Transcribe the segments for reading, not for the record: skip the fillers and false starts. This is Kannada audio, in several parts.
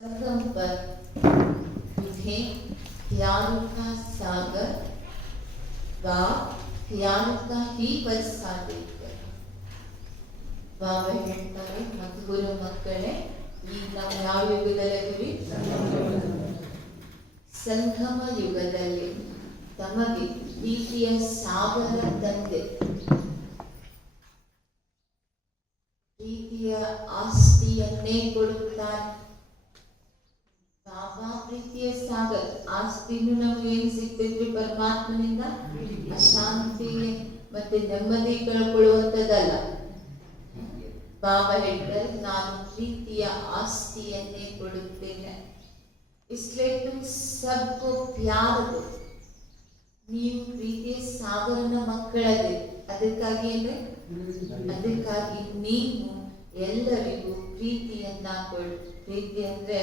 संगम पर तुम्हें ख्याल का सागर व ख्याल का ही वर्षा देकर ಬಾಬಾ ಹೇಳ್ತಾರೆ, ಮಧುಗುರು ಮಕ್ಕಳೇ, ಈಗ ನಾವು ಯಾವ ಯುಗದಲ್ಲಿದ್ದೀವಿ? ಸಂಗಮ ಯುಗದಲ್ಲಿ ತಮಗೆ ಪ್ರೀತಿಯ ಸಾಗರ ತಂದೆ, ಪ್ರೀತಿಯ ಆಸ್ತಿಯನ್ನೇ ಕೊಡುತ್ತಾರೆ. ಬಾಬಾ ಪ್ರೀತಿಯ ಸಾಗರ. ಆಸ್ತಿನೂ ನಮ್ಗೆ ಏನ್ ಸಿಗ್ತಿದ್ವಿ? ಪರಮಾತ್ಮನಿಂದ ಅಶಾಂತಿ ಮತ್ತೆ ನೆಮ್ಮದಿ ಕಳ್ಕೊಳ್ಳುವಂಥದ್ದಲ್ಲ. ಬಾಬಾ ಹೇಳ್ತಾರೆ, ನಾನು ಪ್ರೀತಿಯ ಆಸ್ತಿಯನ್ನೇ ಕೊಡುತ್ತೇನೆ. इसलिए तुम सबको प्यार दो. ನೀವು ಪ್ರೀತಿಯ ಸಾಗರನ ಮಕ್ಕಳದೇ. ಅದಕ್ಕಾಗಿ ನೀವು ಎಲ್ಲರಿಗೂ ಪ್ರೀತಿಯನ್ನ ಕೊಡು. ಪ್ರೀತಿ ಅಂದ್ರೆ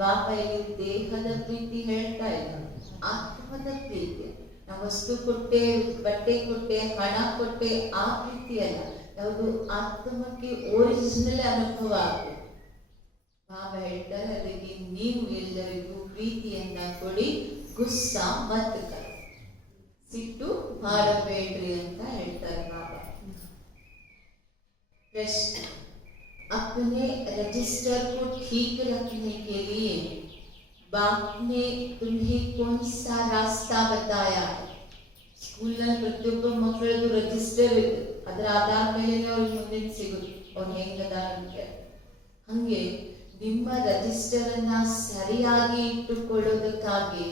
ಬಾಬಾ ಇಲ್ಲಿ ದೇಹದ ಪ್ರೀತಿ ಹೇಳ್ತಾ ಇಲ್ಲ, ಆತ್ಮದ ಪ್ರೀತಿ. ನಾವು ವಸ್ತು ಕೊಟ್ಟೆ, ಬಟ್ಟೆ ಕೊಟ್ಟೆ, ಹಣ ಕೊಟ್ಟೆ, ಆ ಪ್ರೀತಿ ಅಲ್ಲ. ಯಾವುದು ಆತ್ಮಕ್ಕೆ ಒರಿಜಿನಲ್ ಅನುಭವ ಆಗುತ್ತೆ. ಬಾಬಾ ಹೇಳ್ತಾರೆ, ಅದಕ್ಕೆ ನೀವು ಎಲ್ಲರಿಗೂ ಪ್ರೀತಿಯನ್ನ ಕೊಡಿ, ಗುಸ್ಸ ಮತ್ ಕರ, ಸಿಟ್ಟು ಮಾಡಬೇಡ್ರಿ ಅಂತ ಹೇಳ್ತಾರೆ ಬಾಬಾ. प्रश्न, अपने रजिस्टर को ठीक रखने के लिए बाप ने तुम्हें कौन सा रास्ता बताया? ಸ್ಕೂಲ್ನಲ್ಲಿ ಪ್ರತಿಯೊಬ್ಬ ಮಕ್ಕಳದು ರಿಜಿಸ್ಟರ್ ಇದೆ, ಅದರ ಆಧಾರ ಮೇಲೆ ಅವ್ರಿಗೆ ಮುಂದಿನ ಸಿಗುತ್ತೆ ಅವ್ರು ಹೆಂಗದ ಅಂತ. ಹಂಗೆ ನಿಮ್ಮ ರಿಜಿಸ್ಟರ್ ಅನ್ನ ಸರಿಯಾಗಿ ಇಟ್ಟುಕೊಳ್ಳೋದಕ್ಕಾಗಿ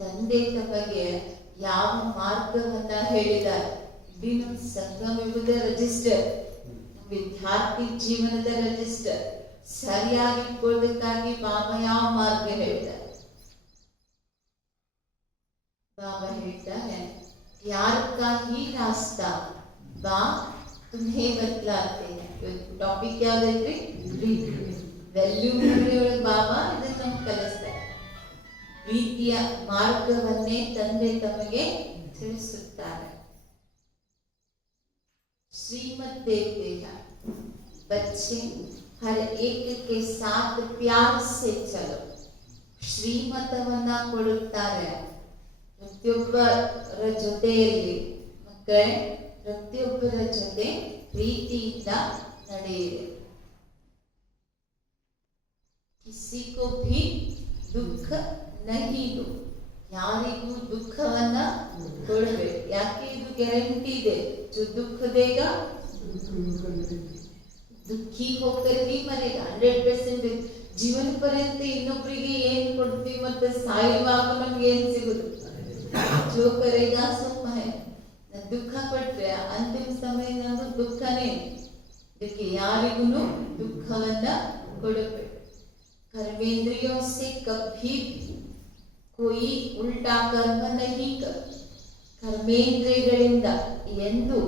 ತಂದೆ ತಮಗೆ ಯಾವ ಮಾರ್ಗವನ್ನ ಹೇಳಿದ್ದಾರೆ? ಇದು ನಮ್ಮ ಸಂಗಮ ಯುಗದ ರಿಜಿಸ್ಟರ್, ವಿದ್ಯಾರ್ಥಿ ಜೀವನದ ರಿಜಿಸ್ಟರ್. ಸರಿಯಾಗಿ ಇಟ್ಕೊಳ್ಳೋದಕ್ಕಾಗಿ ಬಾಬಾ ಯಾವ ಮಾರ್ಗ ಹೇಳ್ತಾರೆ? ಬಾಬಾ ಹೇಳ್ತಾರೆ, प्यार का ही रास्ता बाप तुम्हें बतलाते हैं. टॉपिक क्या है? ವ್ಯಾಲ್ಯೂ ಒಳಗೆ ಬಾಬಾ ಇದನ್ನು ನಮ್ಗೆ ಕಲಿಸ್ತಾರೆ. ಪ್ರೀತಿಯ ಮಾರ್ಗವನ್ನೇ ತಂದೆ ತಮಗೆ ತಿಳಿಸುತ್ತಾರೆ. श्रीमत देते हैं, बच्चे हर एक के साथ प्यार से चलो. ಶ್ರೀಮತವನ್ನ ಕೊಡುತ್ತಾರೆ. ಪ್ರತಿಯೊಬ್ಬರ ಜೊತೆಯಲ್ಲಿ ಮಕ್ಕಳೇ, ಪ್ರತಿಯೊಬ್ಬರ ಜೊತೆ ಪ್ರೀತಿಯಿಂದ ನಡೆಯಿರಿ. किसी को भी दुख नहीं दो. ಯಾರಿಗೂ ದುಃಖವನ್ನ ಕೊಡಬೇಡಿ. ಯಾಕೆ? ಇದು ಗ್ಯಾರಂಟಿ ಇದೆ, जो दुख देगा दुखी होकर ही मरेगा. 100% ಜೀವನ ಪರ್ಯಂತ ಇನ್ನೊಬ್ಬರಿಗೆ ಏನ್ ಕೊಡ್ತೀವಿ ಮತ್ತೆ ಸಾಯುವಾಗ ನಮ್ಗೆ ಏನ್ ಸಿಗುತ್ತೆ? जो करेगा सो है. ದುಃಖ ಪಟ್ರೆ ಅಂತಿಮ ಸಮಯದಾಗ ದುಃಖನೇ. ಇದಕ್ಕೆ ಯಾರಿಗೂ ದುಃಖವನ್ನ ಕೊಡಬೇಡಿ. कर्मेंद्रियों से कभी कोई उल्टा कर्म नहीं कर. ಕರ್ಮೇಂದ್ರಿಯಗಳಿಂದ ಎಂದು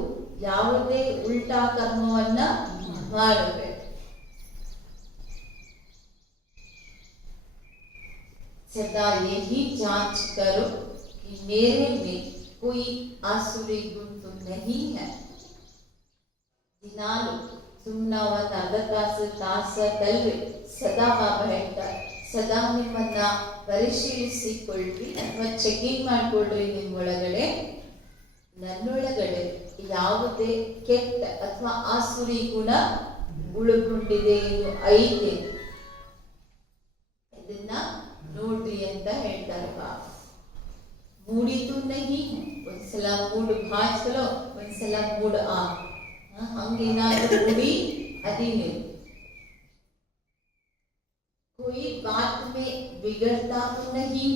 ಯಾವುದೇ ಉಲ್ಟಾ ಕರ್ಮವನ್ನ ಮಾಡಬೇಡಿ. सदा यही जांच करो कि मेरे में कोई आसुरी गुण तो नहीं है. ದಿನಾಲು ಸುಮ್ಮನೆ ಒಂದು ಅರ್ಧ ತಾಸದಲ್ಲಿ ಸದಾ ಬಾಬಾ ಹೇಳ್ತಾರೆ, ಸದಾ ನಿಮ್ಮನ್ನ ಪರಿಶೀಲಿಸಿಕೊಳ್ಳ್ರಿ ಅಥವಾ ಚೆಕಿಂಗ್ ಮಾಡಿಕೊಳ್ಳ್ರಿ. ನಿಮ್ಮೊಳಗಡೆ, ನನ್ನೊಳಗಡೆ ಯಾವುದೇ ಕೆಟ್ಟ ಅಥವಾ ಆಸುರಿ ಗುಣ ಉಳ್ಕೊಂಡಿದೆ, ಇದು ಐತೆ, ಇದನ್ನ ನೋಡ್ರಿ ಅಂತ ಹೇಳ್ತಾರೆ ಬಾಬಾ. ಮೂಡಿತು ನಹಿ, ಒಂದ್ಸಲ ಮೂಡ್ ಭಾಳ ಚಲೋ, ಒಂದ್ಸಲ ಮೂಡ್ ಹಂಗೇನಾದ್ರೂ ಮೂಡಿ ಅದಿನೇ. कोई बात में बिगड़ता तो नहीं.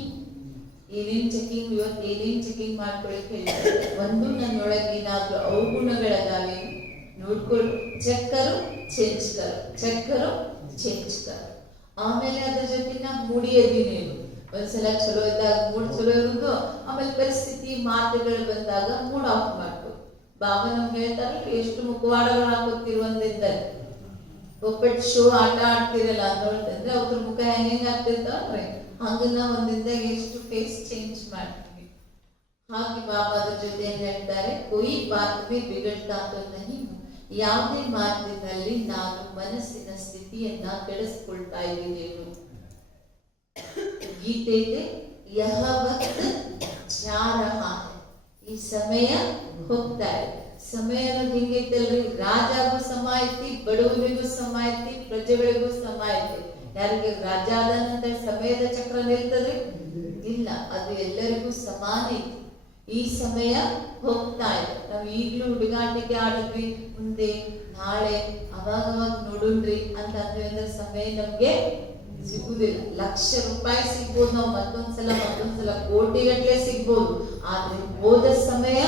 ಏನೇನ್ ಚೆಕಿಂಗ್, ಇವತ್ತು ಏನೇನ್ ಚೆಕಿಂಗ್ ಮಾಡ್ಕೊಳಕ್ ಹೇಳ್ತಾರೆ? ಒಂದು, ನನ್ನೊಳಗೆ ಏನಾದ್ರೂ ಅವಗುಣಗಳದಾವೆ ನೋಡ್ಕೊಳ್ಳು. ಚೆಕ್ ಕರು ಚೇಂಜ್ ಕರು, ಚೆಕ್ ಕರು ಚೇಂಜ್ ಕರು. ಆಮೇಲೆ ಅದ್ರ ಜೊತೆ ನಾ ಮೂಡಿಯೋದಿನೇನು. ಒಂದ್ಸಲ ಚಲೋ ಇದ್ದಾಗ ಮೂಡ್ ಚಲೋ ಇರೋದು, ಆಮೇಲೆ ಪರಿಸ್ಥಿತಿ ಮಾತುಗಳು ಬಂದಾಗ ಮೂಡ್ ಆಫ್ ಮಾಡ್ಕೊ. ಬಾಬಾ ನಮ್ಗೆ ಹೇಳ್ತಾರೆ, ಎಷ್ಟು ಮುಖವಾಡಗಳು ಹಾಕೋತಿರುವಂದಿಂದ ಒಬ್ಬಟ್ಟು ಶೋ ಆಟ ಆಡ್ತಿರಲ್ಲ ಅಂತಂದ್ರೆ ಅವ್ರ ಮುಖ ಹೆಂಗೆ ಆಗ್ತಿರ್ತಾವ್ರಿ, ಹಂಗನ್ನ ಒಂದಿಂದ ಎಷ್ಟು ಫೇಸ್ ಚೇಂಜ್ ಮಾಡ್ತೀವಿ. ಹಾಗೆ ಬಾಬಾ ಅದ್ರ ಜೊತೆ ಏನ್ ಹೇಳ್ತಾರೆ, ಕೊಯ್ ಬಾತ್ ಮೇ ಬಿಗಡ್ತಾ ತೋ ನಹಿ. ಯಾವುದೇ ಮಾತಿನಲ್ಲಿ ನಾನು ಮನಸ್ಸಿನ ಸ್ಥಿತಿಯನ್ನ ಕೆಡಿಸ್ಕೊಳ್ತಾ ಇದ್ದೀನಿ ಗೀತೆ ಇದೆ, ಯಹ ವಕ್ತ್ ಜಾ ರಹಾ ಹೈ, ಈ ಸಮಯ ಹೋಗ್ತಾ ಇದೆ. ಸಮಯ ಅನ್ನೋದು ಹಿಂಗೈತಲ್ರಿ, ರಾಜಾಗೂ ಸಮ ಐತಿ, ಬಡವನಿಗೂ ಸಮ ಐತಿ, ಪ್ರಜೆಗಳಿಗೂ ಸಮ ಐತಿ. ಯಾರಿಗೆ ರಾಜ ಆದ ನಂತರ ಸಮಯದ ಚಕ್ರ ನಿಲ್ತದ್ರಿ? ಇಲ್ಲ, ಅದು ಎಲ್ಲರಿಗೂ ಸಮಾನ ಐತಿ. ಈ ಸಮಯ ಹೋಗ್ತಾ ಇದೆ. ನಾವು ಈಗ್ಲೂ ಹುಡುಗಾಟಿಕೆ ಆಡಿದ್ವಿ, ಮುಂದೆ ನಾಳೆ ಅವಾಗ ನೋಡುಣ್ರಿ ಅಂತಂದ್ವಿ ಅಂದ್ರೆ ಸಮಯ ನಮ್ಗೆ ಸಿಗುದಿಲ್ಲ. ಲಕ್ಷ ರೂಪಾಯಿ ಸಿಗ್ಬೋದು, ನಾವು ಮತ್ತೊಂದ್ಸಲ ಕೋಟಿಗಟ್ಲೆ ಸಿಗ್ಬೋದು, ಆದ್ರೆ ಹೋದ ಸಮಯ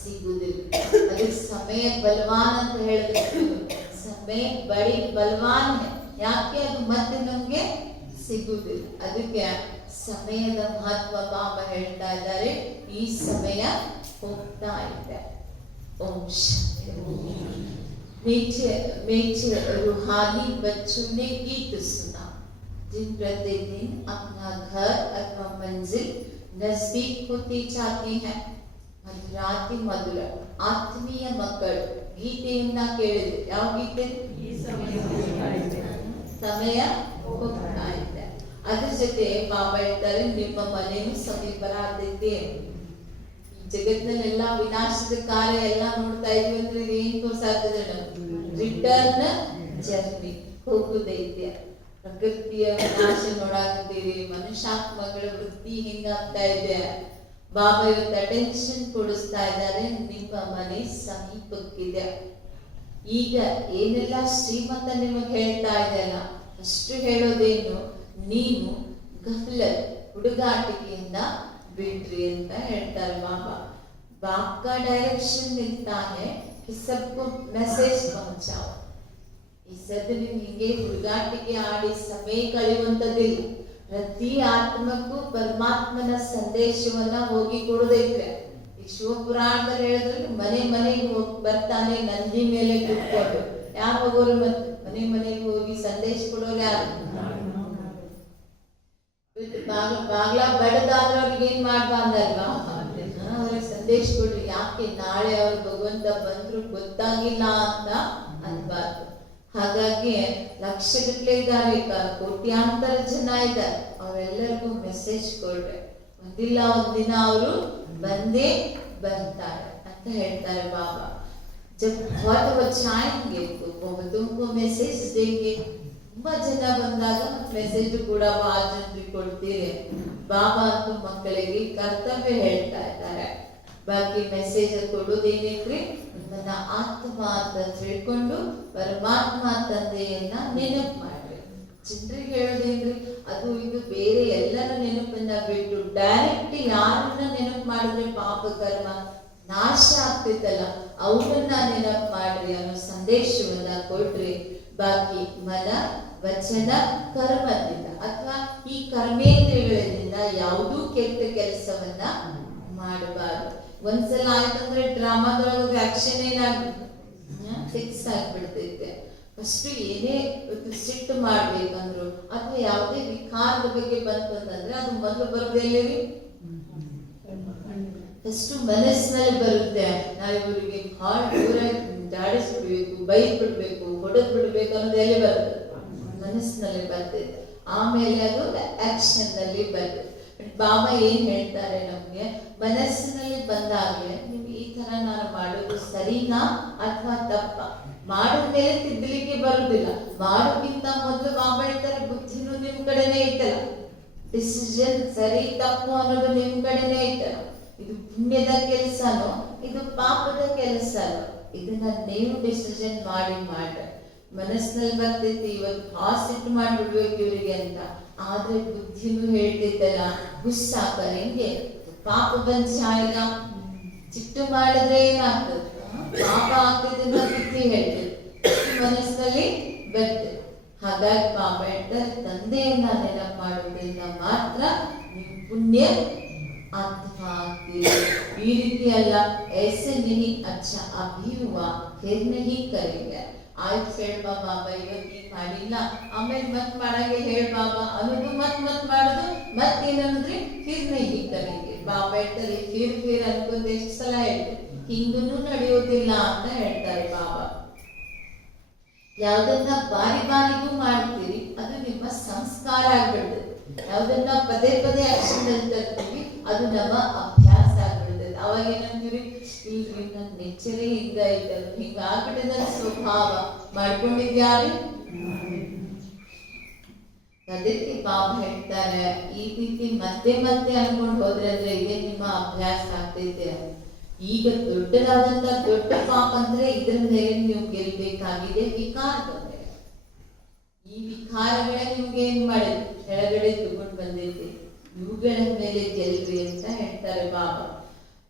ಸಿಗುದಿಲ್ಲ. ಅದಕ್ಕೆ ಸಮಯ ಬಲವಾನ್ ಅಂತ ಹೇಳಿದ್ರೆ, ಸಮಯ ಬಡಿ ಬಲವಾನ್, ಯಾಕೆ ಅದು ಮತ್ತೆ ನಮ್ಗೆ ಸಿಗುದಿಲ್ಲ. ಅದಕ್ಕೆ ಸಮಯದ ಮಹತ್ವ ಬಾಬಾ ಹೇಳ್ತಾ ಇದ್ದಾರೆ, ಈ ಸಮಯ ಹೋಗ್ತಾ ಇದೆ. ओम मीठे रूहानी बच्चों ने गीत सुना, दिन प्रतिदिन अपना घर अथवा मंजिल नजदीक होती जाती है. ಮಧುರಾತಿ ಮಧುರ ಆತ್ಮೀಯ ಮಕ್ಕಳು ಗೀತೆಯನ್ನ ಕೇಳಿದ್ರು. ಯಾವ ಗೀತೆ? ಸಮಯ ಹೋಗ್ತಾ ಇದೆ. ಅದ್ರ ಜೊತೆ ಬಾಬಾ ಹೇಳ್ತಾರೆ, ನಿಮ್ಮ ಮನೆಯೂ ಸಮೀಪ ಬರಾದೈತೆ. ಜಗತ್ತಿನಲ್ಲೆಲ್ಲ ವಿನಾಶದ ಕಾರ್ಯ ಎಲ್ಲ ನೋಡ್ತಾ ಇದೀವಿ ಅಂದ್ರೆ ಏನ್ ತೋರ್ಸಾಗ್ತದೆ? Return journey, ಹೋಗುದೈತೆ. ಪ್ರಕೃತಿಯ ವಿನಾಶ ನೋಡಾಕತ್ತೀವಿ, ಮನುಷ್ಯಾತ್ಮಗಳ ವೃತ್ತಿ ಹಿಂಗಾಗ್ತಾ ಇದೆ. ಬಾಬಾ ಇವತ್ತು ಅಟೆನ್ಷನ್ ಕೊಡಿಸ್ತಾ ಇದ್ದಾರೆ, ನಿಮ್ಮ ಮನೆ ಸಮೀಪಕ್ಕಿದೆ. ಈಗ ಏನೆಲ್ಲ ಶ್ರೀಮಂತ ನಿಮಗೆ ಹೇಳ್ತಾ ಇದೆಯಲ್ಲ, ಅಷ್ಟು ಹೇಳೋದೇನು, ನೀವು ಗಫಲತ್ ಹುಡುಗಾಟಿಕೆಯಿಂದ बिट्री ಅಂತ ಹೇಳ್ತಾರೆ ಬಾಬಾ. बाप का डायरेक्शन मिलता है कि सबको मैसेज पहुंचाओ. ಈ ಸದ್ಯ ನಿಮಗೆ ಹುಡುಗಾಟಿಕೆ ಆಡಿ ಸಮಯ ಕಳೆಯುವಂತದ್ದಿಲ್ಲ. ಪ್ರತಿ ಆತ್ಮಕ್ಕೂ ಪರಮಾತ್ಮನ ಸಂದೇಶವನ್ನ ಹೋಗಿ ಕೊಡೋದೈತ್ರೆ. ಈ ಶಿವಪುರಾಣದಲ್ಲಿ ಹೇಳಿದ್ರೆ ಮನೆ ಮನೆಗೆ ಹೋಗಿ ಬರ್ತಾನೆ ನಂದಿ ಮೇಲೆ ಕೂತ್ಕೊಂಡು. ಯಾರು ಹೋಗೋರು? ಮನೆ ಮನೆಗೆ ಹೋಗಿ ಸಂದೇಶ ಕೊಡೋರು ಯಾರು? ಬಾಗ್ಲ ಬಡದಾದ್ರೆ ಅವ್ರಿಗೆ ಏನ್ ಮಾಡ್ಬಾರ್ದಲ್ವಾ? ಅವ್ರಿಗೆ ಸಂದೇಶ ಕೊಡ್ರಿ. ಯಾಕೆ ನಾಳೆ ಅವ್ರು ಭಗವಂತ ಬಂದ್ರು ಗೊತ್ತಾಗಿಲ್ಲ ಅಂತ ಅನ್ಬಾರ್ದು. ಹಾಗಾಗಿ ಲಕ್ಷಗಟ್ಟಲೆ ಇದ್ದಾರೆ, ಕೋಟ್ಯಾಂತರ ಜನ ಇದ್ದಾರೆ, ಅವರೆಲ್ಲರಿಗೂ ಮೆಸೇಜ್ ಕೊಡ್ರೆ ಒಂದಿಲ್ಲ ಒಂದಿನ ಅವರು ಬಂದೇ ಬರ್ತಾರೆ ಅಂತ ಹೇಳ್ತಾರೆ ಬಾಬಾ. जब बहुत बचाएंगे तो तुमको मैसेज देंगे. ತುಂಬಾ ಜನ ಬಂದಾಗ ಮೆಸೇಜ್ ಕೂಡ ಬಹಳ ಜನರಿಗೆ ಕೊಡ್ತೀರಿ. ಬಾಬಾ ಅಂತೂ ಮಕ್ಕಳಿಗೆ ಕರ್ತವ್ಯ ಹೇಳ್ತಾ ಇದ್ದಾರೆ. ಬಾಕಿ ಮೆಸೇಜ್ ಕೊಡೋದೇನೇನ್ರಿ? ನನ್ನ ಆತ್ಮ ಅಂತ ತಿಳ್ಕೊಂಡು ಪರಮಾತ್ಮ ತಂದೆಯನ್ನ ನೆನಪು ಮಾಡ್ರಿ. ಜನರಿಗೆ ಹೇಳೋದೇನ್ರಿ? ಅದು ಇದು ಬೇರೆ ಎಲ್ಲರ ನೆನಪನ್ನ ಬಿಟ್ಟು ಡೈರೆಕ್ಟ್ ಯಾರನ್ನ ನೆನಪು ಮಾಡಿದ್ರೆ ಪಾಪ ಕರ್ಮ ನಾಶ ಆಗ್ತಿತ್ತಲ್ಲ, ಅವರನ್ನ ನೆನಪು ಮಾಡ್ರಿ ಅನ್ನೋ ಸಂದೇಶವನ್ನ ಕೊಡ್ರಿ. ಬಾಕಿ ಮನ ವಚನ ಕರ್ಮದಿಂದ ಅಥವಾ ಈ ಕರ್ಮೇಂದ್ರಿಯಗಳಿಂದ ಯಾವುದೂ ಕೆಟ್ಟ ಕೆಲಸವನ್ನ ಮಾಡಬಾರದು. ಒಂದ್ಸಲ ಆಯ್ತಂದ್ರೆ ಡ್ರಾಮಾದೊಳಗೆ ಆಕ್ಷನ್ ಏನಾಗ್ಬಿಟ್ಟು ಫಿಕ್ಸ್ ಆಗ್ಬಿಡ್ತೈತೆ. ಫಸ್ಟ್ ಏನೇ ಸಿಟ್ಟು ಮಾಡ್ಬೇಕಂದ್ರು ಅಥವಾ ಯಾವುದೇ ವಿಕಾರದ ಬಗ್ಗೆ ಬಂತು ಅಂತಂದ್ರೆ ಅದು ಮೊದಲು ಬರೋದೆಲ್ಲಿ? ಫಸ್ಟ್ ಮನಸ್ಸಿನಲ್ಲಿ ಬರುತ್ತೆ. ನಾವು ಇವರಿಗೆ ಬಹಳ ದೂರ ಜಾಡಿಸ್ಬಿಡ್ಬೇಕು, ಬೈದ್ ಬಿಡ್ಬೇಕು, ಹೊಡೆದ್ ಬಿಡ್ಬೇಕು ಅನ್ನೋದು ಎಲ್ಲಿ ಬರುತ್ತೆ? ಮನಸ್ಸಿನಲ್ಲಿ ಬರ್ತೈತೆ. ಆಮೇಲೆ ಅದು ಆಕ್ಷನ್ ನಲ್ಲಿ ಬರ್ತದೆ. ಬಾಬಾ ಏನ್ ಹೇಳ್ತಾರೆ ನಮ್ಗೆ? ಮನಸ್ಸಿನಲ್ಲಿ ಬಂದಾಗ್ಲೇ ನೀವು ಈ ತರ ನಾನು ಮಾಡೋದು ಸರಿನಾ ಅಥವಾ ತಪ್ಪ? ಮಾಡಿದ್ಮೇಲೆ ತಿದ್ದಲಿಕ್ಕೆ ಬರುದಿಲ್ಲ. ಮಾಡೋಕ್ಕಿಂತ ಮೊದಲು ಬಾಬಾ ಹೇಳ್ತಾರೆ ಬುದ್ಧಿನೂ ನಿಮ್ ಕಡೆನೇ ಐತಲ್ಲ, ಡಿಸಿಷನ್ ಸರಿ ತಪ್ಪು ಅನ್ನೋದು ನಿಮ್ ಕಡೆನೇ ಐತಲ್ಲ. ಇದು ಪುಣ್ಯದ ಕೆಲಸನೋ ಇದು ಪಾಪದ ಕೆಲಸನೋ ಇದನ್ನ ನೀವು ಡಿಸಿಷನ್ ಮಾಡಿ ಮಾಡ್ರೆ. ಮನಸ್ಸಿನಲ್ಲಿ ಬರ್ತೈತಿ ಇವತ್ತು ಹಾಸಿಟ್ಟು ಮಾಡ್ಬಿಡ್ಬೇಕು ಇವರಿಗೆ ಅಂತ, ಆದ್ರೆ ಬುದ್ಧಿನೂ ಹೇಳ್ತೈತಲ್ಲ ಗುಸ್ಸಾ ಕರೆಂಗೆ ಪಾಪ ಬಂಚಾಯಿಗ. ಚಿಟ್ಟು ಮಾಡಿದ್ರೆ ಏನಾಗ್ತದೆ? ಪಾಪ ಆಗ್ತದೆ ಅಂತ ಬುದ್ಧಿ ಹೇಳ್ತದೆ, ಮನಸ್ಸಿನಲ್ಲಿ ಬರ್ತದೆ. ಹಾಗಾಗಿ ಪಾಪ ಹೇಳ್ತಾರೆ ತಂದೆಯನ್ನ ನೆನಪು ಮಾಡೋದ್ರಿಂದ ಮಾತ್ರ ನೀವು ಪುಣ್ಯ ಆತ್ಮ ಆಗ್ತೀರಿ. ಈ ರೀತಿ ಅಲ್ಲ ऐसे नहीं अच्छा अभी हुआ फिर नहीं करेंगे. ಆಯ್ತು ಹೇಳ್ ಬಾಬಾ ಇವತ್ತು ಮಾಡಿಲ್ಲ ಆಮೇಲೆ ಮತ್ ಮಾಡಂಗೆ ಹೇಳ್ ಬಾಬಾ ಅನ್ನೋದು ಮತ್ ಮಾಡೋದು ಮತ್ತೇನಂದ್ರೆ ಫಿರ್ नहीं करेंगे. ಬಾಬಾ ಹೇಳ್ತಾರೆ ಫಿರ್ ಅನ್ಕೊಂಡ್ ಎಷ್ಟು ಸಲ ಹೇಳ್ತಾರೆ, ಹಿಂಗೂ ನಡೆಯೋದಿಲ್ಲ ಅಂತ ಹೇಳ್ತಾರೆ ಬಾಬಾ. ಯಾವ್ದನ್ನ ಬಾರಿಗೂ ಮಾಡ್ತೀರಿ ಅದು ನಿಮ್ಮ ಸಂಸ್ಕಾರ ಸಂಸ್ಕಾರ ಆಗ್ಬಿಡ್ತದೆ. ಯಾವ್ದನ್ನ ಪದೇ ಪದೇ ಆಕ್ಷನ್ ಅಲ್ಲಿ ತರ್ತೀವಿ ಅದು ನಮ್ಮ ಅಭ್ಯಾಸ ಆಗ್ಬಿಡ್ತದೆ. ಅವಾಗ ಏನಂತೀವಿ, ಇಲ್ರಿ ನನ್ ನೆಚ್ಚರೇ ಹಿಂಗ ಐತಲ್ಲ, ಹಿಂಗ ಆಗ್ಬಿಟ್ಟಿದ ಸ್ವಭಾವ ಮಾಡ್ಕೊಂಡಿದ್ಯಾರಿ. ಅದಕ್ಕೆ ಬಾಬಾ ಹೇಳ್ತಾರೆ, ಈ ರೀತಿ ಮತ್ತೆ ಮತ್ತೆ ಅನ್ಕೊಂಡು ಹೋದ್ರೆ ಅಂದ್ರೆ ಇದೇ ನಿಮ್ಮ ಅಭ್ಯಾಸ ಆಗ್ತೈತೆ. ಈಗ ದೊಡ್ಡದಾದಂತ ದೊಡ್ಡ ಪಾಪ ಅಂದ್ರೆ ಇದ್ರ ಮೇಲೆ ನೀವು ಗೆಲ್ಬೇಕಾಗಿದೆ ವಿಕಾರದ ಮೇಲೆ. ಈ ವಿಕಾರಗಳೇ ನಿಮ್ಗೆ ಏನ್ ಮಾಡಿದ್ರಿ, ಕೆಳಗಡೆ ತಗೊಂಡು ಬಂದೈತಿ, ಇವುಗಳ ಮೇಲೆ ಗೆಲ್ರಿ ಅಂತ ಹೇಳ್ತಾರೆ ಬಾಬಾ.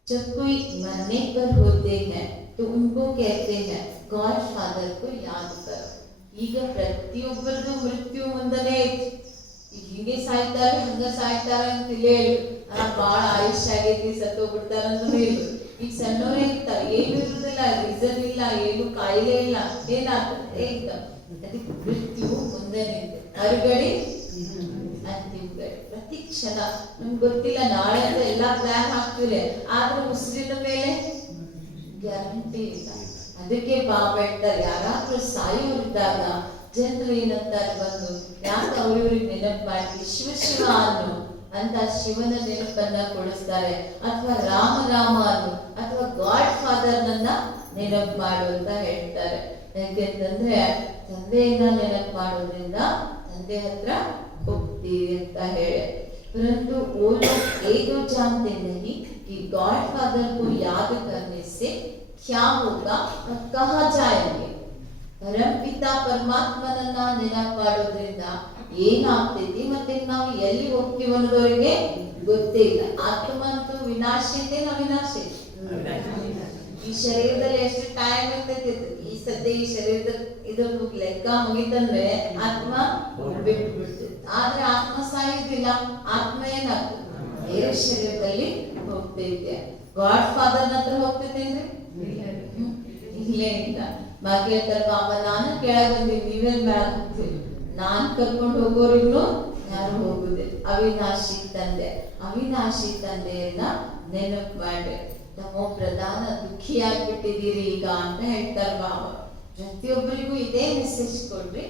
जब कोई मरने पर होते हैं तो उनको कहते हैं गॉड फादर को याद करो. ಈಗ ಪ್ರತಿಯೊಬ್ಬರದು ಮೃತ್ಯು ಮುಂದನೇ ಹಿಂಗೆ ಸಾಯ್ತಾರೆ ಹಂಗ ಸಾಯ್ತಾರೆ ಅಂತ ಹೇಳಿ ಬಾಳ ಆಯುಷ್ಯ ಆಗೈತಿ ಸತ್ತೋಗ್ಬಿಡ್ತಾರ ಅಂತ ಹೇಳಿ. ಈಗ ಸಣ್ಣವರೇ ಇರ್ತಾರೆ, ಏನು ಇರುದಿಲ್ಲ, ರೀಸನ್ ಇಲ್ಲ, ಏನು ಕಾಯಿಲೆ ಇಲ್ಲ, ಏನಾಗ್ತದೆ ಏಕ್ದಮ್ ಅದಕ್ಕೆ ಮೃತ್ಯು ಮುಂದೆನೆ ಇದೆ. ಹೊರಗಡೆ ಅಂತಿಮಗಡೆ ಪ್ರತಿ ಕ್ಷಣ ನಮ್ಗೆ ಗೊತ್ತಿಲ್ಲ, ನಾಳೆ ಅಂತ ಎಲ್ಲಾ ಪ್ಲಾನ್ ಹಾಕ್ತಿವಿ, ಆದ್ರೆ ಉಸಿರಿನ ಮೇಲೆ ಗ್ಯಾರಂಟಿ ಇಲ್ಲ. ಅದಕ್ಕೆ ಬಾಬಾ ಹೇಳ್ತಾರೆ, ಯಾರಾದ್ರೂ ಸಾಯೋರಿದ್ದಾಗ ಜನರು ಏನಂತಾರೆ ಬಂದು, ಯಾಕೆ ಅವ್ರಿವ್ರಿಗೆ ನೆನಪು ಮಾಡಿ ಶಿವ ಶಿವ ಅನ್ನು ಅಂತ ಶಿವನ ನೆನಪನ್ನ ಕೊಡಿಸ್ತಾರೆ, ಅಥವಾ ರಾಮ ರಾಮ ಅನ್ನು ಅಥವಾ ಗಾಡ್ ಫಾದರ್ ನನ್ನ ನೆನಪು ಮಾಡು ಅಂತ ಹೇಳ್ತಾರೆ. ಯಾಕೆಂತಂದ್ರೆ ತಂದೆಯನ್ನ ನೆನಪು ಮಾಡೋದ್ರಿಂದ ತಂದೆ ಹತ್ರ ಹೋಗ್ತೀವಿ ಅಂತ ಹೇಳಿ. परंतु वो लोग ये तो जानते नहीं कि गॉड फादर को याद करने से क्या होगा और कहाँ जाएंगे. ಪರಂ ಪಿತಾ ಪರಮಾತ್ಮನನ್ನ ನೆನಪು ಮಾಡೋದ್ರಿಂದ ಏನಾಗ್ತೈತಿ ಮತ್ತೆ ನಾವು ಎಲ್ಲಿ ಹೋಗ್ತೀವಿ ಅನ್ನೋದವರಿಗೆ ಗೊತ್ತೇ ಇಲ್ಲ. ಆತ್ಮ ಅಂತೂ ವಿನಾಶಿತೆ ಅವಿನಾಶ. ಈ ಶರೀರದಲ್ಲಿ ಎಷ್ಟು ಟೈಮ್ ಇರ್ತೈತಿ, ಈ ಸದ್ಯ ಈ ಶರೀರದ ಇದು ಲೆಕ್ಕ ಮುಗಿತಂದ್ರೆ ಆತ್ಮ ಬಿಟ್ಟು ಬಿಡ್ತೈತಿ. ಆದ್ರೆ ಆತ್ಮ ಸಾಯುದಿಲ್ಲ, ಆತ್ಮ ಏನಾಗ್ತದೆ ಬೇರೆ ಶರೀರದಲ್ಲಿ ಹೋಗ್ತೈತೆ. ಗಾಡ್ ಫಾದರ್ ಹತ್ರ ಹೋಗ್ತೈತೇನ್ರಿ? ಇಲ್ಲೇ ಇಲ್ಲ. ಬಾಕಿ ಹೇಳ್ತಾರೆ ಬಾಬಾ, ನಾನು ಕೆಳಗೆ ಬಂದೀವಿ, ನೀವೇನ್ ಮ್ಯಾಲ ಹೋಗ್ತೀವಿ, ನಾನ್ ಕರ್ಕೊಂಡು ಹೋಗೋರಿಗೂ ಯಾರು ಹೋಗುದಿಲ್ಲ. ಅವಿನಾಶಿ ತಂದೆ, ಅವಿನಾಶಿ ತಂದೆಯನ್ನ ನೆನಪು ಮಾಡಿ ತಮೋ ಪ್ರಧಾನ ದುಃಖಿಯಾಗ್ಬಿಟ್ಟಿದ್ದೀರಿ ಈಗ ಅಂತ ಹೇಳ್ತಾರೆ ಬಾಬಾ. ಪ್ರತಿಯೊಬ್ಬರಿಗೂ ಇದೇ ಮೆಸೇಜ್ ಕೊಡ್ರಿ,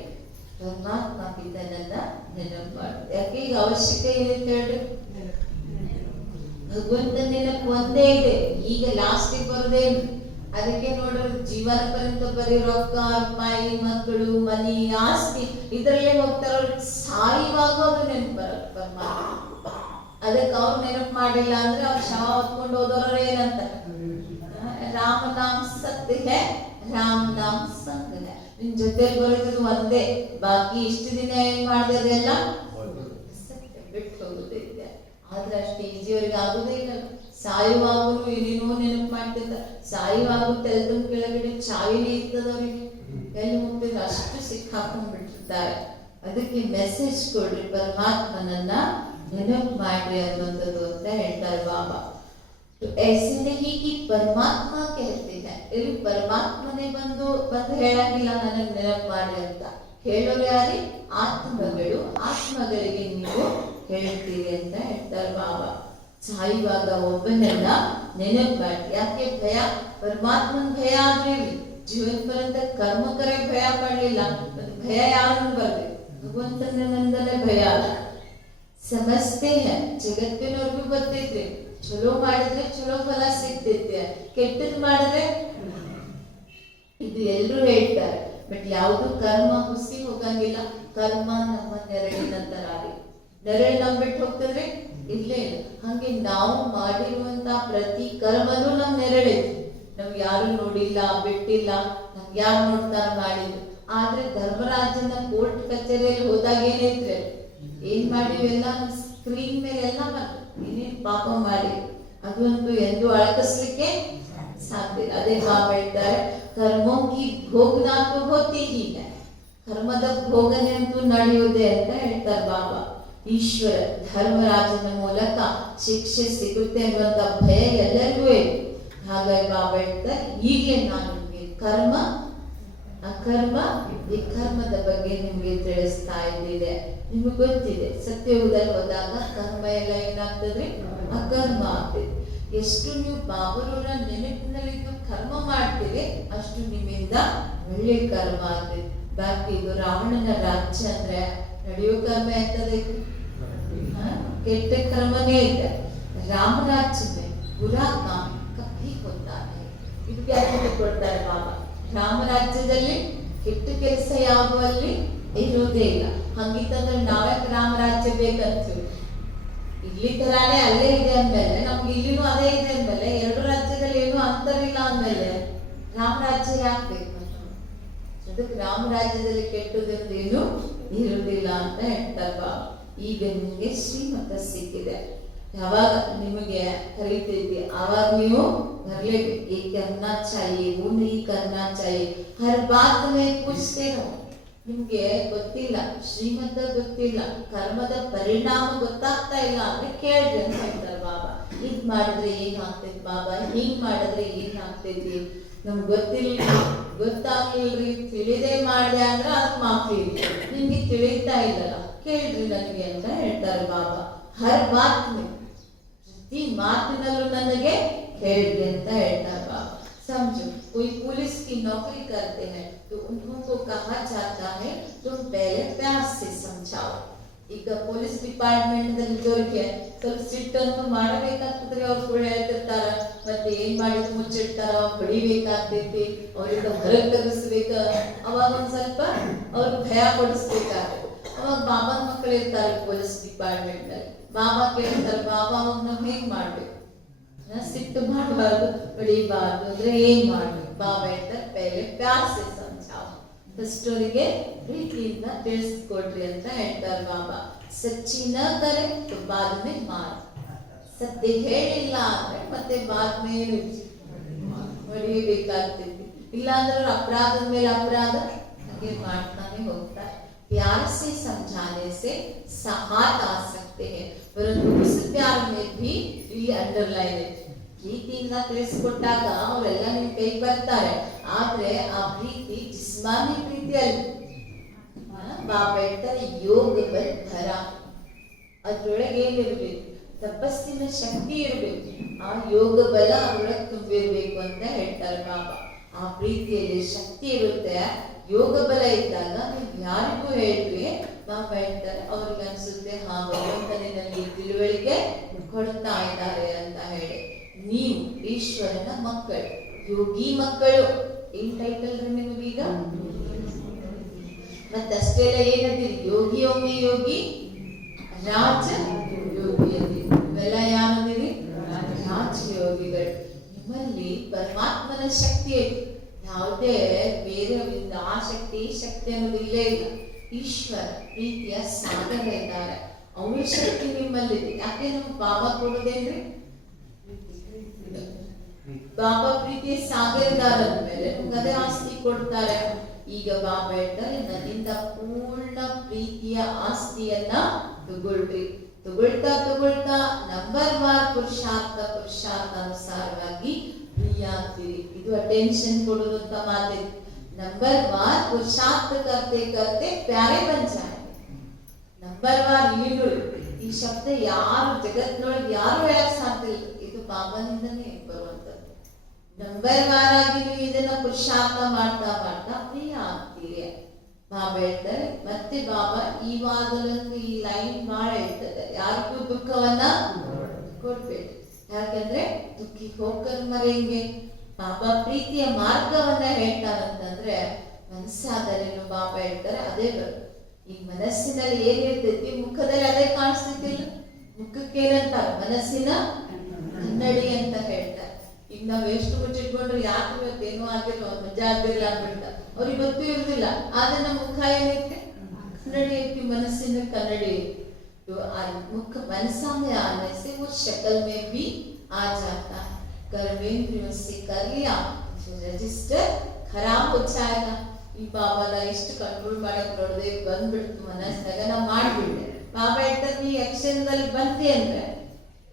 ಪರಮಾತ್ಮ ಪಿತನನ್ನ ನೆನಪು ಮಾಡಿ. ಯಾಕೆ ಈಗ ಅವಶ್ಯಕ ಏನಿತ್ತು ಹೇಳ್ರಿ, ಭಗವಂತ ನೆನಪು ಒಂದೇ ಇದೆ. ಈಗ ಲಾಸ್ಟಿಗೆ ಬರೋದೇನು, ಅದಕ್ಕೆ ನೋಡ್ರಿ ಜೀವನ ಪರ್ಯಂತ ಬರೀ ರೊಕ್ಕ ರೂಪಾಯಿ ಮಕ್ಕಳು ಮನಿ ಆಸ್ತಿ ಇದ್ರಲ್ಲೇ ಹೋಗ್ತಾರ. ಸಾಯುವಾಗ ಅದು ನೆನಪು ಬರಲ್ಲ ಪರಮಾತ್ಮ. ಅದಕ್ಕೆ ಅವ್ರು ನೆನಪು ಮಾಡಿಲ್ಲ ಅಂದ್ರೆ ಅವ್ರು ಶವ ಹೊತ್ಕೊಂಡು ಹೋದವ್ರ ಏನಂತ, ರಾಮ ನಾಮ ಸತ್ಯ ಹೇ ರಾಮ ನಾಮ ಸಂಗ ಹೇ. ನಿನ್ ಜೊತೆ ಬರೋದು ಒಂದೇ, ಬಾಕಿ ಇಷ್ಟು ದಿನ ಏನ್ ಮಾಡಿದೆ ಎಲ್ಲ ಬಿಟ್ಟು ಹೋಗುದಿದೆ. ಆದ್ರೆ ಅಷ್ಟು ಈಜಿಯವ್ರಿಗೆ ಆಗುದೇ ಇಲ್ಲ. ಸಾಯುವಾಗೂ ಏನೇನೋ ನೆನಪು ಮಾಡ್ತಿರ್ತಾರೆ. ಸಾಯುವಾಗ ತೆಲ್ದ ಕೆಳಗಡೆ ಚಾವಿನೇ ಇರ್ತದ ಅವ್ರಿಗೆ, ಎಲ್ಲಿ ಹೋಗ್ತಿದ್ರು ಅಷ್ಟು ಸಿಕ್ಕಾಕೊಂಡ್ಬಿಟ್ಟಿರ್ತಾರೆ. ಅದಕ್ಕೆ ಮೆಸೇಜ್ ಕೊಡ್ರಿ, ಪರಮಾತ್ಮನನ್ನ ನೆನಪು ಮಾಡ್ರಿ ಅನ್ನುವಂಥದ್ದು ಅಂತ ಹೇಳ್ತಾರೆ ಬಾಬಾ. ऐसे नहीं कि परमात्मा कहते हैं, ಇಲ್ಲಿ ಪರಮಾತ್ಮನೇ ಬಂದು ಹೇಳಂಗಿಲ್ಲ ನನಗೆ ನೆನಪು ಮಾಡಿ ಅಂತ. ಹೇಳೋರು ಯಾರಿ? ಆತ್ಮಗಳು. ಆತ್ಮಗಳಿಗೆ ನೀವು ಹೇಳ್ತೀರಿ ಅಂತ ಹೇಳ್ತಾರೆ ಬಾಬಾ. ಸಾಯುವಾಗ ಒಬ್ಬನನ್ನ ನೆನಪು ಮಾಡಿ. ಯಾಕೆ ಭಯ? ಪರಮಾತ್ಮನ ಭಯ ಆದ್ರೆ ಜೀವನ ಪರ್ಯಂತ ಕರ್ಮಕರೇ ಭಯ ಪಡ್ಲಿಲ್ಲ, ಭಯ ಯಾರನ್ನು ಬರ್ಬೇಕು? ಭಗವಂತನಿಂದಲೇ ಭಯ ಅಲ್ಲ. ಸಮಸ್ತೆ ಹೇ, ಜಗತ್ತಿನವ್ರಿಗೂ ಗೊತ್ತೈತ್ರಿ, ಚಲೋ ಮಾಡಿದ್ರೆ ಚಲೋ ಫಲ ಸಿಗ್ತೈತೆ, ಕೆಟ್ಟದ್ ಮಾಡಿದ್ರೆ ಇದು ಎಲ್ರು ಹೇಳ್ತಾರೆ. ಬಟ್ ಯಾವುದು ಕರ್ಮ ಹುಸಿ ಹೋಗಂಗಿಲ್ಲ. ಕರ್ಮ ನಮ್ಮ ನೆರಳಿನ ತರ ರೀ, ನೆರಳು ನಮ್ ಬಿಟ್ಟು ಹೋಗ್ತದ್ರೆ ಇರ್ಲೇ ಇಲ್ಲ. ಹಂಗೆ ನಾವು ಮಾಡಿರುವಂತ ಪ್ರತಿ ಕರ್ಮನೂ ನಮ್ ನೆರಳೈತಿ. ನಾವ್ ಯಾರು ನೋಡಿಲ್ಲ ಬಿಟ್ಟಿಲ್ಲ, ನಮ್ಗೆ ಯಾರು ನೋಡ್ತಾರ ಮಾಡಿದ್ರು. ಆದ್ರೆ ಧರ್ಮರಾಜನ ಕೋರ್ಟ್ ಕಚೇರಿಯಲ್ಲಿ ಹೋದಾಗ ಏನೈತ್ರಿ, ಏನ್ ಮಾಡಿವಿ ಎಲ್ಲ ಸ್ಕ್ರೀನ್ ಮೇಲೆ ಎಲ್ಲ ಏನೇನ್ ಪಾಪ ಮಾಡಿ ಅದಂತೂ ಎಂದು ಅಳಕಿಸ್ಲಿಕ್ಕೆ ಸಾಧ್ಯ ಇಲ್ಲ. ಅದೇ ಬಾಬಾ ಹೇಳ್ತಾರೆ, ಕರ್ಮೋಂಗಿ ಭೋಗನಾತು ಹೋತಿ ಹೀಗ, ಕರ್ಮದ ಭೋಗನೆ ಅಂತೂ ನಡೆಯುವುದೇ ಅಂತ ಹೇಳ್ತಾರೆ ಬಾಬಾ. ಈಶ್ವರ ಧರ್ಮರಾಜನ ಮೂಲಕ ಶಿಕ್ಷೆ ಸಿಗುತ್ತೆ ಅನ್ನುವಂತ ಭಯ ಎಲ್ಲರಿಗೂ ಇದೆ. ಹಾಗಾಗಿ ಬಾಬಾ ಹೇಳ್ತಾರೆ, ಈಗಲೇ ನಾನು ನಿಮಗೆ ಕರ್ಮ ಅಕರ್ಮ ವಿಕರ್ಮದ ಬಗ್ಗೆ ನಿಮ್ಗೆ ತಿಳಿಸ್ತಾ ಇದ್ದಿದೆ. ನಿಮ್ಗೆ ಗೊತ್ತಿದೆ, ಸತ್ಯಯುಗದಲ್ಲಿ ಹೋದಾಗ ಕರ್ಮ ಎಲ್ಲ ಏನಾಗ್ತದ್ರಿ, ಅಕರ್ಮ ಆಗ್ತದೆ. ಎಷ್ಟು ನೀವು ಬಾಬರವರ ನೆನಪಿನಲ್ಲಿದ್ದು ಕರ್ಮ ಮಾಡ್ತೀರಿ, ಅಷ್ಟು ನಿಮ್ಮಿಂದ ಒಳ್ಳೆ ಕರ್ಮ ಆಗ್ತದೆ. ಬಾಕಿ ಇದು ರಾವಣನ ರಾಜ್ಯ ಅಂದ್ರೆ ನಡೆಯೋ ಕರ್ಮ ಎಂತದೈತಿ? ಕೆಟ್ಟ ಕರ್ಮನೇ ಇದೆ. ರಾಮ राज्य में बुरा काम कभी होता नहीं. ಇದು ಗ್ಯಾರಂಟಿ ಕೊಡ್ತಾರೆ ಬಾಬಾ. ರಾಮ ರಾಜ್ಯದಲ್ಲಿ ಕೆಟ್ಟ ಕೆಲಸ ಯಾವುದು ಅಲ್ಲಿ ಇರೋದೇ ಇಲ್ಲ. ಹಂಗಿತ್ತಂದ್ರೆ ನಾವ್ಯಾಕೆ ರಾಮ ರಾಜ್ಯ ಬೇಕಂತೀವಿ? ಇಲ್ಲಿ ತರಾನೇ ಅಲ್ಲೇ ಇದೆ ಅಂದ್ಮೇಲೆ, ನಮ್ಗೆ ಇಲ್ಲಿನೂ ಅದೇ ಇದೆ ಅಂದ್ಮೇಲೆ, ಎರಡು ರಾಜ್ಯದಲ್ಲಿ ಏನು ಅಂತರ ಇಲ್ಲ ಅಂದ್ಮೇಲೆ ರಾಮ ರಾಜ್ಯ ಯಾಕೆ ಬೇಕು? ಅದಕ್ಕೆ ರಾಮ ರಾಜ್ಯದಲ್ಲಿ ಕೆಟ್ಟದೇನು ಇರುವುದಿಲ್ಲ ಅಂತ ಹೇಳ್ತಾರ. ಈಗ ನಿಮ್ಗೆ ಶ್ರೀಮತ ಸಿಕ್ಕಿದೆ, ಯಾವಾಗ ನಿಮಗೆ ಕರೀತೈತಿ ಆವಾಗ ನೀವು ಬರ್ಲೇಬೇಕು. ये करना चाहिए, वो नहीं करना चाहिए, हर बात में पूछते रहो. ನಿಮ್ಗೆ ಗೊತ್ತಿಲ್ಲ, ಶ್ರೀಮಂತ ಗೊತ್ತಿಲ್ಲ, ಕರ್ಮದ ಪರಿಣಾಮ ಗೊತ್ತಾಗ್ತಾ ಇಲ್ಲ ಅಂದ್ರೆ ಕೇಳ್ರಿ ಅಂತ ಹೇಳ್ತಾರೆ ಬಾಬಾ. ಇದ್ ಮಾಡಿದ್ರೆ ಏನ್ ಆಗ್ತೈತಿ ಬಾಬಾ, ಹಿಂಗ್ ಮಾಡಿದ್ರೆ ಏನ್ ಆಗ್ತೈತಿ, ನಮ್ಗೆ ಗೊತ್ತಾಗ್ಲಿಲ್ರಿ, ತಿಳಿದೇ ಮಾಡಿದೆ ಅಂದ್ರೆ ಅದು ಮಾಫಿ. ನಿಮ್ಗೆ ತಿಳಿತಾ ಇಲ್ಲಲ್ಲ, ಕೇಳ್ರಿ ನನಗೆ ಅಂತ ಹೇಳ್ತಾರೆ ಬಾಬಾ. ಹರ್ ಬಾತ್ ಪ್ರತಿ ಮಾತಿನಲ್ಲೂ ನನಗೆ ಕೇಳ್ರಿ ಅಂತ ಹೇಳ್ತಾರೆ ಬಾಬಾ. समझो, कोई पुलिस की नौकरी करते हैं तो उनको कहा जाता है तुम पहले प्यार से समझाओ. ಈಗ ಪೊಲೀಸ್ ಡಿಪಾರ್ಟ್ಮೆಂಟ್ ದಲ್ಲಿ ಇದ್ದವ್ರಿಗೆ ಸ್ವಲ್ಪ ಸಿಟ್ಟಂತೂ ಮಾಡಬೇಕಾಗ್ತದ್ರಿ. ಅವ್ರು ಸುಳ್ಳು ಹೇಳ್ತಿರ್ತಾರ, ಮತ್ತೆ ಏನ್ ಮಾಡಿದ್ ಮುಚ್ಚಿಡ್ತಾರ, ಬಡಿಬೇಕಾಗ್ತೈತಿ, ಅವ್ರಿಂದ ಹೊರಗೆ ತೆಗಿಸ್ಬೇಕ. ಅವಾಗ ಒಂದ್ ಸ್ವಲ್ಪ ಅವ್ರಿಗೆ ಭಯ ಪಡಿಸ್ಬೇಕಾಗ್ತದೆ. ಅವಾಗ ಬಾಬಾನ್ ಮಕ್ಕಳು ಇರ್ತಾರೆ ಪೊಲೀಸ್ ಡಿಪಾರ್ಟ್ಮೆಂಟ್ ನಲ್ಲಿ. ಬಾಬಾ ಕೇಳ್ತಾರೆ, ಬಾಬಾ ಅವಾಗ ನಾವ್ ಹೇಗ್ ಮಾಡ್ಬೇಕು? ಸಿಟ್ಟು ಮಾಡಬಾರ್ದು, ಬಡಿಬಾರ್ದು ಅಂದ್ರೆ ಏನ್ ಮಾಡ್ಬೇಕು? ಬಾಬಾ ಹೇಳ್ತಾರೆ, ಪಹಲೆ ಪ್ಯಾರ್ ಸೆ ಸಮझाओ, ಫಸ್ಟ್ ಅವರಿಗೆ ಪ್ರೀತಿಯಿಂದ ತಿಳಿಸ್ಕೊಡ್ರಿ ಅಂತ ಹೇಳ್ತಾರೆ ಬಾಬಾ. ಸಚ್ಚಿ ನ ಕರೆ तो बाद में मार. ಸತ್ಯ ಹೇಳಿಲ್ಲ ಅಂದ್ರೆ ಮತ್ತೆ ಬಾದ್ ಮೇಲೆ ಹೊಡಿಬೇಕಾಗ್ತೈತಿ. ಇಲ್ಲ ಅಂದ್ರೆ ಅಪರಾಧದ ಮೇಲೆ ಅಪರಾಧ ಹಾಗೆ ಮಾಡ್ತಾನೆ ಹೋಗ್ತಾರೆ. प्यार से समझाने से साहत आ सकते हैं, परंतु उस प्यार में भी ಇಲ್ಲಿ ಅಂಡರ್ಲೈನ್ ಇದೆ. ಪ್ರೀತಿಯಿಂದ ತಿಳಿಸ್ಕೊಟ್ಟಾಗ ಅವರೆಲ್ಲ ನಿಮ್ ಕೈ ಬರ್ತಾರೆ, ಆದ್ರೆ ಆ ಪ್ರೀತಿ ಜಿಸ್ಮಾನಿ ಪ್ರೀತಿ ಅಲ್ಲ. ಬಾಬಾ ಹೇಳ್ತಾರೆ ಯೋಗ ಬಲ್ ಭರ, ಅದ್ರೊಳಗೆ ಏನಿರ್ಬೇಕು? ತಪಸ್ಸಿನ ಶಕ್ತಿ ಇರ್ಬೇಕು. ಆ ಯೋಗ ಬಲ ಅದ್ರೊಳಗೆ ತುಂಬಿರ್ಬೇಕು ಅಂತ ಹೇಳ್ತಾರೆ ಬಾಬಾ. ಆ ಪ್ರೀತಿಯಲ್ಲಿ ಶಕ್ತಿ ಇರುತ್ತೆ, ಯೋಗ ಬಲ ಇದ್ದಾಗ ನೀವು ಯಾರಿಗೂ ಹೇಳ್ರಿ, ಬಾಬಾ ಹೇಳ್ತಾರೆ ಅವ್ರಿಗೆ ಅನ್ಸುತ್ತೆ ಹಾ ಭಗವಂತನೇ ನನಗೆ ತಿಳುವಳಿಕೆ ಕೊಡ್ತಾ ಇದ್ದಾರೆ ಅಂತ ಹೇಳಿ. ನೀವು ಈಶ್ವರನ ಮಕ್ಕಳು, ಯೋಗಿ ಮಕ್ಕಳು. ಏನ್ ಟೈಟಲ್ ರೀ ನಿಮಗೀಗ? ಮತ್ತಷ್ಟೇ ಎಲ್ಲ ಏನಂತೀರಿ? ಯೋಗಿ ಒಮ್ಮೆ ಯೋಗಿ, ರಾಜ ಯೋಗಿ ಅಂತೀರಿ. ಇವೆಲ್ಲ ಯಾರಂದಿರಿ? ರಾಜ ಯೋಗಿಗಳು. ನಿಮ್ಮಲ್ಲಿ ಪರಮಾತ್ಮನ ಶಕ್ತಿ ಐತಿ, ಯಾವುದೇ ಬೇರೆ ಆ ಶಕ್ತಿ ಅನ್ನೋದು ಇಲ್ಲೇ ಇಲ್ಲ. ಈಶ್ವರ ಪ್ರೀತಿಯ ಸಾಗರ ಇದ್ದಾರೆ, ಅವಳ ಶಕ್ತಿ ನಿಮ್ಮಲ್ಲಿದೆ. ಯಾಕೆ ನಮ್ಗೆ ಬಾಬಾ ಕೊಡೋದೇನ್ರಿ? ಬಾಬಾ ಪ್ರೀತಿಯ ಸಾಗರ ಇದ್ದಾರೆ ಅಂದ್ಮೇಲೆ ನಮ್ಗೆ ಅದೇ ಆಸ್ತಿ ಕೊಡ್ತಾರೆ. ಈಗ ಬಾಬಾ ಹೇಳ್ತಾರೆ ನನ್ನಿಂದ ಪೂರ್ಣ ಪ್ರೀತಿಯ ಆಸ್ತಿಯನ್ನ ತಗೊಳ್ರಿ. ತಗೊಳ್ತಾ ನಂಬರ್ ವಾರ್ ಪುರುಷಾರ್ಥ ಅನುಸಾರವಾಗಿ ಪ್ರಿಯ ಆಗ್ತೀರಿ. ಇದು ಅಟೆನ್ಷನ್ ಕೊಡೋದು ಅಂತ ಮಾತಿದೆ. ನಂಬರ್ ವಾರ್ ಪುರುಷಾರ್ಥ ಕರ್ತೆ ಪ್ಯಾರೆ ಬನ್ ಜಾಯ್. ನಂಬರ್ ವಾರ್ ಇಲ್ಲಿ ಈ ಶಬ್ದ ಯಾರು ಜಗತ್ನೊಳಗೆ ಯಾರು ಹೇಳಕ್ ಸಾಧ್ಯ ಇಲ್ಲ, ಇದು ಬಾಬಾನಿಂದನೇ ಬರುವಂತದ್ದು. ನಂಬರ್ ವಾರ್ ಆಗಿ ನೀವು ಇದನ್ನ ಪುರುಷಾರ್ಥ ಮಾಡ್ತಾ ಪ್ರಿಯ ಆಗ್ತೀರಿ. ಬಾಬಾ ಹೇಳ್ತಾರೆ ಮತ್ತೆ ಬಾಬಾ ಈ ವಾರದಲ್ಲಂತೂ ಈ ಲೈನ್ ಬಹಳ ಹೇಳ್ತದೆ, ಯಾರಿಗೂ ದುಃಖವನ್ನ ಕೊಡ್ಬೇಡಿ, ಯಾಕಂದ್ರೆ ದುಃಖಿ ಹೋಗ್ಕರ್ ಮರೆಂಗೆ. ಬಾಬಾ ಪ್ರೀತಿಯ ಮಾರ್ಗವನ್ನ ಹೇಳ್ತಾರಂತಂದ್ರೆ ಮನಸ್ಸಾದರೇನು ಬಾಬಾ ಹೇಳ್ತಾರೆ ಅದೇ ಬರುತ್ತೆ. ಈ ಮನಸ್ಸಿನಲ್ಲಿ ಏನಿರ್ತೈತಿ ಮುಖದಲ್ಲಿ ಅದೇ ಕಾಣಿಸ್ತಿಲ್ಲ. ಮುಖಕ್ಕೆ ಏನಂತಾರೆ? ಮನಸ್ಸಿನ ಕನ್ನಡಿ ಅಂತ ಹೇಳ್ತಾರೆ. ಈಗ ನಾವ್ ಎಷ್ಟು ಮುಚ್ಚಿಟ್ಕೊಂಡ್ರೆ ಯಾಕೆ ಇವತ್ತೇನೋ ಆಗಿರೋ ಮಜಾ ಆಗ್ತಿಲ್ಲ ಅಂದ್ಬಿಡ್ತಾರೆ, ಅವ್ರಿಗೆ ಗೊತ್ತೂ ಇರುದಿಲ್ಲ. ಆದ್ರೆ ನಮ್ಮ ಮುಖ ಏನೈತಿ? ಕನ್ನಡಿ ಐತಿ, ಮನಸ್ಸಿನ ಕನ್ನಡಿ ಐತಿ. मुख मन सामने आने से वो शक्ल में भी आ जाता है. कर्मेंद्रियों से कर लिया रजिस्टर खराब हो जाएगा. ಈ ಬಾಬಾನ ಎಷ್ಟು ಕಂಟ್ರೋಲ್ ಮಾಡಕ್ ನೋಡದೆ ಬಂದ್ಬಿಡ್ತು ಮನಸ್ಸಾಗ ನಾವು ಮಾಡ್ಬಿಡ್ದೆ. ಬಾಬಾ ಹೇಳ್ತಾರೆ ನೀ ಯಕ್ಷಣದಲ್ಲಿ ಬಂತೆ ಅಂದ್ರೆ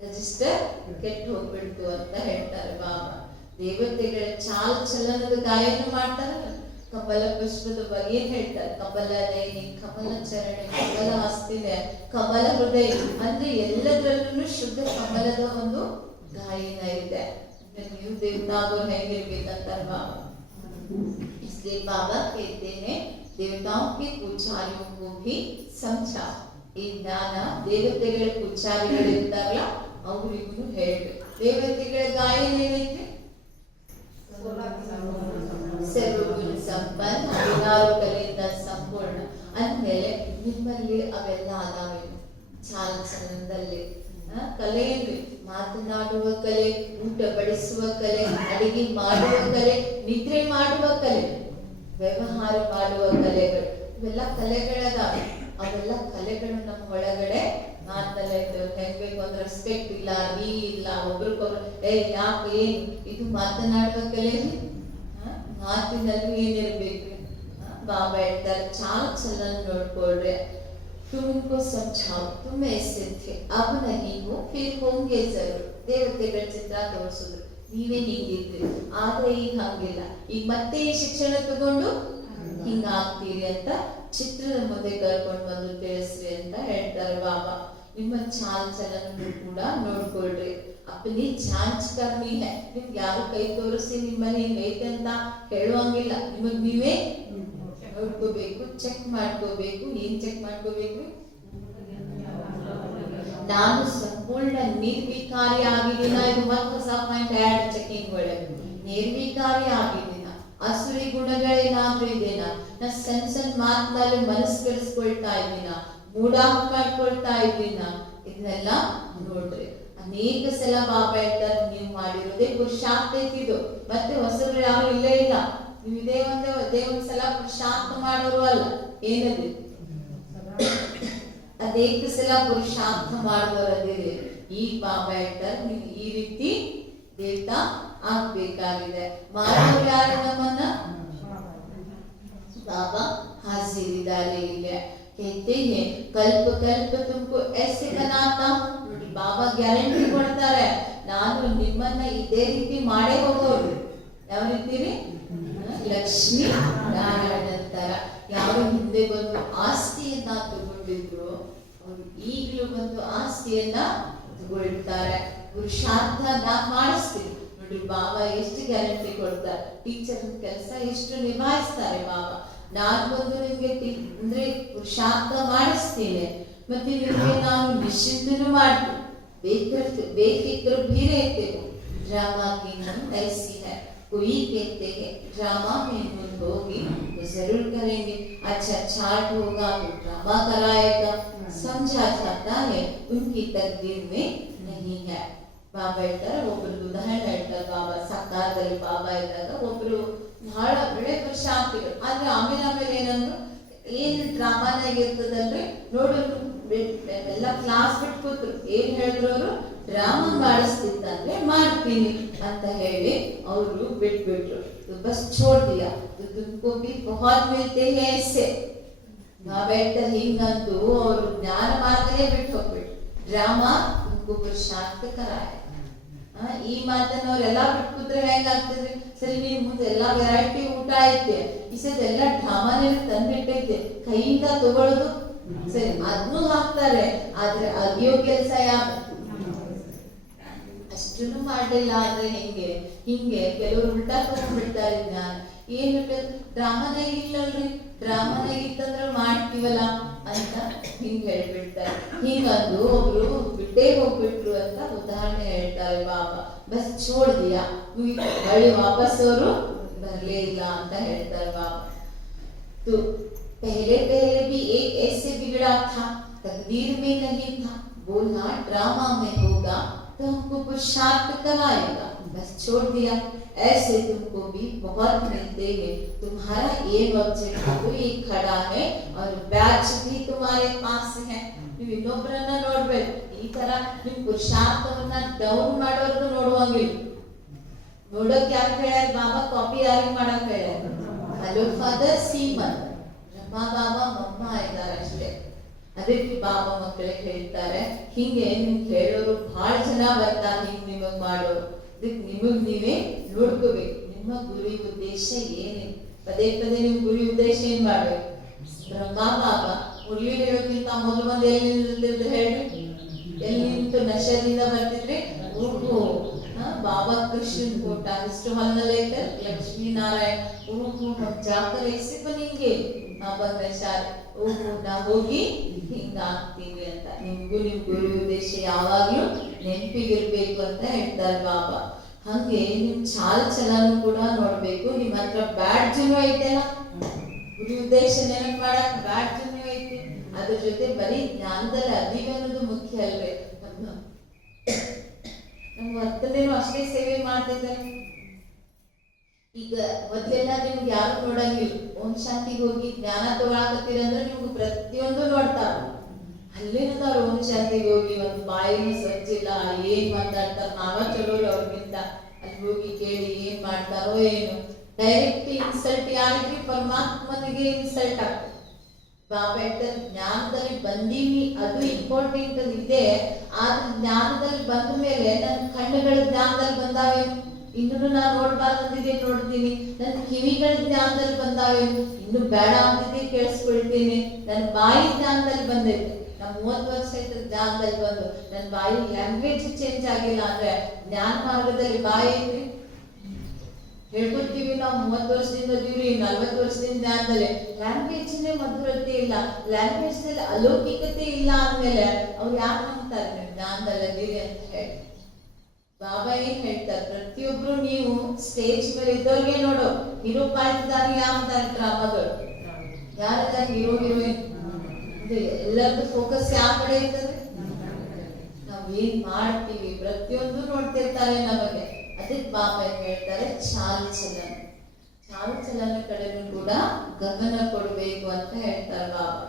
ರಿಜಿಸ್ಟರ್ ಕೆಟ್ಟು ಹೋಗ್ಬಿಡ್ತು ಅಂತ ಹೇಳ್ತಾರೆ ಬಾಬಾ. ದೇವತೆಗಳ ಚಲನದ ಗಾಯನ ಮಾಡ್ತಾರಲ್ಲ, ಕಮಲ ಪುಷ್ಪದ ಬಗ್ಗೆ ಏನ್ ಹೇಳ್ತಾರೆ? ಕಮಲ ನಯನಿ, ಕಮಲ ಚರಣೆ, ಕಮಲ ಹಸ್ತಿನೆ, ಕಮಲ ಹೃದಯ ಅಂದ್ರೆ ಎಲ್ಲದರಲ್ಲೂ ಶುದ್ಧ ಕಮಲದ ಒಂದು ಗಾಯನ ಇದೆ. ನೀವು ದೇವತಾಗೋರು ಹೆಂಗಿರ್ಬೇಕಂತಾರೆ ಬಾಬಾ. इसलिए बाबा कहते हैं देवताओं के पुजारियों को भी समझा. ಈ ಜ್ಞಾನ ದೇವತೆಗಳ ಪೂಜಾರಿಗಳಿರ್ತಾರಲ್ಲ ಅವರಿಗೂ ಹೇಳ್ಬೇಕು. ದೇವತೆಗಳ ಗಾಯನ ಏನೈತಿ? ಸರ್ವಗುಣ ಸಂಪನ್ನ, 16 ಕಲೆಯಿಂದ ಸಂಪೂರ್ಣ ಅಂದ್ಮೇಲೆ ನಿಮ್ಮಲ್ಲಿ ಅವೆಲ್ಲ ಅದಾವೇನು? ಚಾಲಚಲನದಲ್ಲಿ ಕಲೆ ಏನ್ರಿ? ಮಾತನಾಡುವ ಕಲೆ, ಊಟ ಬಡಿಸುವ ಕಲೆ, ಅಡಿಗೆ ಮಾಡುವ ಕಲೆ, ನಿದ್ರೆ ಮಾಡುವ ಕಲೆ, ವ್ಯವಹಾರ ಮಾಡುವ ಕಲೆಗಳು, ಇವೆಲ್ಲ ಕಲೆಗಳದಾವೆ. ಅವೆಲ್ಲ ಕಲೆಗಳು ನಮ್ಮ ಒಳಗಡೆ ಮಾತಲ್ಲ ಇದ್ದು ಹೆಂಗ್ಬೇಕು ಅಂದ್ರೆ ರೆಸ್ಪೆಕ್ಟ್ ಇಲ್ಲ, ನೀ ಇಲ್ಲ, ಒಬ್ರಿಗೊಬ್ರು ಯಾಕೆ ಏನು ಇದು ಮಾತನಾಡುವ ಕಲೆ. ಮಾತಿನಲ್ಲೂ ಏನಿರ್ಬೇಕು? ಬಾಬಾ ಹೇಳ್ತಾರೆ ಚಾಲ್ ಚಲನ್ ನೋಡ್ಕೊಳ್ರೆ. तुमको समझाओ तुम ऐसे थे अब नहीं हो फिर होंगे जरूर. ದೇವತೆಗಳ ಚಿತ್ರ ತೋರಿಸಿದ್ರು, ನೀವೇ ಹಿಂಗಿದ್ರಿ ಆದ್ರೆ ಈಗ ಹಂಗಿಲ್ಲ, ಈಗ ಮತ್ತೆ ಈ ಶಿಕ್ಷಣ ತಗೊಂಡು ಹಿಂಗಾಗ್ತೀರಿ ಅಂತ ಚಿತ್ರದ ಮುಂದೆ ಕರ್ಕೊಂಡು ಬಂದು ತಿಳಿಸ್ರಿ ಅಂತ ಹೇಳ್ತಾರೆ ಬಾಬಾ. ನಿಮ್ಮ ಚಾಲ್ ಚಲನ ಕೂಡ ನೋಡ್ಕೊಳ್ರಿ. ಅಪ್ಪನಿ ಜಾಂಚ್ ಕರ್ನಿ ಹೈ. ನಿಮ್ಗೆ ಯಾರು ಕೈ ತೋರಿಸಿ ನಿಮ್ಮಲ್ಲಿ ಹಿಂಗೈತೆ ಅಂತ ಹೇಳುವಂಗಿಲ್ಲ, ನಿಮಗ್ ನೀವೇ ನೋಡ್ಕೋಬೇಕು, ಚೆಕ್ ಮಾಡ್ಕೋಬೇಕು. ಏನ್ ಚೆಕ್ ಮಾಡ್ಕೋಬೇಕು? ನಾನು ಸಂಪೂರ್ಣ ನಿರ್ವಿಕಾರಿ ಆಗಿದ್ದೀನ. ಇದು ಮತ್ತೆ ಹೊಸ ಪಾಯಿಂಟ್ ಆಡ್ ಚೆಕಿಂಗ್ ಒಳಗೆ. ನಿರ್ವಿಕಾರಿ ಆಗಿದ್ದೀನ, ಅಸುರಿ ಗುಣಗಳೇನಾದ್ರೂ ಇದೆನಾ, ನಾ ಸಣ್ಣ ಸಣ್ಣ ಮಾತನಾಡಿ ಮನಸ್ಸು ಕೆಡಿಸ್ಕೊಳ್ತಾ ಇದ್ದೀನ, ಮೂಡ್ ಆಫ್ ಮಾಡ್ಕೊಳ್ತಾ ಇದ್ದೀನ, ಇದನ್ನೆಲ್ಲ ನೋಡ್ರಿ. ಅನೇಕ ಸಲ ಬಾಬಾ ಹೇಳ್ತಾರೆ ನೀವು ಮಾಡಿರೋದೇ ಪುರುಷಾರ್ಥ ಐತಿದು, ಮತ್ತೆ ಹೊಸರು ಯಾರು ಇಲ್ಲೇ ಇಲ್ಲ. ನೀವು ಇದೇ ಒಂದ್ ಸಲ ಪುರುಷಾರ್ಥ ಮಾಡೋರು ಅಲ್ಲ, ಏನದು ಅನೇಕ ಸಲ ಪುರುಷಾರ್ಥ ಮಾಡುವವರದಿರಿ. ಈ ಬಾಬಾ ಹೇಳ್ತಾರೆ ನೀವು ಈ ರೀತಿ ದೇವತಾ ಆಗ್ಬೇಕಾಗಿದೆ. ಮಾಡೋರು ಯಾರು ನಮ್ಮನ್ನ? ಬಾಬಾ ಹಾಜಿರಿದ್ದಾರೆ ಇಲ್ಲಿ. कहते हैं कल्प कल्प तुमको ऐसे बनाता हूं. ನೋಡಿ ಬಾಬಾ ಗ್ಯಾರಂಟಿ ಕೊಡ್ತಾರೆ, ನಾನು ನಿಮ್ಮನ್ನ ಇದೇ ರೀತಿ ಮಾಡೇ ಹೋಗೋರು. ಯಾವ ರೀತಿ ರೀ? ಲಕ್ಷ್ಮೀ ನಾರಾಯಣ ಅಂತಾರ. ಯಾರು ಹಿಂದೆ ಬಂದು ಆಸ್ತಿಯನ್ನ ತಗೊಂಡಿದ್ರು ಅವರು ಈಗಲೂ ಬಂದು ಆಸ್ತಿಯನ್ನ ತಗೊಳ್ತಾರೆ. ಪುರುಷಾರ್ಥ ನಾ ಮಾಡಿಸ್ತೀನಿ. ನೋಡಿ ಬಾಬಾ ಎಷ್ಟು ಗ್ಯಾರಂಟಿ ಕೊಡ್ತಾರೆ. ಟೀಚರ್ ಕೆಲಸ ಎಷ್ಟು ನಿಭಾಯಿಸ್ತಾರೆ ಬಾಬಾ. ನಾನು ಬಂದು ನಿಮ್ಗೆ ಅಂದ್ರೆ ಪುರುಷಾರ್ಥ ಮಾಡಿಸ್ತೇನೆ, ಮತ್ತೆ ನಿಮ್ಗೆ ನಾನು ನಿಶ್ಚಿಂತನೂ ಮಾಡ್ತೀನಿ, ಬೇಕಿದ್ರು भी रहते हो. ड्रामा की हम ऐसी है, कोई कहते हैं ड्रामा में धुन होगी तो जरूर करेंगे, अच्छा चार्ट होगा तो ड्रामा कराएगा. समझा जाता है उनकी तकदीर में नहीं है. ಬಾಬಾ ಹೇಳ್ತಾರೆ, ಒಬ್ರು ಉದಾಹರಣೆ ಹೇಳ್ತಾರೆ. ಬಾಬಾ ಸಕಾಲದಲ್ಲಿ ಬಾಬಾ ಇದ್ದಾಗ ಒಬ್ರು ಬಹಳ ಒಳ್ಳೆ ಪುರುಷಾರ್ಥಿಗಳು, ಆದ್ರೆ ಆಮೇಲೆ ಏನಂದ್ರು, ಏನ್ ಡ್ರಾಮಾನಾಗ ಇರ್ತದಲ್ರಿ ನೋಡೋರು ಎಲ್ಲ ಕ್ಲಾಸ್ ಬಿಟ್ಟು ಕೂತ್ರು. ಏನ್ ಹೇಳಿದ್ರು ಅವರು? ಡ್ರಾಮಾ ಮಾಡಿಸ್ತಿದ್ದಂದ್ರೆ ಮಾಡ್ತೀನಿ ಅಂತ ಹೇಳಿ ಅವರು ಬಿಟ್ಬಿಟ್ರು. ಬಸ್ छोड़ दिया तो तुमको भी बहुत मिलते हैं ऐसे. ಬಾಬಾ ಹೇಳ್ತಾರೆ ಹಿಂಗಂತೂ ಅವರು ಜ್ಞಾನ ಮಾರ್ಗನೇ ಬಿಟ್ಟು ಹೋಗ್ಬಿಟ್ರು. ಡ್ರಾಮಾ तुमको पुरुषार्थ कराए. ಈ ಮಾತನ್ನ ಅವ್ರೆಲ್ಲಾ ಬಿಟ್ಕೂತ್ರೆ ಹೆಂಗಾಗ್ತದ್ರಿ? ಸರಿ ನೀವು ಮುಂದೆ ಎಲ್ಲಾ ವೆರೈಟಿ ಊಟ ಐತೆ, ಇಸದೆಲ್ಲ ಡ್ರಾಮಾನೇ ತಂದಿಟ್ಟೈತೆ, ಕೈಯಿಂದ ತಗೊಳ್ಳೋದು ಸರಿ ಅದನ್ನು ಹಾಕ್ತಾರೆ, ಆದ್ರೆ ಅಗಿಯೋ ಕೆಲಸ ಯಾರು? ಅಷ್ಟನ್ನು ಮಾಡಲಿಲ್ಲ ಅಂದ್ರೆ ಹಿಂಗೆ ಕೆಲವರು ಉಲ್ಟಾ ತಗೊಂಡ್ಬಿಡ್ತಾರೆ. ಜ್ಞಾನ ಏನ್ ಡ್ರಾಮಾನಾಗ ಇಲ್ಲಲ್ರಿ, ಡ್ರಾಮಾನಾಗ ಇತ್ತಂದ್ರೆ ಮಾಡ್ತೀವಲ್ಲ ಅಂತ ಹಿಂಗ್ ಹೇಳ್ಬಿಡ್ತಾರೆ. ಹಿಂಗಂದು ಒಬ್ರು ಬಿಟ್ಟೇ ಹೋಗ್ಬಿಟ್ರು ಅಂತ ಉದಾಹರಣೆ ಹೇಳ್ತಾರೆ ಬಾಬಾ. ಬಸ್ छोड़ दिया, ಹೊಳ್ಳಿ ವಾಪಸ್ ಅವರು ಬರ್ಲೇ ಇಲ್ಲ ಅಂತ ಹೇಳ್ತಾರೆ ಬಾಬಾ. तो पहले भी एक ऐसे बिगड़ा था, तकदीर में नहीं था, बोला ड्रामा में होगा तो हमको पुरुषार्थ कराएगा, बस छोड़ दिया. ऐसे तुमको भी बहुत मिलते हैं. तुम्हारा एम ऑब्जेक्ट भी खड़ा है और बैच भी तुम्हारे पास है. ನೀವು ಇನ್ನೊಬ್ಬರನ್ನ ನೋಡ್ಬೇಕು. ಈ ತರ ನಿಮ್ ಪುರುಷಾರ್ಥವನ್ನ ಡೌನ್ ಮಾಡೋರ್ದು ನೋಡುವಂಗಿಲ್ಲ. ನೋಡೋಕ್ ಯಾರು ಹೇಳ್ಯಾರ? ಬಾಬಾ ಕಾಪಿ ಯಾರಿಗೆ ಮಾಡಕ್ ಹೇಳ್ಯಾರ? ಹಲೋ ಫಾದರ್ ಸೀಮನ್, ರಮಾ ಬಾಬಾ ಮಮ್ಮ ಇದ್ದಾರೆ ಅಷ್ಟೇ. ಅದಕ್ಕೆ ಬಾಬಾ ಮಕ್ಕಳಿಗೆ ಹೇಳ್ತಾರೆ, ಹಿಂಗೆ ನಿಮ್ಗೆ ಹೇಳೋರು ಬಹಳ ಜನ ಬರ್ತಾರೆ, ಹಿಂಗ್ ನಿಮಗ್ ಮಾಡೋರು. ಅದಕ್ಕೆ ನಿಮಗ್ ನೀವೇ ನೋಡ್ಕೋಬೇಕು, ನಿಮ್ಮ ಗುರಿ ಉದ್ದೇಶ ಏನಿದೆ. ಪದೇ ಪದೇ ನಿಮ್ ಗುರಿ ಉದ್ದೇಶ ಏನ್ ಮಾಡ್ಬೇಕು? ರಮಾ ಬಾಬಾ ಮುರಳಿ ಹೇಳೋಕ್ಕಿಂತ ಮೊದಲು ಬಂದು ಎಲ್ಲಿ ನಿಲ್ತಿದ್ರು ಹೇಳ್ರಿ? ಎಲ್ಲಿ ನಿಂತು ನಶದಿಂದ ಬರ್ತಿದ್ರಿ? बाबा कृष्ण को ट्रांजिस्टर हॉल में लेकर लक्ष्मी नारायण उनको हम जाकर ऐसे बनेंगे ಬಂದ ಶಾಲೆ ನಾ ಹೋಗಿ ಹಿಂಗಾಗ್ತೀವಿ ಅಂತ. ನಿಮ್ಗೂ ನಿಮ್ ಗುರು ಉದ್ದೇಶ ಯಾವಾಗ್ಲೂ ನೆನಪಿಗಿರ್ಬೇಕು ಅಂತ ಹೇಳ್ತಾರೆ ಬಾಬಾ. ಹಂಗೆ ನಿಮ್ ಚಾಲ್ ಚಲನೂ ಕೂಡ ನೋಡ್ಬೇಕು. ನಿಮ್ ಹತ್ರ ಬ್ಯಾಡ್ಜುನು ಐತೆಲ್ಲ, ಗುರು ಉದ್ದೇಶ ನೆನಪು ಮಾಡಕ್ ಬ್ಯಾಡ್ಜುನು ಐತಿ. ಅದ್ರ ಜೊತೆ ಬರೀ ಜ್ಞಾನದಲ್ಲಿ ಅರಿವು ಅನ್ನೋದು ಮುಖ್ಯ ಅಲ್ವೇ. ನಮ್ಗೆ ವರ್ತನೇನು ಅಷ್ಟೇ ಸೇವೆ ಮಾಡ್ತಿದ್ದಾರೆ. ಈಗ ಮೊದ್ಲೆಲ್ಲ ನಿಮ್ಗೆ ಯಾರು ನೋಡಂಗಿಲ್ಲ. ಓಂ ಶಾಂತಿಗೆ ಹೋಗಿ ಜ್ಞಾನ ತಗೊಳಕತ್ತೀರಂದ್ರೆ ನಿಮ್ಗೆ ಪ್ರತಿಯೊಂದು ನೋಡ್ತಾರ. ಅಲ್ಲೇನದಾರ ಓಂ ಶಾಂತಿಗೆ ಹೋಗಿ ಒಂದು ಬಾಯಿನೂ ಸ್ವಚ್ಛ ಇಲ್ಲ, ಏನ್ ಮಾತಾಡ್ತಾರ, ನಾವ ಚಲೋ ಅವ್ರಿಗಿಂತ. ಅಲ್ಲಿ ಹೋಗಿ ಕೇಳಿ ಏನ್ ಮಾಡ್ತಾರೋ ಏನು. ಡೈರೆಕ್ಟ್ ಇನ್ಸಲ್ಟ್ ಯಾರಿಗ್ರಿ? ಪರಮಾತ್ಮನಿಗೆ ಇನ್ಸಲ್ಟ್ ಆಗ್ತದೆ. ಬಾಬಾ ಹೇಳ್ತಾರೆ ಜ್ಞಾನದಲ್ಲಿ ಬಂದೀವಿ, ಅದು ಇಂಪಾರ್ಟೆಂಟ್ ಇದೆ. ಆದ್ರೆ ಜ್ಞಾನದಲ್ಲಿ ಬಂದ ಮೇಲೆ ನನ್ನ ಕಣ್ಣುಗಳ ಜ್ಞಾನದಲ್ಲಿ ಬಂದಾವೇನು, ಇನ್ನು ನಾನು ನೋಡ್ಬಾರ್ದಿದೆ ನೋಡ್ತೀನಿ. ನನ್ನ ಕಿವಿಗಳ ಜ್ಞಾನದಲ್ಲಿ ಬಂದಾವೇನು, ಇನ್ನು ಬೇಡ ಅಂತಿದೆ ಕೇಳಿಸ್ಕೊಳ್ತೀನಿ. ನನ್ನ ಬಾಯಿ ಜ್ಞಾನದಲ್ಲಿ ಬಂದೈತೆ. ನಾ 30 ವರ್ಷ ಆಯ್ತು ಜ್ಞಾನದಲ್ಲಿ ಬಂದು. ನನ್ನ ಬಾಯಿ ಲ್ಯಾಂಗ್ವೇಜ್ ಚೇಂಜ್ ಆಗಿಲ್ಲ ಅಂದ್ರೆ ಜ್ಞಾನ ಮಾರ್ಗದಲ್ಲಿ ಬಾಯಿ ಐತ್ರಿ. ಹೇಳ್ಕೊತೀವಿ ನಾವು 30 ವರ್ಷದಿಂದ ಇದೀವಿ, 40 ವರ್ಷದಿಂದ ಜ್ಞಾನದಲ್ಲಿ. ಲ್ಯಾಂಗ್ವೇಜ್ನೇ ಮಧುರತೆ ಇಲ್ಲ, ಲ್ಯಾಂಗ್ವೇಜ್ ನಲ್ಲಿ ಅಲೌಕಿಕತೆ ಇಲ್ಲ ಅಂದ್ಮೇಲೆ ಅವ್ರು ಯಾರು ನಂಬ್ತಾರೆ ನೀವು ಜ್ಞಾನದಲ್ಲಿ ಅದೀರಿ ಅಂತ ಹೇಳಿ. ಬಾಬಾ ಏನ್ ಹೇಳ್ತಾರೆ, ಪ್ರತಿಯೊಬ್ರು ನೀವು ಸ್ಟೇಜ್ ಮೇಲೆ ಇದ್ದವ್ರಿಗೆ ನೋಡು. ಹೀರೋ ಪಾಲ್ದಾರಿ ಅಂತ ಡ್ರಾಮಾದವ್ರು ಯಾರೆಲ್ಲ ಹೀರೋ ಹೀರೋಯಿನ್, ಎಲ್ಲರದ್ದು ಫೋಕಸ್ ಯಾವ ಕಡೆ ಇರ್ತದೆ? ನಾವ್ ಏನ್ ಮಾಡ್ತೀವಿ ಪ್ರತಿಯೊಂದು ನೋಡ್ತಿರ್ತಾರೆ ನಮಗೆ. ಅದಕ್ಕೆ ಬಾಬಾ ಏನ್ ಹೇಳ್ತಾರೆ, ಚಾಲ್ ಚಲನ, ಚಾಲ್ ಚಲನ ಕಡೆನೂ ಕೂಡ ಗಮನ ಕೊಡ್ಬೇಕು ಅಂತ ಹೇಳ್ತಾರೆ ಬಾಬಾ.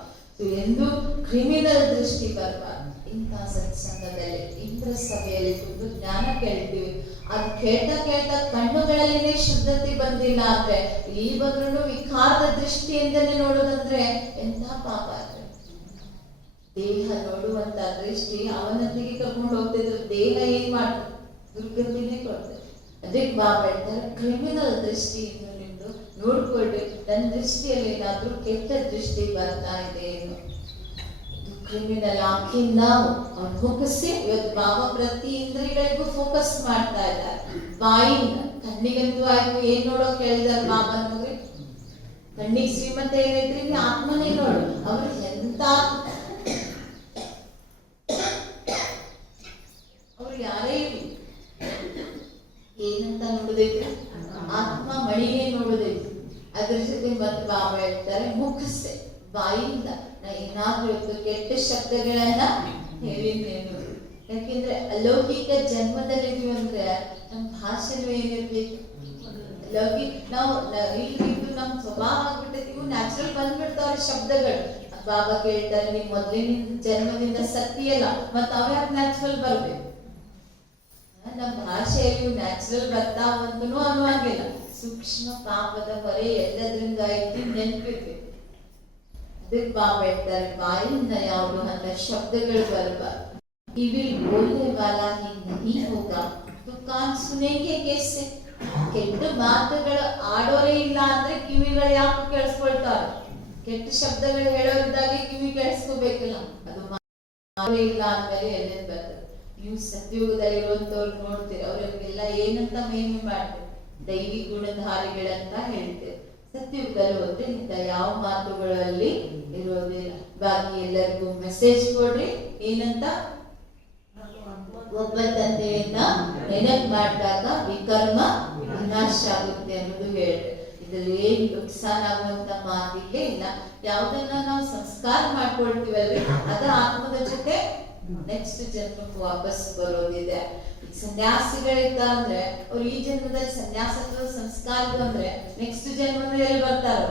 ಎಂದು ಕ್ರಿಮಿನಲ್ ದೃಷ್ಟಿ ಬರಬಾರ್ದು. ಇಂಥ ಸತ್ಸಂಗದಲ್ಲಿ, ಇಂಥ ಸಭೆಯಲ್ಲಿ ಕುಂತು ಜ್ಞಾನ ಕೇಳ್ತೀವಿ. ಅದು ಕೇಳ್ತಾ ಕಣ್ಣುಗಳಲ್ಲಿನೇ ಶುದ್ಧತೆ ಬಂದಿಲ್ಲ ಅಂದ್ರೆ ಈ ಬಂದ್ರೂ ವಿಕಾರದ ದೃಷ್ಟಿಯಿಂದಲೇ ನೋಡೋದಂದ್ರೆ ಎಂಥ ಪಾಪ ಅಂದ್ರೆ. ದೇಹ ನೋಡುವಂತ ದೃಷ್ಟಿ ಅವನೊಂದಿಗೆ ಕರ್ಕೊಂಡು ಹೋಗ್ತಿದ್ರು. ದೇಹ ಏನ್ ಮಾಡ್ತದೆ? ದುರ್ಗತಿನೇ ಕೊಡ್ತದೆ. ಅದಕ್ಕೆ ಬಾಬಾ ಹೇಳ್ತಾರೆ ಕ್ರಿಮಿನಲ್ ದೃಷ್ಟಿಯಿಂದ ನಿಮ್ದು ನೋಡ್ಕೊಳ್ರಿ. ನನ್ನ ದೃಷ್ಟಿಯಲ್ಲಿ ಏನಾದ್ರೂ ಕೆಟ್ಟ ದೃಷ್ಟಿ ಬರ್ತಾ ಇದೆ ಏನು, ಕ್ರಿಮಿನಲ್ ಆಂಖಿಂದ ನಾವು ಫೋಕಸ್. ಇವತ್ತು ಬಾಬಾ ಪ್ರತಿ ಇಂದ್ರಿಯಗಳಿಗೂ ಫೋಕಸ್ ಮಾಡ್ತಾ ಇದ್ದಾರೆ. ಬಾಯಿಂದ ಕಣ್ಣಿಗಂತೂ ಆಯ್ತು ಏನ್ ನೋಡೋಕ್ ಹೇಳಿದಾರೆ ಬಾಬಾ ನೋಡ್ರಿ. ಕಣ್ಣಿಗೆ ಶ್ರೀಮಂತ ಏನೈತ್ರಿ? ಆತ್ಮನೇ ನೋಡು. ಅವ್ರು ಎಂತ ಅವ್ರು ಯಾರೇ ಇರ್ಲಿ ಏನಂತ ನೋಡೋದೈತಿ? ಆತ್ಮ ಮಣಿನೇ ನೋಡೋದೈತಿ. ಅದ್ರ ಜೊತೆ ಮತ್ತೆ ಬಾಬಾ ಹೇಳ್ತಾರೆ ಮುಖಸ್ಸೆ, ಬಾಯಿಂದ ನಾ ಏನಾದ್ರೂ ಇವತ್ತು ಕೆಟ್ಟ ಶಬ್ದಗಳನ್ನ ಹೇಳಿದ್ದೇನು. ಯಾಕೆಂದ್ರೆ ಅಲೌಕಿಕ ಜನ್ಮದಲ್ಲಿದ್ವಿ ಅಂದ್ರೆ ನಮ್ಮ ಭಾಷೆನೂ ಏನಿರ್ಬೇಕು? ಲೌಕಿಕ ನಾವು ಇಲ್ಲಿದ್ದು ನಮ್ ಸ್ವಭಾವ ಆಗ್ಬಿಟ್ಟಿರ್ತೀವಿ, ನ್ಯಾಚುರಲ್ ಬಂದ್ಬಿಡ್ತಾವ್ರ ಶಬ್ದಗಳು. ಬಾಬಾ ಕೇಳ್ತಾರೆ ನೀವ್ ಮೊದ್ಲಿನ ಜನ್ಮದಿಂದ ಸತ್ತಿಯಲ್ಲ, ಮತ್ ಅವ ಯಾಕೆ ನ್ಯಾಚುರಲ್ ಬರ್ಬೇಕು? ನಮ್ಮ ಭಾಷೆಯಲ್ಲಿ ನ್ಯಾಚುರಲ್ ಬರ್ತಾವಂತನೂ ಅನ್ನುವಾಗಿಲ್ಲ. ಸೂಕ್ಷ್ಮ ಪಾಪದ ಹೊರೆ ಎಲ್ಲದ್ರಿಂದ ಐತಿ, ನೆನ್ಪಿರ್ಬೇಕು. ಅದಕ್ಕೆ ಬಾಬಾ ಹೇಳ್ತಾರೆ ಬಾಯಿಂದ ಯಾವುದು ಅಂತ ಶಬ್ದಗಳು ಬರಬಾರ್ದು. ಕಿವಿ ಬೋಲ್ನೆ ವಾಲಾ ಹಿ ನಹೀ ಹೋಗಾ ತೋ ಕಾನ್ ಸುನೇಂಗೆ कैसे. ಕೆಟ್ಟ ಮಾತುಗಳು ಆಡೋರೇ ಇಲ್ಲ ಅಂದ್ರೆ ಕಿವಿಗಳು ಯಾಕೆ ಕೇಳಿಸ್ಕೊಳ್ತಾರೆ? ಕೆಟ್ಟ ಶಬ್ದಗಳು ಹೇಳೋರಿದ್ದಾಗೆ ಕಿವಿ ಕೇಳಿಸ್ಕೋಬೇಕಲ್ಲ. ಅದು ಇಲ್ಲ ಅಂದ್ಮೇಲೆ ಎಲ್ಲೆಂದು ಬರ್ತದೆ. ನೀವು ಸತ್ಯುಗದಲ್ಲಿ ಇರುವಂತವ್ರು ನೋಡ್ತೀರಿ, ಅವ್ರಿಗೆಲ್ಲ ಏನಂತ ಮಹಿಮೆ ಮಾಡ್ತೀರಿ? ದೈವಿ ಗುಣಧಾರಿಗಳಂತ ಹೇಳ್ತೀರಿ. ಸತ್ಯುಗದಲ್ಲಿ ಹೋದ್ರೆ ಇಂಥ ಯಾವ ಮಾತುಗಳಲ್ಲಿ ಇರೋದಿಲ್ಲ. ಬಾಕಿ ಎಲ್ಲರಿಗೂ ಮೆಸೇಜ್ ಕೊಡ್ರಿ. ಏನಂತ? ಒಬ್ಬ ತಂದೆಯನ್ನ ನೆನಪು ಮಾಡಿದಾಗ ವಿಕರ್ಮ ವಿನಾಶ ಆಗುತ್ತೆ ಅನ್ನೋದು ಹೇಳ್ರಿ. ಇದ್ರಲ್ಲಿ ಏನ್ ನುಕ್ಸಾನ್ ಆಗುವಂತ ಮಾತಿಗೆ ಇಲ್ಲ. ಯಾವ್ದನ್ನ ನಾವು ಸಂಸ್ಕಾರ ಮಾಡ್ಕೊಳ್ತೀವಲ್ರಿ ಅದ ಆತ್ಮದ ಜೊತೆ ನೆಕ್ಸ್ಟ್ ಜನ್ಮಕ್ಕೆ ವಾಪಸ್ ಬರೋದಿದೆ. ಸನ್ಯಾಸಿಗಳಿದ್ದ ಅಂದ್ರೆ ಅವ್ರು ಈ ಜನ್ಮದಲ್ಲಿ ಸನ್ಯಾಸತ್ವ ಸಂಸ್ಕಾರ ಅಂದ್ರೆ ನೆಕ್ಸ್ಟ್ ಜನ್ಮದಲ್ಲಿ ಎಲ್ಲಿ ಬರ್ತಾರ?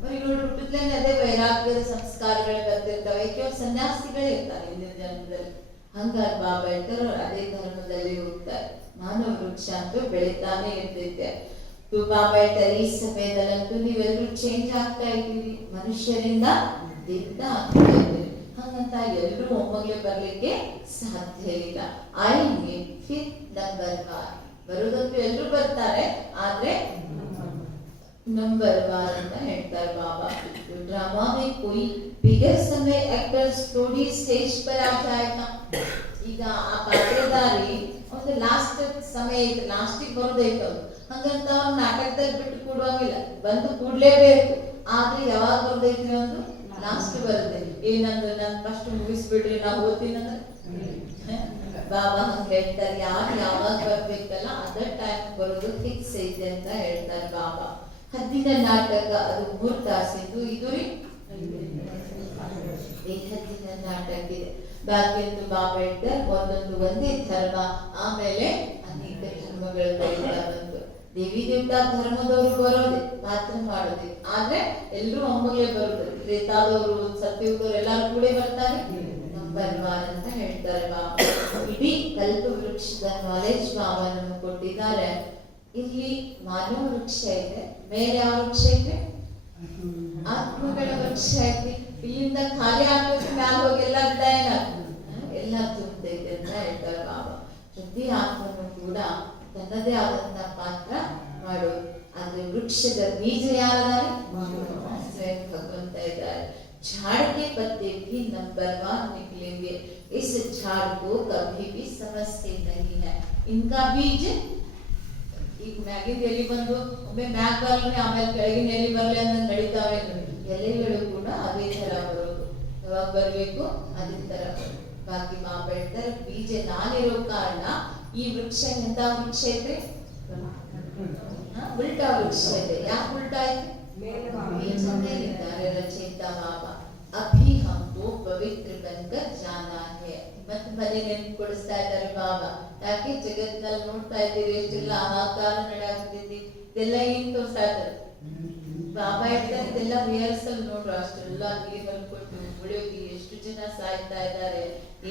ಅವ್ರಿಗೆ ನೋಡಿ ಹುಟ್ಟಿದ್ಲೇನೆ ಅದೇ ವೈರಾಗ್ಯದ ಸಂಸ್ಕಾರಗಳು ಬರ್ತಿರ್ತಾವೆ. ಯಾಕೆ ಅವ್ರು ಸನ್ಯಾಸಿಗಳೇ ಇರ್ತಾರೆ ಹಿಂದಿನ ಜನ್ಮದಲ್ಲಿ. ಹಂಗಾಗಿ ಬಾಬಾ ಹೇಳ್ತಾರೆ ಅದೇ ಧರ್ಮದಲ್ಲಿ ಹೋಗ್ತಾರೆ. ಮಾನವ ವೃಕ್ಷ ಅಂತೂ ಬೆಳಿತಾನೆ ಇರ್ತೈತೆ. ಬಾಬಾ ಹೇಳ್ತಾರೆ ಈ ಸಮಯದಲ್ಲಂತೂ ನೀವೆಲ್ಲರೂ ಚೇಂಜ್ ಆಗ್ತಾ ಇದ್ದೀರಿ, ಮನುಷ್ಯರಿಂದ ದಿಟ್ಟ ಆಗ್ತಾ ಇದ್ದೀರಿ. ಹಂಗಂತ ಎಲ್ಲರೂ ಒಮ್ಮಗಲೇ ಬರ್ಲಿಕ್ಕೆ ಸಾಧ್ಯ ಇಲ್ಲ. ಆಯಂಗೆ ಫಿರ್ ನಂಬರ್ ವಾರ್ ಬರೋದಂತೂ ಎಲ್ಲರೂ ಬರ್ತಾರೆ, ಆದ್ರೆ ನಂಬರ್ ವಾರ್ ಅಂತ ಹೇಳ್ತಾರೆ ಬಾಬಾ. ಡ್ರಾಮಾ में कोई बिगर समय एक्टर्स थोड़ी स्टेज पर आ जाएगा. ಈಗ ಆ ಪಾತ್ರಧಾರಿ ಒಂದು ಲಾಸ್ಟ್ ಸಮಯ ಐತೆ, ಲಾಸ್ಟಿಗೆ ಬರೋದೈತೆ. ಹಂಗಂತ ಅವ್ನ ನಾಟಕದಲ್ಲಿ ಬಿಟ್ಟು ಕೂಡುವಂಗಿಲ್ಲ, ಬಂದು ಕೂಡ್ಲೇಬೇಕು. ಆದ್ರೆ ಯಾವಾಗ ಬರ್ದೈತ್ರಿ ಒಂದು ಲಾಸ್ಟ್ ಬರುತ್ತೆ. ಏನಂದ್ರೆ ನಾನು ಫಸ್ಟ್ ಮುಗಿಸ್ಬಿಡ್ರಿ ನಾವು ಓದ್ತೀನಂದ್ರೆ ಬಾಬಾ ಹಂಗ ಹೇಳ್ತಾರೆ. ಯಾರು ಯಾವಾಗ ಬರ್ಬೇಕಲ್ಲ ಅದ ಟೈಮ್ ಬರೋದು ಫಿಕ್ಸ್ ಐತೆ ಅಂತ ಹೇಳ್ತಾರೆ ಬಾಬಾ. ಹದ್ದಿನ ನಾಟಕ ಅದು 3 ತಾಸಿದ್ದು, ಇದು ರೀ ಹದ್ದಿನ ನಾಟಕ ಇದೆ. ಬಾಕಿ ಅಂತೂ ಬಾಬಾ ಹೇಳ್ತಾರೆ ಒಂದೇ ಧರ್ಮ, ಆಮೇಲೆ ಅನೇಕ ಧರ್ಮಗಳು ಬೆಳೀತಾ ಬಂತು. ದೇವಿ ದೇವತಾ ಧರ್ಮದವರು ಬರೋದೆ, ಪಾತ್ರ ಮಾಡೋದೆ, ಆದ್ರೆ ಎಲ್ರು ಒಮ್ಮಗಲೇ ಬರೋದು. ತ್ರೇತಾದವರು ಸತ್ಯಯುಗದವರು ಎಲ್ಲಾರು ಕೂಡ ಬರ್ತಾರೆ, ನಂಬರ್ 1 ಅಂತ ಹೇಳ್ತಾರೆ ಬಾಬಾ. ಇಡೀ ಕಲ್ಪ ವೃಕ್ಷದ ನಾಲೆಜ್ ಬಾಬಾ ನಮ್ಗೆ ಕೊಟ್ಟಿದ್ದಾರೆ. ಇಲ್ಲಿ ಮಾನವ ವೃಕ್ಷ ಇದೆ, ಮೇಲೆ ಯಾವ ವೃಕ್ಷ ಐತೆ? ಆತ್ಮಗಳ ವೃಕ್ಷ ಐತಿ. ಇಲ್ಲಿಂದ ಖಾಲಿ ಆಗ್ಬೇಕು, ಮ್ಯಾಲ ಹೋಗಿ ಎಲ್ಲ ಡೈನ್ ಎಲ್ಲ ತುಂಬತೈತೆ ಅಂತ ಹೇಳ್ತಾರೆ ಬಾಬಾ. ಪ್ರತಿ ಆತ್ಮನು ಕೂಡ ತನ್ನದೇ ಆದಂತಹ ಪಾತ್ರ ಮಾಡೋದು. ಆದ್ರೆ ವೃಕ್ಷದ ಬೀಜ ಯಾರಿದ್ದಾರೆ? ಸ್ವಯಂ ಭಗವಂತ ಇದ್ದಾರೆ. झाड़ के पत्ते भी नंबर 1 निकलेंगे, इस झाड़ को कभी भी समझते नहीं है. इनका बीज ಈಗ ಮ್ಯಾಗಿನ ಎಲೆ ಬಂದು ಒಮ್ಮೆ ಮ್ಯಾಗ್ ಬರಲಿ ಆಮೇಲೆ ಕೆಳಗಿನ ಎಲೆ ಬರಲಿ ಅಂತ ನಡೀತಾವೆ. ಎಲೆಗಳು ಕೂಡ ಅದೇ ತರ ಬರೋದು, ಯಾವಾಗ ಬರ್ಬೇಕು ಅದೇ ತರ ಬರೋದು. ಬಾಕಿ ಬಾಬಾ ಹೇಳ್ತಾರೆ ಬೀಜ ನಾನಿರೋ ಕಾರಣ ಈ ವೃಕ್ಷ ಎಂತ ವೃಕ್ಷ ಐತ್ರಿ? ಉಲ್ಟಾ ವೃಕ್ಷ ಇದೆ. ಯಾಕೆ ಉಲ್ಟಾ ಐತೆ? रचयिता बाबा अभी हमको पवित्र बनकर जाना है. ಮತ್ತೆ ಮನೆ ನೆನ್ಪಿಸ್ತಾ ಇದ್ದಾರೆ ಬಾಬಾ. ಯಾಕೆ ಜಗತ್ನಲ್ಲಿ ನೋಡ್ತಾ ಇದ್ದೀರಿ ಎಷ್ಟೆಲ್ಲ ಆಹಾಕಾರ ನಡೆಯಾಗ್ತಿದ್ದಿ, ಇದೆಲ್ಲ ಏನ್ ತೋರ್ಸ್ತಾ ಇದ್ದಾರೆ ಬಾಬಾ ಹೇಳ್ತಾರೆ. ಇದೆಲ್ಲ ರಿಹರ್ಸಲ್ ನೋಡ್ರು, ಅಷ್ಟೆಲ್ಲ ನೀರ್ ಹೊಲ್ಕೊಟ್ಟು ಮುಳಿಯೋಗಿ ಎಷ್ಟು ಜನ ಸಾಯ್ತಾ ಇದ್ದಾರೆ,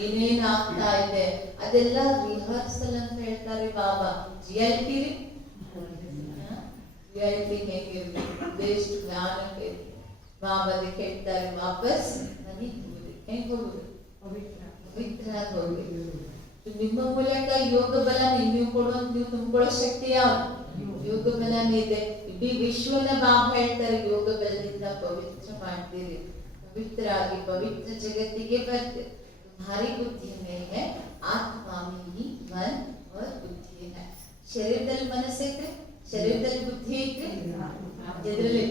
ಏನೇನ್ ಆಗ್ತಾ ಇದೆ, ಅದೆಲ್ಲ ರಿಹರ್ಸಲ್ ಅಂತ ಹೇಳ್ತಾರೆ ಬಾಬಾ. ರಿಯಾಲಿಟಿ ರಿಯಾಲಿಟಿ ಹೆಂಗಿರ್ಬೇಕು, ಎಷ್ಟು ಜ್ಞಾನಕ್ಕೆ ಬಾಬಾದಕ್ಕೆ ಹೇಳ್ತಾರೆ ವಾಪಸ್ ನನಗೆ ಹೆಂಗ್ ಹೋಗುದು? ಪವಿತ್ರ ಹೋಗ್ಬೇಕು. ನಿಮ್ಮ ಮೂಲಕ ಯೋಗ ಬಲ ನೀವು ಕೊಡುವಂತ ನೀವು ತುಂಬಿಕೊಳ್ಳೋ ಶಕ್ತಿ ಯಾವ್ದು? ಯೋಗ ಬಲನೇ ಇದೆ. ಇಡೀ ವಿಶ್ವನ ಬಾಬಾ ಹೇಳ್ತಾರೆ ಯೋಗ ಬಲದಿಂದ ಪವಿತ್ರ ಮಾಡ್ತೀರಿ, ಪವಿತ್ರ ಆಗಿ ಪವಿತ್ರ ಜಗತ್ತಿಗೆ ಬರ್ತೀರಿ. तुम्हारी बुद्धि में है, आत्मा में ही मन और बुद्धि है. ಶರೀರದಲ್ಲಿ ಮನಸ್ಸೈತೆ, ಶರೀರದಲ್ಲಿ ಬುದ್ಧಿ ಐತೆ, ಎದ್ರಲ್ಲಿ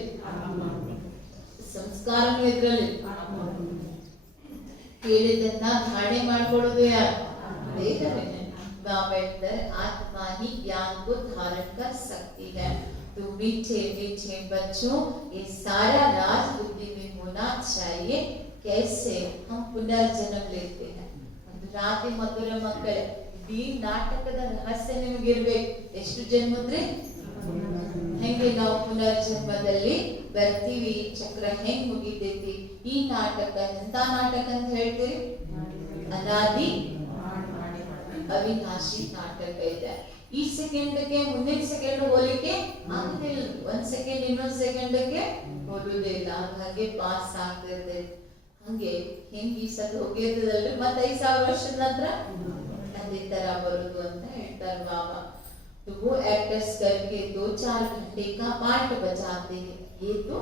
ಸಂಸ್ಕಾರನು ಎದ್ರಲ್ಲಿ ಕೇಳಿದ್ದನ್ನ ಧಾರಣೆ ಮಾಡ್ಕೊಳ್ಳೋದು ಯಾರು? ದೇಹವೇ. बाबा ಹೇಳ್ತಾರೆ आत्मा ही ज्ञान को धारण कर सकती है. तो मीठे मीठे बच्चों, ये सारा राज बुद्धि में होना चाहिए. कैसे हम पुनर्जन्म लेते हैं. ಒಂದು ರಾತ್ರಿ ಮಧುರ ಮಕ್ಕಳೇ, ಇಡೀ ನಾಟಕದ ರಹಸ್ಯ ನಿಮಗಿರ್ಬೇಕು. ಎಷ್ಟು ಜನ್ಮದ್ರಿ? ಹೆಂಗೆ ನಾವು ಪುನರ್ಜನ್ಮದಲ್ಲಿ ಬರ್ತೀವಿ, ಚಕ್ರ ಹೆಂಗ್ ಮುಗಿತೈತಿ. ಈ ನಾಟಕ ಎಂತ ನಾಟಕ ಅಂತ ಹೇಳ್ತೀರಿ? ಅನಾದಿ ಅವಿನಾಶಿ ನಾಟಕ ಇದೆ. ಈ ಸೆಕೆಂಡ್ಗೆ ಮುಂದಿನ ಸೆಕೆಂಡ್ ಹೋಲಿಕೆ ಆಗುದಿಲ್ಲ, 1 ಸೆಕೆಂಡ್ ಇನ್ನೊಂದು ಸೆಕೆಂಡ್ಗೆ ಹೋಗುದಿಲ್ಲ. ಹಾಗೆ ಪಾಸ್ ಆಗ್ತಿರ್ತೈತೆ. ಹಂಗೆ ಹೆಂಗ್ ಈ ಸಲ ಹೋಗಿರ್ತದಲ್ರಿ, ಮತ್ತೆ 5000 ವರ್ಷದ ನಂತರ ಅದೇ ತರ ಬರುದು ಅಂತ ಹೇಳ್ತಾರೆ ಬಾಬಾ. तो वो एक्टर्स करके 2-4 घंटे का पार्ट बजाते हैं. ये तो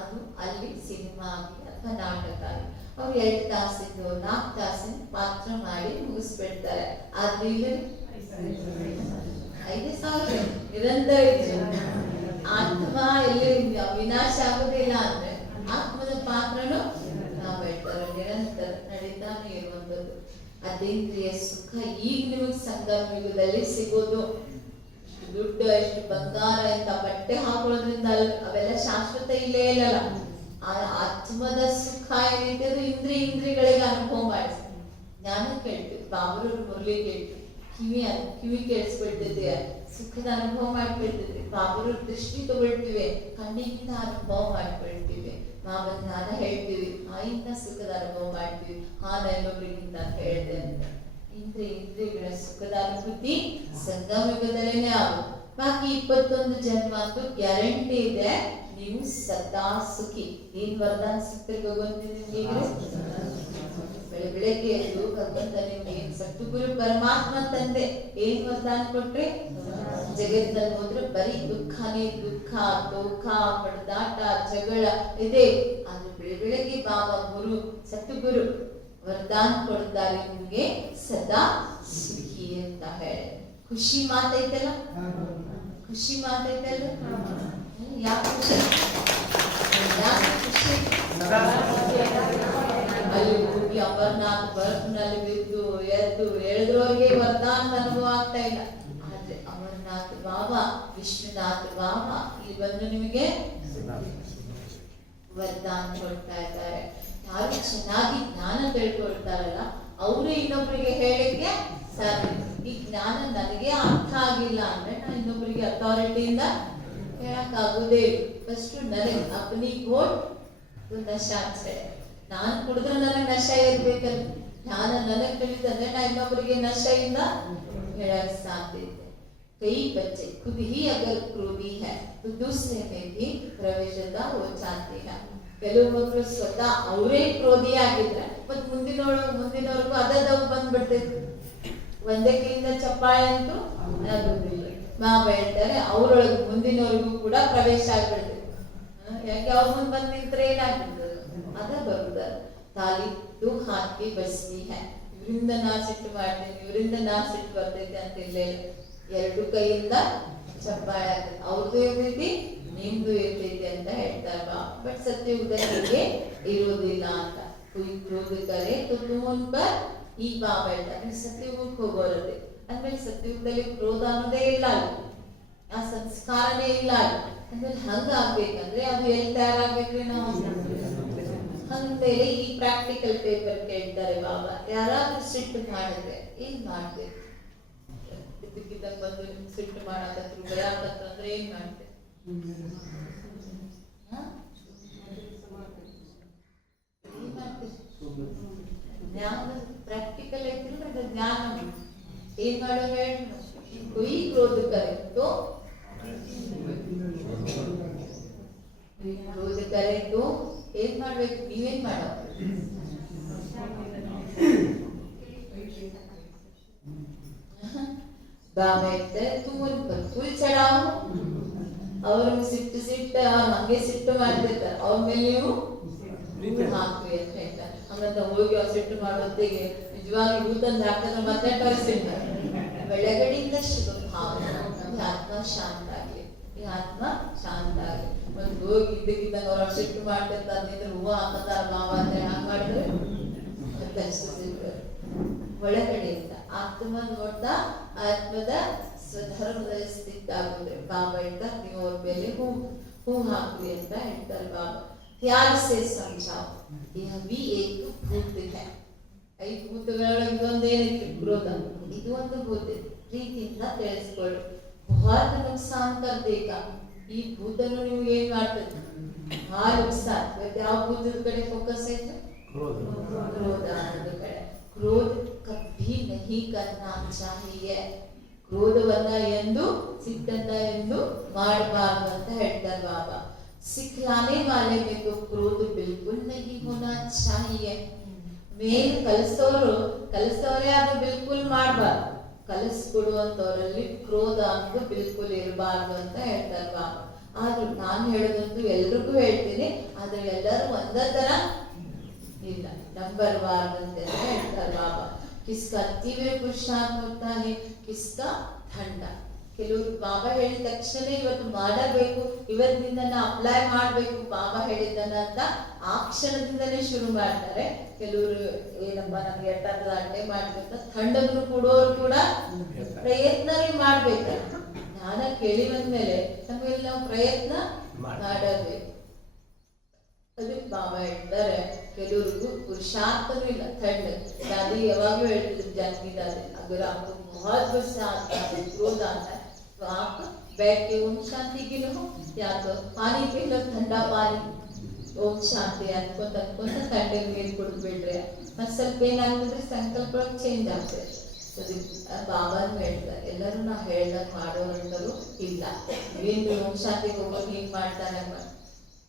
ಅದು ಅಲ್ಲಿ ಸಿನಿಮಾ ಆಗಿ ಅಥವಾ ನಾಟಕ ಆಗಿ ಅವ್ರು 2 ತಾಸಿಂದು 4 ತಾಸಿನ ಪಾತ್ರ ಮಾಡಿ ಮುಗಿಸ್ಬಿಡ್ತಾರೆ. ಆದ್ರೆ ಇಲ್ಲಿ 5000 ನಿರಂತರ ಆತ್ಮ ಎಲ್ಲಿ ವಿನಾಶ ಆಗುದಿಲ್ಲ ಅಂದ್ರೆ ಆತ್ಮದ ಪಾತ್ರನು ನಾವು ಹೇಳ್ತಾರೆ ನಿರಂತರ ನಡೀತಾನೆ ಇರುವಂತದ್ದು. ಅದೇಂದ್ರಿಯ ಸುಖ ಈಗ ನಿಮಗೆ ಸಂಗಮ ಯುಗದಲ್ಲಿ ಸಿಗೋದು. ದುಡ್ಡು ಎಷ್ಟು ಬಂಗಾರ ಇಂತ ಬಟ್ಟೆ ಹಾಕೊಳ್ಳೋದ್ರಿಂದ ಅವೆಲ್ಲ ಶಾಶ್ವತ ಇಲ್ಲೇ ಇಲ್ಲಲ್ಲ. ಆ ಆತ್ಮದ ಸುಖ ಏನಿದೆ ಇಂದ್ರಿಗಳಿಗೆ ಅನುಭವ ಮಾಡಿಸಿ ಜ್ಞಾನ ಕೇಳ್ತೀವಿ. ಬಾಬರು ಮುರಳಿ ಕೇಳ್ತೀವಿ, ಕಿವಿ ಕೇಳಿಸ್ಬಿಡ್ತಿದ್ವಿ, ಸುಖದ ಅನುಭವ ಮಾಡ್ಬಿಡ್ತಿದ್ವಿ. ಬಾಬರು ದೃಷ್ಟಿ ತಗೊಳ್ತೀವಿ, ಕಣ್ಣಿನಿಂದ ಅನುಭವ ಮಾಡ್ಕೊಳ್ತೀವಿ. ಬಾಬಾ ಜ್ಞಾನ ಹೇಳ್ತೀವಿ, ಆಯಿಂದ ಸುಖದ ಅನುಭವ ಮಾಡ್ತೀವಿ. ನಾನು ಇನ್ನೊಬ್ರಿಗಿಂತ ಹೇಳಿದೆ ಅಂತ ಇಂದ್ರಿಯಗಳ ಸುಖದ ಅನುಭೂತಿ ಸಂಗಮ ಯುಗದಲ್ಲೇನೆ ಆಗುತ್ತೆ. ಬಾಕಿ 21 ಜನ್ಮ ಅಂತೂ ಗ್ಯಾರಂಟಿ ಇದೆ, ನೀವು ಸದಾ ಸುಖಿ. ಏನ್ ವರದಾನ ಸಿಗ್ತಾರೆ ಭಗವಂತನಿಗೆ? ಬೆಳಗ್ಗೆ ಎದ್ದು ಭಗವಂತ ನಿಮ್ಗೆ ಏನ್ ಸದ್ಗುರು ಪರಮಾತ್ಮ ತಂದೆ ಏನ್ ವರದಾನ ಕೊಟ್ರೆ, ಜಗತ್ತಲ್ಲಿ ಹೋದ್ರೆ ಬರೀ ದುಃಖನೇ ದುಃಖ, ದೋಖ, ಬಡದಾಟ, ಜಗಳ ಇದೆ. ಆದ್ರೆ ಬೆಳಗ್ಗೆ ಬಾಬಾ ಗುರು ಸದ್ಗುರು ವರದಾನ ಕೊಡ್ತಾರೆ ನಿಮ್ಗೆ ಸದಾ ಸುಖಿ ಅಂತ ಹೇಳಿ. ಖುಷಿ ಮಾತೈತಲ್ಲ, ಖುಷಿ ಮಾತೈತಲ್ಲ. ಯಾಕೆ ಖುಷಿ? ಅಲ್ಲಿ ಹೋಗಿ ಅಮರನಾಥ್ ಬರ್ಫ್ನಲ್ಲಿ ಬಿದ್ದು ಎದ್ದು ಎಳೆದ್ರವ್ರಿಗೆ ವರದಾನ ಅನುಭವ ಆಗ್ತಾ ಇಲ್ಲ. ಆದ್ರೆ ಅಮರನಾಥ್ ಬಾಬಾ, ವಿಶ್ವನಾಥ್ ಬಾಬಾ ಇಲ್ಲಿ ಬಂದು ನಿಮಗೆ ವರದಾನ ಕೊಡ್ತಾ ಇದ್ದಾರೆ. ಯಾರು ಚೆನ್ನಾಗಿ ಜ್ಞಾನ ತಿಳ್ಕೊಳ್ತಾರಲ್ಲ ಅವರು ಇನ್ನೊಬ್ಬರಿಗೆ ಹೇಳಿಕ್ಕೆ ಸಾಧ್ಯ. ಈ ಜ್ಞಾನ ನನಗೆ ಅರ್ಥ ಆಗಿಲ್ಲ ಅಂದ್ರೆ ನಾನು ಇನ್ನೊಬ್ಬರಿಗೆ ಅಥಾರಿಟಿಯಿಂದ ಹೇಳಕ್ ಆಗುದೇ ಇಲ್ಲ. ಫಸ್ಟ್ ನನಗೆ ಅಪ್ನಿ ಗೋಟ್ ನಶಾ ಅಂತ ಹೇಳಿ, ನಾನು ಕುಡಿದ್ರೆ ನನಗೆ ನಶ ಇರ್ಬೇಕಲ್ಲ. ಜ್ಞಾನ ನನಗೆ ತಿಳಿದಂದ್ರೆ ನಾ ಇನ್ನೊಬ್ಬರಿಗೆ ನಶೆಯಿಂದ ಹೇಳಕ್ ಸಾಧ್ಯ ಇದೆ. ಕೈ ಬಚ್ಚೆ ಖುದ್ ಹಿ ಅಗರ್ ಕ್ರೋಧಿ ಹೈ तो दूसरे में भी ಪ್ರವೇಶದ हो जाते हैं. ಕೆಲವು ಮಕ್ಕಳು ಸ್ವತಃ ಅವರೇ ಕ್ರೋಧಿ ಆಗಿದ್ರೆ ಮತ್ ಮುಂದಿನವ್ರಿಗೂ ಅದವು ಬಂದ್ಬಿಡ್ತೈತಿ. ಒಂದಕ್ಕಿಂತ ಚಪ್ಪಾಳೆ ಅಂತೂ ಆಗುದಿಲ್ಲ. ಬಾಬಾ ಹೇಳ್ತಾರೆ ಅವ್ರೊಳಗೆ ಮುಂದಿನವ್ರಿಗೂ ಕೂಡ ಪ್ರವೇಶ ಆಗ್ಬಿಡ್ತೈತಿ. ಯಾಕೆ ಅವ್ರ ಮುಂದೆ ಬಂದ್ ನಿಂತ್ರೆ ಏನಾಗ್ಬಿಡ್ತದೆ, ಅದ ಬರುದ. ತಾಲಿ ದು ಹಾಕಿ ಬಸ್ತಿ ಹೈ, ಇವರಿಂದ ನಾ ಸಿಟ್ಟು ಮಾಡ್ತೀನಿ, ಇವರಿಂದ ನಾ ಸಿಟ್ಟು ಬರ್ತೈತಿ ಅಂತ ಇಲ್ಲ. ಎರಡು ಕೈಯಿಂದ ಚಪ್ಪಾಳೆ ಆಗ್ತದೆ. ಅವ್ರದ್ದು ಇರ್ತೈತಿ, ನಿಮ್ದು ಇರ್ತೈತಿ ಅಂತ ಹೇಳ್ತಾರೆ ಬಾಬಾ. ಬಟ್ ಸತ್ಯಯುಗದಲ್ಲಿ ಇರೋದಿಲ್ಲ ಅಂತ. ಕ್ರೋಧ ಕರೆ ಈಗ ಬಾಬಾ ಹೇಳ್ತಾರೆ ಸತ್ಯಯುಗಕ್ಕೆ ಹೋಗೋರದೆ. ಅಂದ್ಮೇಲೆ ಸತ್ಯಯುಗದಲ್ಲಿ ಕ್ರೋಧ ಅನ್ನೋದೇ ಇಲ್ಲ, ಆ ಸಂಸ್ಕಾರನೇ ಇಲ್ಲ. ಅಂದ್ಮೇಲೆ ಹಂಗ ಆಗ್ಬೇಕಂದ್ರೆ ಅದು ಎಲ್ಲಿ ತಯಾರಾಗ್ಬೇಕ್ರಿ ನಾವು? ಅಂದ್ಮೇಲೆ ಈ ಪ್ರಾಕ್ಟಿಕಲ್ ಪೇಪರ್ ಕೇಳ್ತಾರೆ ಬಾಬಾ. ಯಾರಾದ್ರೂ ಸಿಟ್ಟು ಮಾಡಿದ್ರೆ ಏನ್ ಮಾಡ್ಬೇಕು? ಇದಕ್ಕಿದ್ದಾಗ ಬಂದು ಸಿಟ್ಟು ಮಾಡಕತ್ರು ಬಯಾಕತ್ರು ಅಂದ್ರೆ ಏನ್ ಮಾಡ್ತೇವೆ? ಜ್ಞಾನ ಪ್ರಾಕ್ಟಿಕಲ್ ಐತಿಲ್ಲ, ಜ್ಞಾನ ಏನ್ ಮಾಡೋ ಹೇಳಿ. ಕೊಯ್ ಕ್ರೋಧ ಕರೆಕ್ಟು, ಕ್ರೋಧ ಕರೆಕ್ಟು ಏನ್ ಮಾಡ್ಬೇಕು? ನೀವೇನ್ ಮಾಡೋ? ಬಾಬಾ ಹೇಳ್ತಾರೆ ಫುಲ್ ಚಡಾವು. ಅವ್ರಿಗೆ ಸಿಟ್ಟು ಹಂಗೆ ಸಿಟ್ಟು ಮಾಡ್ತಿರ್ತಾರೆ, ಅವ್ರ ಮೇಲೆ ನೀವು ಹಾಕ್ರಿ ಅಂತ ಹೇಳ್ತಾರೆ. ಹಂಗಂತ ಹೋಗಿ ಅವ್ರು ಸಿಟ್ಟು ಮಾಡೋತ್ತಿಗೆ ನಿಜವಾಗಿ ಭೂತಂದು ಹಾಕಿದ್ರೆ ಮತ್ತೆ ಕಳಿಸಿರ್ತಾರೆ. ಬೆಳಗಡೆಯಿಂದ ಶುಭ ಭಾವನೆ, ಈ ಆತ್ಮ ಶಾಂತ ಆಗ್ಲಿ, ಈ ಆತ್ಮ ಶಾಂತ ಆಗ್ಲಿ. ಒಂದು ಹೋಗಿ ಇದ್ದಕ್ಕಿದ್ದಾಗ ಅವ್ರ ಸಿಟ್ಟು ಮಾಡ್ತಿರ್ತಾರೆ, ನಿಂದ್ರೆ ಹೂವು ಹಾಕತಾರ ಬಾಬಾ ಅಂತ ಹಂಗ ಮಾಡಿದ್ರೆ ಮತ್ತೆ ಒಳಗಡೆಯಿಂದ ಆತ್ಮದ ನೋಡ್ತಾ ಆತ್ಮದ ಸ್ವಧರ್ಮದಲ್ಲಿ ಸ್ಥಿತ ಆಗುತ್ತೆ. ಬಾಬಾ ಹೇಳ್ತಾರೆ ನೀವು ಅವ್ರ ಮೇಲೆ ಹೂ ಹಾಕ್ರಿ ಅಂತ ಹೇಳ್ತಾರೆ ಬಾಬಾ. ತ್ಯಾಗ ಸೇ ಸಮझाओ यह भी एक भूत है. ಐದು ಭೂತಗಳೊಳಗೆ ಇದೊಂದೇನೈತಿ? ಕ್ರೋಧ. ಇದು ಒಂದು ಭೂತ. ಪ್ರೀತಿಯಿಂದ ತಿಳಿಸ್ಕೊಳ್ಳಿ. बहुत नुकसान कर देगा. ಈ ಭೂತನು ನಿಮ್ಗೆ ಏನ್ ಮಾಡ್ತದೆ? ಭಾಳ ನುಕ್ಸಾನ್. ಇವತ್ತು ಯಾವ ಭೂತದ ಕಡೆ ಫೋಕಸ್ ಐತೆ? ಕ್ರೋಧ ಅನ್ನೋದ ಕಡೆ. ಕ್ರೋಧ ಕಭಿ ನಹಿ ಕರ್ನಾ ಚಾಹಿಯೆ. ಕ್ರೋಧವನ್ನ ಎಂದು ಸಿಟ್ಟನ್ನ ಎಂದು ಮಾಡಬಾರ್ದು ಅಂತ ಹೇಳ್ತಾರೆ ಬಾಬಾ. सिखलाने वाले में तो क्रोध बिल्कुल नहीं होना चाहिए. ಮೇಲ್ ಕಲಿಸ್ತವರೇ ಅದು ಬಿಲ್ಕುಲ್ ಮಾಡಬಾರ್ದು. ಕಲಿಸ್ಕೊಡುವಂತವರಲ್ಲಿ ಕ್ರೋಧ ಅಂತ ಬಿಲ್ಕುಲ್ ಇರಬಾರ್ದು ಅಂತ ಹೇಳ್ತಾರೆ ಬಾಬಾ. ಆದ್ರೂ ನಾನು ಹೇಳೋದಂತೂ ಎಲ್ರಿಗೂ ಹೇಳ್ತೀನಿ, ಆದ್ರೆ ಎಲ್ಲರೂ ಒಂದೇ ತರ ಇಲ್ಲ, ನಂಬರ್ಬಾರ್ದು ಅಂತ ಹೇಳ್ತಾರೆ ಬಾಬಾ. ಕಿಸ್ಕಾ ತೀವ್ರ ಪುರುಷಾರ್ಥ ಹೋಗ್ತಾ ಹೇ, ಕಿಸ್ಕಾ ಠಂಡ. ಕೆಲವರು ಬಾಬಾ ಹೇಳಿದ ತಕ್ಷಣ ಇವತ್ತು ಮಾಡಬೇಕು, ಇವತ್ತಿನಿಂದ ಅಪ್ಲೈ ಮಾಡ್ಬೇಕು ಬಾಬಾ ಹೇಳಿದ್ದನ್ನ ಅಂತ ಆ ಕ್ಷಣದಿಂದಲೇ ಶುರು ಮಾಡ್ತಾರೆ. ಕೆಲವರು ಏನಪ್ಪ ನಮ್ಗೆ ಎಟ್ಟಾದ ಅಡ್ಡೆ ಮಾಡ್ಬೇಕಂತ ಥಂಡದ್ರು ಕೊಡೋರು ಕೂಡ ಪ್ರಯತ್ನವೇ ಮಾಡ್ಬೇಕಲ್ಲ. ಜ್ಞಾನ ಕೇಳಿ ಬಂದ್ಮೇಲೆ ನಮ್ಗೆಲ್ಲ ನಾವು ಪ್ರಯತ್ನ ಮಾಡಬೇಕು. ಅದಕ್ಕೆ ಬಾಬಾ ಹೇಳ್ತಾರೆ ಕೆಲವ್ರಿಗೂ ಪುರುಷಾರ್ಥನೂ ಇಲ್ಲ, ಥಂಡ. ದಾದಿ ಯಾವಾಗ್ಲೂ ಹೇಳ್ತಿದ್ರು ಜಾನಕಿ ದಾದಿ, ಅಗರ आपको बहुत गुस्सा आता है, क्रोध आता है, तो आप बैठ के ओम शांति गिनो, या तो पानी पी लो, ठंडा पानी, ओम ಶಾಂತಿ ಅನ್ಕೊಂತ ತಣ್ಣಗೆ ನೀರು ಕುಡಿದ್ಬಿಟ್ರೆ ಮತ್ತೆ ಸ್ವಲ್ಪ ಏನಾಗ್ತದೆ, ಸಂಕಲ್ಪ ಚೇಂಜ್ ಆಗ್ತದೆ. ಬಾಬಾನು ಹೇಳ್ತಾರೆ ಎಲ್ಲರೂ ನಾ ಹೇಳ್ದಂಗೆ ಮಾಡೋರಂತರೂ ಇಲ್ಲ. ನೀವೇನು ಓಂ ಶಾಂತಿಗೆ ಹೋಗೋದು ಹಿಂಗ್ ಮಾಡ್ತಾರೆ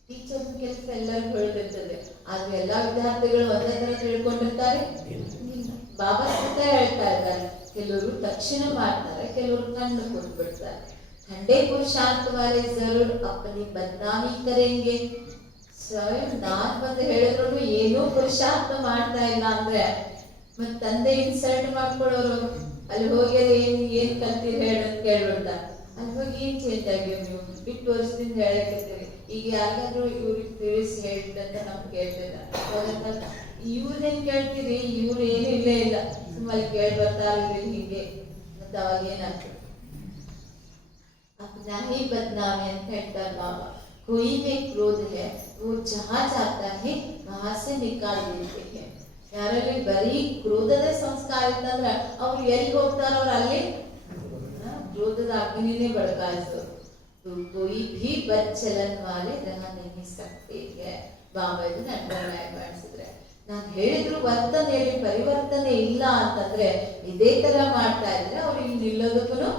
ಟೀಚರ್ ಕೆಲಸ ಎಲ್ಲರಿಗೂ ಹೇಳ್ತಿರ್ತದೆ, ಆದ್ರೆ ಎಲ್ಲಾ ವಿದ್ಯಾರ್ಥಿಗಳು ಒಂದೇ ತರ ತಿಳ್ಕೊಂಡಿರ್ತಾರೆ. ಬಾಬಾ ಸುತ್ತ ಹೇಳ್ತಾ ಇದ್ದಾರೆ, ಕೆಲವರು ತಕ್ಷಣ ಮಾಡ್ತಾರೆ, ಕೆಲವರು ಕಣ್ಣು ಕೊಟ್ಬಿಡ್ತಾರೆ. ठंडे पुरुषार्थ वाले जरूर अपनी बदनामी करेंगे. ಸ್ವಯಂ ನಾನ್ ಬಂದು ಹೇಳಿದ್ರು ಏನೋ ಪುರುಷಾರ್ಥ ಮಾಡ್ತಾ ಇಲ್ಲ ಅಂದ್ರೆ ಮತ್ ತಂದೆ ಇನ್ಸಲ್ಟ್ ಮಾಡ್ಕೊಳ್ಳೋರು. ಅಲ್ಲಿ ಹೋಗಿ ಏನ್ ಕಲ್ತೀರಿ ಹೇಳಂತ ಕೇಳ್ಬಿಡ್ತಾರೆ. ಅಲ್ಲಿ ಹೋಗಿ ಏನ್ ಚೇಂಜ್ ಆಗಿವ್ ನೀವು? 8 ವರ್ಷದಿಂದ ಹೇಳಕತ್ತೀರಿ, ಈಗ ಯಾರಿಗಾದ್ರೂ ಇವ್ರಿಗೆ ತಿಳಿಸಿ ಹೇಳ್ತಂತ ನಮ್ಗೆ ಕೇಳ್ತಿಲ್ಲ, ಇವ್ರೇನ್ ಕೇಳ್ತೀರಿ, ಇವ್ರು ಏನು ಇಲ್ಲೇ ಇಲ್ಲ, ಸುಮ್ಮನೆ ಕೇಳಿ ಬರ್ತಾ ಇದ್ರಿ ಹೀಗೆ, ಮತ್ತೆ ಅವಾಗ ಏನಾಗ್ತದೆ? अपना ही बदनामी ಅಂತ ಹೇಳ್ತಾರೆ ಬಾಬಾ. कोई में क्रोध है वो जहाँ जाता है वहां से निकाल देते हैं. ಯಾರಲ್ಲಿ ಬರೀ ಕ್ರೋಧದ ಸಂಸ್ಕಾರ ಇತ್ತಂದ್ರೆ ಅವ್ರು ಎಲ್ಲಿ ಹೋಗ್ತಾರ, ಅವ್ರು ಅಲ್ಲಿ ಕ್ರೋಧದ ಅಗ್ನಿನೇ ಬಡಕಾಯಿಸೋದು. तो कोई भी बद चलन वाले रह नहीं सकते है. ಬಾಬಾ ಇದನ್ನ ಅಂಡರ್ಲೈನ್ ಮಾಡಿಸಿದ್ರೆ, ನಾನು ಹೇಳಿದ್ರು ವರ್ತನೆಯಲ್ಲಿ ಪರಿವರ್ತನೆ ಇಲ್ಲ ಅಂತಂದ್ರೆ ಇದೇ ತರ ಮಾಡ್ತಾ ಇದ್ರೆ ಅವ್ರು ಇಲ್ಲಿ ನಿಲ್ಲೋದಕ್ಕೂ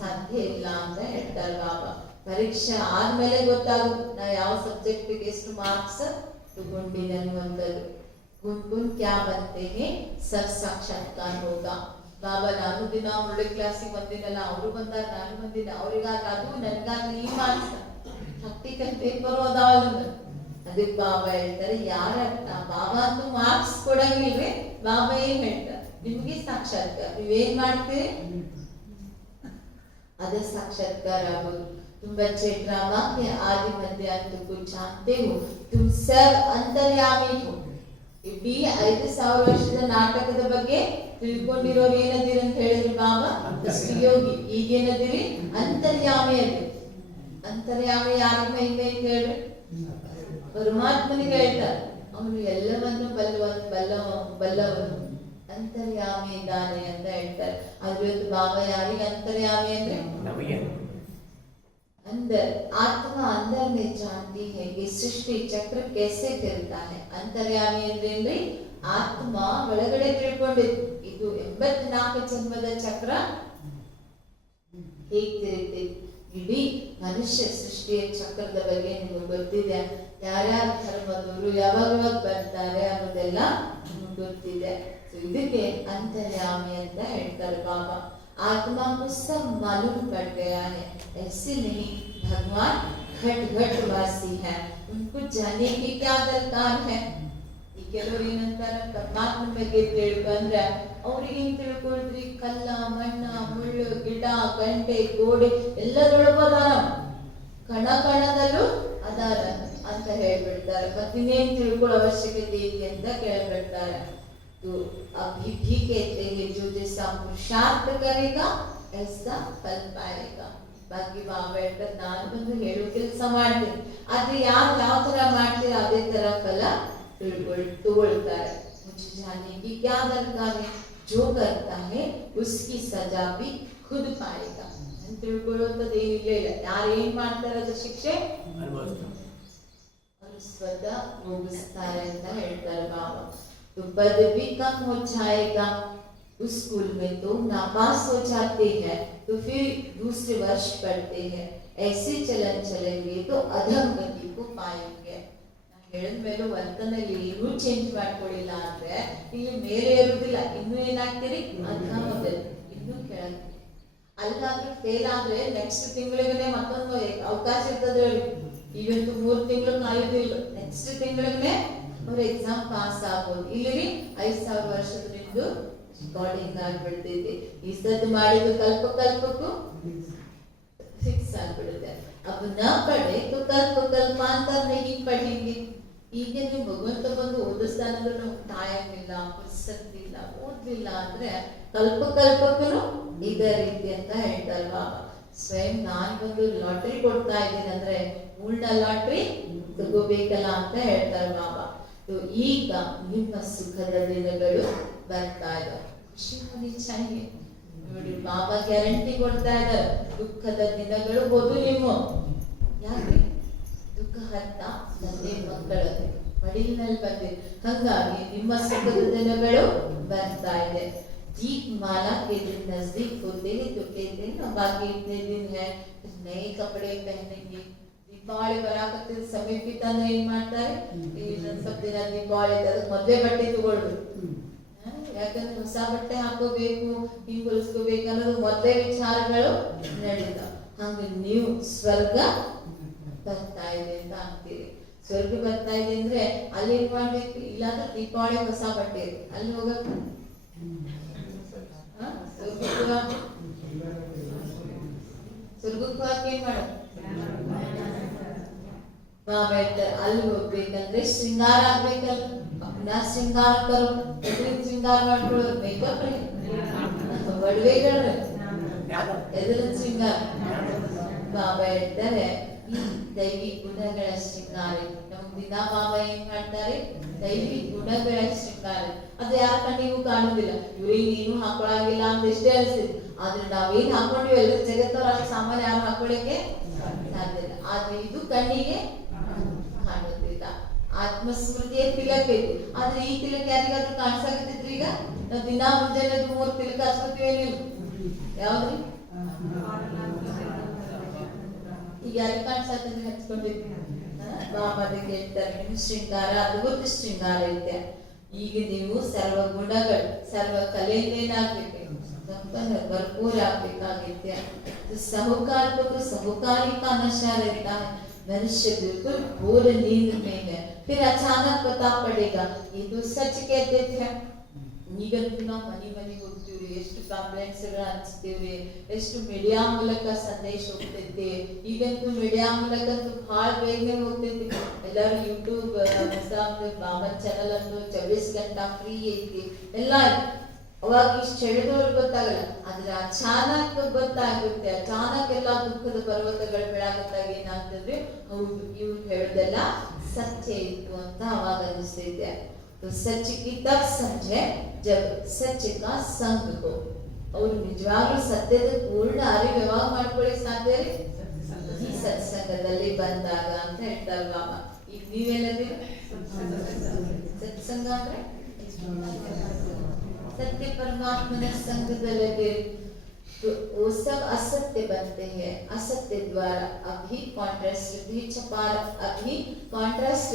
ಸಾಧ್ಯ ಇಲ್ಲ ಅಂತ ಹೇಳ್ತಾರೆ ಬಾಬಾ. ಪರೀಕ್ಷೆ ಆದ್ಮೇಲೆ ಗೊತ್ತಾಗುತ್ತೆ ನಾ ಯಾವ ಸಬ್ಜೆಕ್ಟಿಗೆ ಎಷ್ಟು ಮಾರ್ಕ್ಸ್ ತಗೊಂಡಿನಿ ಅನ್ನುವಂಥದ್ದು. ಗುಣ್ ಕ್ಯಾ ಬಂತೆ ಸಬ್ ಸಾಕ್ಷಾತ್ಕಾರ ಹೋಗ. ಬಾಬಾ ನಾನು ದಿನ ಒಳ್ಳೆ ಕ್ಲಾಸಿಗೆ ಬಂದಿನಲ್ಲ, ಅವರು ಬಂದಾಗ ನಾನು ಬಂದಿದ್ದೆ, ಅವ್ರಿಗಾಗ ಅದು ನನ್ಗಾಗ ಈ ಮಾರ್ಕ್ಸ್ ಪ್ರಾಕ್ಟಿಕಲ್ ಪೇಪರ್ ಅದಾವಲ್ಲ. ಅದಕ್ಕೆ ಬಾಬಾ ಹೇಳ್ತಾರೆ ಯಾರ ಬಾಬಾ ಅಂತೂ ಮಾರ್ಕ್ಸ್ ಕೊಡಂಗಿಲ್ವೇ, ಬಾಬಾ ಏನ್ ಹೇಳ್ತಾರೆ ನಿಮ್ಗೆ ಸಾಕ್ಷಾತ್ಕಾರ, ನೀವೇನ್ ಮಾಡ್ತೀರಿ अदर साक्षात्कार आगोದು. तुम बच्चे ड्रामा के आदि मध्य अंत को जानते हो, तुम सब अंतर्यामी हो. ಇಡೀ 5000 ವರ್ಷದ ನಾಟಕದ ಬಗ್ಗೆ ತಿಳ್ಕೊಂಡಿರೋರು ಏನದಿರಿ ಅಂತ ಹೇಳಿದ್ರು ಬಾಬಾ, ಯೋಗಿ. ಈಗೇನದಿರಿ ಅಂತರ್ಯಾಮಿ ಅದಿ. ಅಂತರ್ಯಾಮಿ ಯಾರಿಗೆ ಮಹಿಮೆ ಅಂತ ಹೇಳ್ರಿ, ಪರಮಾತ್ಮನಿಗೆ ಹೇಳ್ತಾರೆ. ಅವನು ಎಲ್ಲವನ್ನು ಬಲ್ಲವನು ಅಂತರ್ಯಾಮಿ ಇದ್ದಾನೆ ಅಂತ ಹೇಳ್ತಾರೆ. ಆದ್ರೆ ಬಾಬಾ ಯಾರಿಗೆ ಅಂತರ್ಯಾಮಿ ಅಂದ್ರೆ अंदर आत्मा अंदर में जानती है कि सृष्टि चक्र कैसे चलता है. ಅಂತರ್ಯಾಮಿ ಅಂದ್ರೆ ಆತ್ಮ ಒಳಗಡೆ ತಿಳ್ಕೊಂಡಿದ್ದು ಇದು 84 ಜನ್ಮದ ಚಕ್ರ ಹೇಗೆ ತಿರುಗ್ತಿದೆ. ಇಡೀ ಮನುಷ್ಯ ಸೃಷ್ಟಿಯ ಚಕ್ರದ ಬಗ್ಗೆ ನಿಮಗೆ ಗೊತ್ತಿದೆ. ಯಾರ್ಯಾರ ಧರ್ಮದವರು ಯಾವಾಗ ಬರ್ತಾರೆ ಅನ್ನೋದೆಲ್ಲ ನಿಮ್ಗೆ ಗೊತ್ತಿದೆ. ಇದಕ್ಕೆ ಅಂತರ್ಯಾಮಿ ಅಂತ ಹೇಳ್ತಾರೆ ಬಾಬಾ. आत्मा को सब मालूम पड़ गया है, ऐसे नहीं भगवान घट घट वासी है, उनको जाने की क्या दरकार है. ಈ ಕೆಲವರು ಏನಂತಾರೆ ಪರಮಾತ್ಮ ಬಗ್ಗೆ ತಿಳ್ಕೊಂಡ್ರೆ ಅವ್ರಿಗೆ ಏನ್ ತಿಳ್ಕೊಳ್ರಿ, ಕಲ್ಲ ಮಣ್ಣ ಮುಳ್ಳು ಗಿಡ ಗಂಟೆ ಗೋಡೆ ಎಲ್ಲದರೊಳಗೂ ಅದಾರ, ಕಣ ಕಣದಲ್ಲೂ ಅದಾರ ಅಂತ ಹೇಳ್ಬಿಡ್ತಾರೆ. ಮತ್ತಿನ್ನೇನ್ ತಿಳ್ಕೊಳ್ಳೋ ಅವಶ್ಯಕತೆ ಇದೆ ಅಂತ ಕೇಳ್ಬಿಡ್ತಾರೆ. तो अभी भी कहते हैं जो जैसा पुरुषार्थ करेगा ऐसा फल पाएगा. बाकी ಬಾಬಾ ಹೇಳ್ತಾರೆ ನಾನು ಬಂದು ಹೇಳೋ ಕೆಲಸ ಮಾಡ್ತೀನಿ, ಆದ್ರೆ ಯಾರು ಯಾವ ತರ ಮಾಡ್ತೀರ ಅದೇ ತರ ಫಲ ತಗೊಳ್ತಾರೆ. मुझे जानने की क्या दरकार है, जो करता है उसकी सजा भी खुद पाएगा ಅಂತ ತಿಳ್ಕೊಳ್ಳೋದು ಏನಿಲ್ಲ ಇಲ್ಲ. ಯಾರು ಏನ್ ಮಾಡ್ತಾರೆ ಅದ್ರ ಶಿಕ್ಷೆ ಅವರು ಸ್ವತಃ ಭೋಗಿಸ್ತಾರೆ ಅಂತ ಹೇಳ್ತಾರೆ ಬಾಬಾ. तो पद भी कम हो जाएगा. उस स्कूल में तो नापास हो जाते हैं तो फिर दूसरे वर्ष पढ़ते हैं. ऐसे चलन चलेंगे तो अधोगति को पाएंगे. ಹೇಳಿದ ಮೇಲೆ ವರ್ತನೆಯಲ್ಲಿ ಏನೂ ಚೇಂಜ್ ಮಾಡ್ಕೊಳ್ಳಿಲ್ಲ ಅಂದ್ರೆ ಇಲ್ಲಿ ಮೇಲೆ ಇರುವುದಿಲ್ಲ, ಇನ್ನೂ ಏನಾಗ್ತೀರಿ ಅಧೋಗತಿ, ಇನ್ನೂ ಕೆಳಗೆ. ಅಲ್ಲಾದ್ರೂ ಫೇಲ್ ಆದ್ರೆ ನೆಕ್ಸ್ಟ್ ತಿಂಗಳಿಗೆ ಮತ್ತೊಂದು ಅವಕಾಶ ಇರ್ತದೆ. ಈಗಂತೂ 3 ತಿಂಗಳು ಕಾಯುದಿಲ್ಲ, ನೆಕ್ಸ್ಟ್ ತಿಂಗಳಿಗೆ ಅವ್ರ ಎಕ್ಸಾಮ್ ಪಾಸ್ ಆಗ್ಬೋದು. ಇಲ್ಲಿ 5000 ವರ್ಷದ ನಿಮ್ದು ರೆಕಾರ್ಡಿಂಗ್ ಆಗ್ಬಿಡ್ತೈತಿ. ಈ ಸದ್ದು ಮಾಡಿದ್ದು ಕಲ್ಪಕ್ಕೂ ಫಿಕ್ಸ್ ಆಗ್ಬಿಡುತ್ತೆ. अब न पढ़े तो कल्पांतर नहीं पढ़ेंगे. ಈಗ ನೀವು ಭಗವಂತ ಬಂದು ಓದಿಸ್ತಾನಂದ್ರೆ ನಮ್ಗೆ ಟೈಮ್ ಇಲ್ಲ, ಪುಸ್ತಕ ಇಲ್ಲ, ಓದ್ಲಿಲ್ಲ ಅಂದ್ರೆ ಕಲ್ಪಕ್ಕೂ ಇದೇ ರೀತಿ ಅಂತ ಹೇಳ್ತಾರೆ ಬಾಬಾ. ಸ್ವಯಂ ನಾನ್ ಬಂದು ಲಾಟ್ರಿ ಕೊಡ್ತಾ ಇದ್ದೀನಿ ಅಂದ್ರೆ ಉಳ್ಳ ಲಾಟ್ರಿ ತಗೋಬೇಕಲ್ಲ ಅಂತ ಹೇಳ್ತಾರೆ ಬಾಬಾ. ಈಗ ನಿಮ್ಮ ಸುಖದ ದಿನಗಳು ಬರ್ತಾ ಇದ್ದಾವೆ, ಖುಷಿ ಹೋಗಿ ಚೆನ್ನಾಗಿ ನೋಡಿ. ಬಾಬಾ ಗ್ಯಾರಂಟಿ ಕೊಡ್ತಾ ಇದ್ದಾರೆ, ದುಃಖದ ದಿನಗಳು ಹೋದು ನಿಮ್ಮ. ಯಾಕೆ ದುಃಖ ಹತ್ತ ತಂದೆ ಮಕ್ಕಳ ಮಡಿಲಿನಲ್ಲಿ ಬಂದಿದೆ, ಹಂಗಾಗಿ ನಿಮ್ಮ ಸುಖದ ದಿನಗಳು ಬರ್ತಾ ಇದೆ. दीप माला के दिन नजदीक होते हैं तो कहते हैं ना बाकी इतने दिन है, नए कपड़े पहनेंगे. ದೀಪಾವಳಿ ಬರಾಕತ್ತಿದ ಸಮೀಪಿತ ಅಂದ್ರೆ ಏನ್ ಮಾಡ್ತಾರೆ, ಸ್ವಲ್ಪ ದಿನ ದೀಪಾವಳಿ ಅದಕ್ಕೆ ಮೊದಲೇ ಬಟ್ಟೆ ತಗೊಳ್ಬೇಕು. ಯಾಕಂದ್ರೆ ಹೊಸ ಬಟ್ಟೆ ಹಾಕೋಬೇಕು, ಹಿಂಗ್ ಹೊಲಿಸ್ಕೋಬೇಕು ಅನ್ನೋದು ಮೊದಲೇ ವಿಚಾರಗಳು ನಡೀತಾವ. ಹಂಗ ನೀವು ಸ್ವರ್ಗ ಬರ್ತಾ ಇದೆ ಅಂತ ಅಂತೀರಿ. ಸ್ವರ್ಗ ಬರ್ತಾ ಇದೆ ಅಂದ್ರೆ ಅಲ್ಲಿ ಏನ್ ಮಾಡ್ಬೇಕು, ಇಲ್ಲಾಂದ್ರೆ ದೀಪಾವಳಿ ಹೊಸ ಬಟ್ಟೆ ಅಲ್ಲಿ ಹೋಗಕ್ಕೆ ಸ್ವರ್ಗಕ್ಕೆ ಏನ್ ಮಾಡೋದು, ಬಾಬಾ ಹೇಳ್ತಾರೆ ಅಲ್ಲಿ ಹೋಗ್ಬೇಕಂದ್ರೆ ಶೃಂಗಾರ ಆಗ್ಬೇಕಲ್ಲ, ಅಪ್ನ ಶೃಂಗಾರ ಕರು, ಎದ್ರಿಂದ ಶೃಂಗಾರ ಮಾಡ್ಕೊಳ್ಳೋದು ಮೇಕಪ್ ರೀ, ಒಡವೆಗಳು, ಎದ್ರಿಂದ ಶೃಂಗಾರ. ಬಾಬಾ ಹೇಳ್ತಾರೆ ಈ ದೈವಿ ಗುಣಗಳ ಶೃಂಗಾರ. ನಮ್ಗೆ ದಿನ ಬಾಬಾ ಏನ್ ಮಾಡ್ತಾರೆ, ದೈವಿ ಗುಣಗಳ ಶೃಂಗಾರ. ಅದು ಯಾರ ಕಣ್ಣಿಗೂ ಕಾಣುದಿಲ್ಲ, ಇವ್ರಿಗೆ ಏನು ಹಾಕೊಳಾಗಿಲ್ಲ ಅಂತ ಎಷ್ಟೇ ಅನಿಸ್ತದೆ. ಆದ್ರೆ ನಾವೇನ್ ಹಾಕೊಂಡ್ವಿ ಎಲ್ಲ ಜಗತ್ತವ್ರ ಅಷ್ಟು ಸಾಮಾನ್ಯ ಯಾರು ಹಾಕೊಳ್ಳಿಕ್ಕೆ ಸಾಧ್ಯ ಇಲ್ಲ. ಆದ್ರೆ ಇದು ಕಣ್ಣಿಗೆ ಕಾಣುದಿಲ್ಲ. ಆತ್ಮಸ್ಮೃತಿಯ ತಿಲಕ ಇದು. ಆದ್ರೆ ಈ ತಿಲಕ ಯಾರಿಗಾದ್ರೂ ಕಾಣಿಸಾಕತ್ತಿದ್ರಿ? ಈಗ ನಾವ್ ದಿನಾ ಮುಂಜಾನೆ 3 ತಿಲಕ ಹಚ್ಕೋತೀವೇನಿಲ್ಲ, ಯಾವ್ದ್ರಿ? ಈಗ ಯಾರಿಗೆ ಕಾಣಿಸಾಕತ್ರಿ ಹಚ್ಕೊಂಡಿದ್ವಿ? ಬಾಬಾದಿಗೆ ಹೇಳ್ತಾರೆ ಶೃಂಗಾರ, ಅದ್ಭುತ ಶೃಂಗಾರ ಐತೆ. ಈಗ ನೀವು ಸರ್ವ ಗುಣಗಳು, ಸರ್ವ ಕಲೆಯನ್ನೇನಾಗ್ಬೇಕು, ಸಂಪನ್ನ भरपूर ಆಗ್ಬೇಕಾಗಿತ್ತೆ. साहूकार को तो साहूकारी का नशा रहता है, मनुष्य बिल्कुल घोर नींद में है, फिर अचानक पता पड़ेगा ये तो सच कहते थे. ಈಗಂತೂ ನಾವು ಮನೆ ಹೋಗ್ತೀವ್ರಿ, ಎಷ್ಟು ಕಂಪ್ಲೇಂಟ್ಸ್ ಹಂಚ್ತೀವ್ರಿ, ಎಷ್ಟು ಮೀಡಿಯಾ ಮೂಲಕ ಸಂದೇಶ ಹೋಗ್ತೈತಿ. ಈಗಂತೂ ಮೀಡಿಯಾ ಮೂಲಕ ಬಹಳ ಬೇಗನೆ ಹೋಗ್ತೈತಿ. ಎಲ್ಲರೂ ಯೂಟ್ಯೂಬ್ ಬಾಬಾ ಚಾನಲ್ ಅಂದು 24 ಗಂಟೆ ಫ್ರೀ ಐತಿ, ಎಲ್ಲ ಅವಾಗ ಇಷ್ಟು ಹೇಳಿದವ್ರಿಗೆ ಗೊತ್ತಾಗಲ್ಲ. ಆದ್ರೆ ಅಚಾನಕ್ ಗೊತ್ತಾಗುತ್ತೆ. ಅಚಾನಕ್ ಎಲ್ಲ ದುಃಖದ ಪರ್ವತಗಳು ಬೆಳಗತ್ತಾಗ ಏನಾಗ್ತದ್ರಿ, ಹೌದು ಇವ್ರು ಹೇಳ್ದೆಲ್ಲ ಸತ್ಯ ಇತ್ತು ಅಂತ ಅವಾಗ ಅನಿಸ್ತೈತೆ. तो सच की तब समझे जब सच का संग हो. और ನಿಜವಾಗ್ಲೂ ಸತ್ಯದ ಪೂರ್ಣ ಅರಿವು ಯಾವಾಗ ಮಾಡ್ಕೊಳ್ಳಿಕ್ ಸಾಧ್ಯ ರೀ? ಈ ಸತ್ಸಂಗದಲ್ಲಿ ಬಂದಾಗ ಅಂತ ಹೇಳ್ತಾರೆ ಬಾಬಾ. ಈಗ ನೀವೇನಂತೀರಿ? ಸತ್ಸಂಗ ಅಂದ್ರೆ सत्य परमात्मा ने संग दलते तो वो सब असत्य बनते हैं. असत्य द्वारा अभी कॉन्ट्रास्ट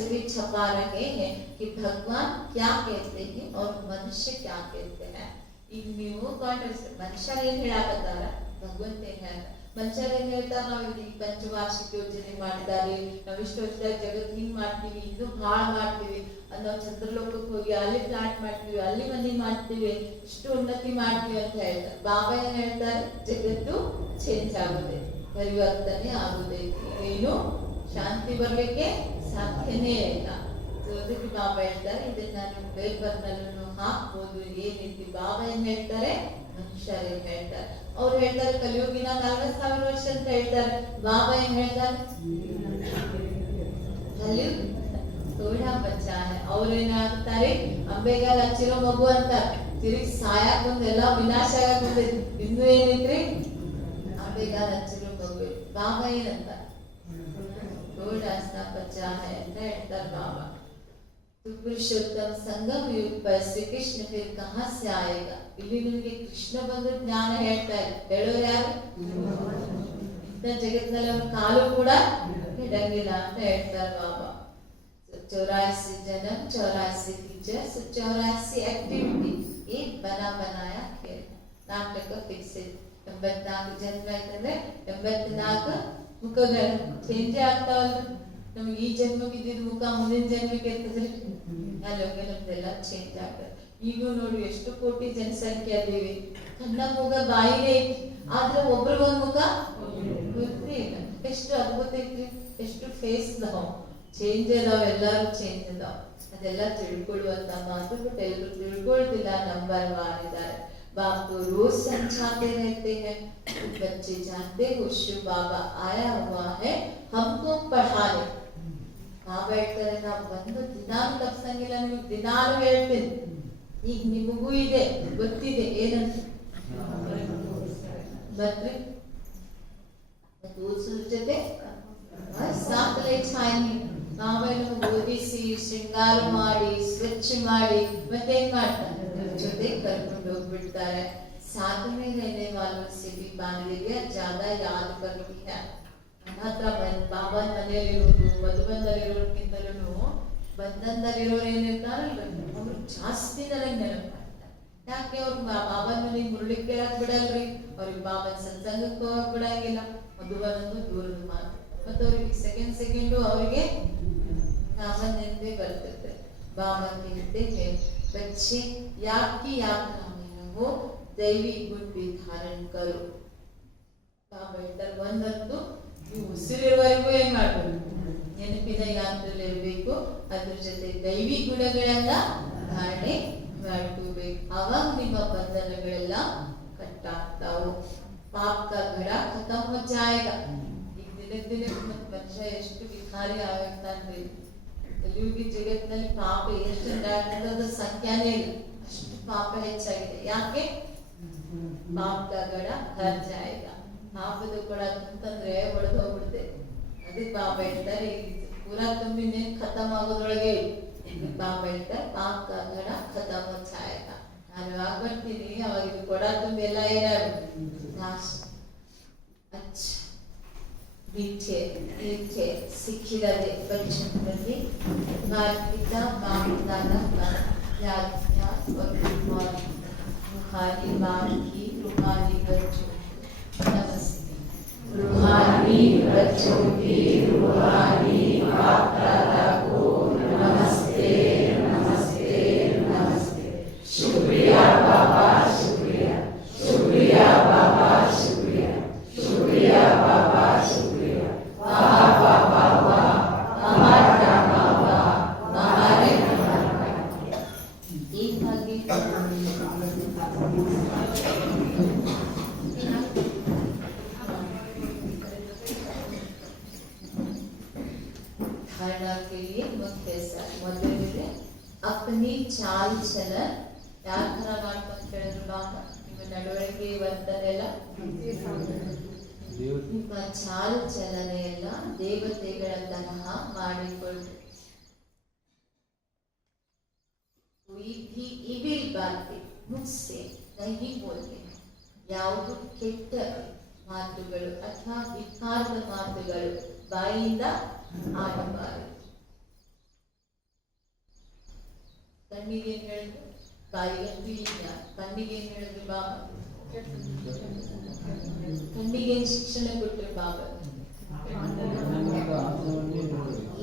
भी छपा रहे हैं कि भगवान क्या कहते हैं और मनुष्य क्या कहते हैं. ಈಗ ನೀವು ಕಾಂಟ್ರಾಸ್ಟ್ ಮನುಷ್ಯ ಏನ್ ಹೇಳಾಕತ್ತಾರ, ಭಗವಂತ ಏನ್ ಹೇಳ್ತಾರೆ. ಮನುಷ್ಯರು ಏನ್ ಹೇಳ್ತಾರೆ, ನಾವು ಈ ಪಂಚವಾರ್ಷಿಕ ಯೋಜನೆ ಮಾಡಿದ್ದಾರೆ, ನಾವ್ ಇಷ್ಟು ವರ್ಷದಾಗ ಜಗತ್ ಹಿಂಗ್ ಮಾಡ್ತೀವಿ, ಇದು ಹಾಳು ಮಾಡ್ತೀವಿ, ನಾವು ಚಂದ್ರಲೋಕಕ್ಕೆ ಹೋಗಿ ಅಲ್ಲಿ ಪ್ಲಾಟ್ ಮಾಡ್ತೀವಿ, ಅಲ್ಲಿ ಮನೆ ಮಾಡ್ತೀವಿ, ಇಷ್ಟು ಉನ್ನತಿ ಮಾಡ್ತೀವಿ ಅಂತ ಹೇಳ್ತಾರೆ. ಬಾಬಾ ಏನ್ ಹೇಳ್ತಾರೆ, ಜಗತ್ತು ಚೇಂಜ್ ಆಗುತ್ತೆ, ಪರಿವರ್ತನೆ ಆಗುತ್ತೆ, ಏನು ಶಾಂತಿ ಬರ್ಲಿಕ್ಕೆ ಸಾಧ್ಯನೇ ಇಲ್ಲ. ಅದಕ್ಕೆ ಬಾಬಾ ಹೇಳ್ತಾರೆ ಇದನ್ನ ನಾನು ಪೇಪರ್ನಲ್ಲೂ ಹಾಕ್ಬೋದು, ಏನಿತ್ತು. ಬಾಬಾ ಏನ್ ಹೇಳ್ತಾರೆ, ಮನುಷ್ಯರು ಏನ್ ಹೇಳ್ತಾರೆ. ಅವ್ರು ಹೇಳ್ತಾರೆ ಕಲಿಯುಗಿನ 40,000 ವರ್ಷ ಅಂತ ಹೇಳ್ತಾರೆ. ಬಾಬಾ ಏನ್ ಹೇಳ್ತಾರೆ, ಕಲಿಯುಗ ಥೋಡಾ ಬಚ್ಚಾ ಹೈ. ಅವ್ರೇನಾಗ್ತಾರೆ, ಅಂಬೆಗಾಲ ಹಚ್ಚಿರೋ ಮಗು ಅಂತಾರೆ. ತಿರುಗಿ ಸಾಯಕ್ ಬಂದು ಎಲ್ಲ ವಿನಾಶ ಆಗಕ್ ಬಂದೈತಿ, ಇನ್ನೂ ಏನೈತ್ರಿ, ಅಂಬೆಗಾಲ ಹಚ್ಚಿರೋ ಮಗು. ಬಾಬಾ ಏನಂತ, ಥೋಡಾ ಸಾ ಬಚ್ಚಾ ಹೈ ಅಂತ ಹೇಳ್ತಾರೆ ಬಾಬಾ. पुरुषोत्तम संगम युग पर श्री कृष्ण फिर कहां से आएगा. ಇಲ್ಲಿ ನಿಮಗೆ ಕೃಷ್ಣ ಬಂದು ಜ್ಞಾನ ಹೇಳ್ತಾರೆ, ಹೇಳೋರು ಯಾರು? ಇಂಥ ಜಗತ್ತಿನಲ್ಲಿ ಅವ್ರ ಕಾಲು ಕೂಡ ಇಡಂಗಿಲ್ಲ ಅಂತ ಹೇಳ್ತಾರೆ ಬಾಬಾ. 84 जन्म 84 टीचर 84 एक्टिविटी एक बना बनाया खेल ನಾಟಕ ಫಿಕ್ಸ್. 84 ಜನ್ಮ ಆಯ್ತಂದ್ರೆ 84 ಮುಖಗಳು ಚೇಂಜ್ ಆಗ್ತಾವಲ್ಲ. ನಮ್ಗೆ ಈ ಜನ್ಮಕ್ಕೆ ಇದ್ದಿದ್ದು ಮುಖ ಮುಂದಿನ ಜನ್ಮಕ್ಕೆ ಇರ್ತದ್ರಿ, ಅಲ್ಲೋಗೆ ನಮ್ದೆಲ್ಲ ಚೇಂಜ್ ಆಗ್ತದೆ. ಈಗ ನೋಡಿ ಎಷ್ಟು ಕೋಟಿ ಜನಸಂಖ್ಯೆ ಅದೀವಿ, ಕಣ್ಣ ಮುಖ ಬಾಯಿನೇ ಐತಿ, ಆದ್ರೆ ಒಬ್ರಿಗೊಂದು ಮುಖ ಗೊತ್ತೇ ಇಲ್ಲ. ಎಷ್ಟು ಅದ್ಭುತ ಐತ್ರಿ, ಎಷ್ಟು ಫೇಸ್ ಅದಾವ, ಚೇಂಜ್ ಅದಾವ, ಎಲ್ಲಾರು ಚೇಂಜ್ ಅದಾವ. ಅದೆಲ್ಲ ತಿಳ್ಕೊಳ್ಳುವಂತ ಮಾತು ಬಟ್ ಎಲ್ಲರೂ ತಿಳ್ಕೊಳ್ತಿಲ್ಲ, ನಂಬರ್ ಮಾಡಿದ್ದಾರೆ. बाप तो रोज समझाते रहते हैं, बच्चे जानते हो शिव बाबा आया हुआ है हमको पढ़ाने. ಬಾಬಾ ಹೇಳ್ತಾರೆ, ನಾವು ಬಂದು ದಿನಾಲು ತಪ್ಸಂಗಿಲ್ಲ, ನಿಮಗೆ ದಿನಾಲು ಹೇಳ್ತೀನಿ. ಈಗ ನಿಮಗೂ ಇದೆ, ಗೊತ್ತಿದೆ ಏನಂತ ಬರ್ರಿ ಓದಿಸೋದ್ರ ಜೊತೆ ಸಾಕಲೇ ಛಾಯನಿ. ಬಾಬಾ ನಮಗೆ ಓದಿಸಿ ಶೃಂಗಾರ ಮಾಡಿ ಸ್ವಚ್ಛ ಮಾಡಿ ಮತ್ತೇನ್ ಮಾಡ್ತಾರೆ, ಜೊತೆ ಕರ್ಕೊಂಡು ಹೋಗ್ಬಿಡ್ತಾರೆ. साथ में रहने वालों से भी बांधेगा ज्यादा याद करती है. ಹತ್ರ ಬಾಬಾ ಮನೆಯಲ್ಲಿರೋದು ಮಧುಬಂಧಲ್ಲಿರೋದಕ್ಕಿಂತಲೂ ಬಂಧನದಲ್ಲಿರೋರು ಏನಿರ್ತಾರಲ್ಲ ಅವ್ರು ಜಾಸ್ತಿ ನನಗೆ ನೆನಪು ಮಾಡ್ತಾರೆ. ಯಾಕೆ ಅವ್ರಿಗೆ ಬಾಬಾನ ಮನೆಗೆ ಮುರುಳಿಗೆ ಕೇಳಕ್ ಬಿಡಲ್ರಿ, ಅವ್ರಿಗೆ ಬಾಬಾನ ಸತ್ಸಂಗಕ್ಕೆ ಹೋಗಕ್ ಬಿಡಂಗಿಲ್ಲ. ಮಧುಬಂಧು ದೂರದ ಮಾತು, ಮತ್ತೆ ಅವ್ರಿಗೆ ಸೆಕೆಂಡು ಅವರಿಗೆ ಬಾಬಾ ನೆನಪೇ ಬರ್ತಿರ್ತಾರೆ. ಬಾಬಾ कहते हैं बच्चे याद की यात्रा में हो दैवी गुण भी धारण करो. ಬಾಬಾ ಹೇಳ್ತಾರೆ, ಒಂದಂತೂ ನೀವು ಉಸಿರಿರುವವರೆಗೂ ಏನ್ ಮಾಡ್ಬೇಕು, ನೆನಪಿನ ಯಾತ್ರೆಯಲ್ಲಿರಬೇಕು. ಅದ್ರ ಜೊತೆ ದೈವಿ ಗುಣಗಳನ್ನ ಧಾರಣೆ ಮಾಡ್ಕೋಬೇಕು. ಅವಾಗ ನಿಮ್ಮ ಬಂಧನಗಳೆಲ್ಲ ಕಟ್ಟಾಗ್ತಾವು. ಪಾಪ ಕಾ ಘಡ ಖತಮ್ ಹೋ ಜಾಯೇಗಾ. ಈಗ ದಿನಕ್ಕೆ ದಿನಕ್ಕೆ ಮನುಷ್ಯ ಎಷ್ಟು ವಿಕಾರಿ ಆಗತ್ತಾನ್ರಿ. ಕಲಿಯುಗಿ ಜಗತ್ತಿನಲ್ಲಿ ಪಾಪ ಎಷ್ಟು ಅದ್ರ ಸಂಖ್ಯಾನೇ ಇಲ್ಲ, ಅಷ್ಟು ಪಾಪ ಹೆಚ್ಚಾಗಿದೆ. ಯಾಕೆ? ಪಾಪ ಕಾ ಘಡ ಹರ್ ಜಾಯೇಗಾ. ಪಾಪದ ಕೊಡ ಅಂತಂದ್ರೆ ಒಡೆದು ಹೋಗ್ಬಿಡುತ್ತೆ. ಅದಕ್ಕೆ ಪಾಪ ಹೇಳ್ತಾರೆ ಪೂರಾ ತುಂಬಿನೇ ಖತಮ್ ಆಗೋದ್ರೊಳಗೆ ಪಾಪ ಹೇಳ್ತಾರೆ ಪಾಪ ಕಾ ಘಡ ಖತಮ್ ಹೋ ಜಾಯೇಗಾ. ನಾನು ಯಾವಾಗ ಬರ್ತೀನಿ ಅವಾಗ ಇದು ಕೊಡ ತುಂಬಿ ಎಲ್ಲ ಏನಾಗುತ್ತೆ ನಾಶ. अच्छा मीठे मीठे सिखिरदे बच्चों प्रति माता दादा का याद और रूहानी बाप की रूहानी बच्चों नमस्ते. रूहानी बच्चों की रूहानी बाप दादा को नमस्ते नमस्ते नमस्ते. शुक्रिया बाबा शुक्रिया, शुक्रिया बाबा शुक्रिया, शुक्रिया बाबा शुक्रिया. वाह वाह वाह वाह, हमारा बाबा हमारे एक भाग्य धारणा के लिए मुख्य ಮೊದಲಿಗೆ अपनी चाल चलन ಯಾವ ತರ ಮಾಡ್ಕೊಂಡು ಕೇಳಿದ್ರು ಬಾಬಾ ನಿಮ್ಮ ನಡವಳಿಕೆ ವರ್ತನೆ ಎಲ್ಲ ನಿಮ್ಮ ಚಾಲ್ ಚಲನೆ ಎಲ್ಲ ದೇವತೆಗಳ ತರಹ ಮಾಡಿಕೊಳ್ಳಿ. कोई भी इविल बातें मुझसे नहीं बोलते. ಯಾವುದು ಕೆಟ್ಟ ಮಾತುಗಳು ಅಥವಾ ವಿಕಾರದ ಮಾತುಗಳು ಬಾಯಿಂದ ಆಡಬಾರದು. ಕಣ್ಣಿಗೆ ಏನ್ ಹೇಳಿದ್ರು? ಬಾಯಿಗಂತೂ ಇಲ್ಲ. ಕಣ್ಣಿಗೆ ಏನ್ ಹೇಳಿದ್ರು ಬಾಬಾ? ಕಣ್ಣಿಗೆ ಏನ್ ಶಿಕ್ಷಣ ಕೊಟ್ಟರು ಬಾಬಾ?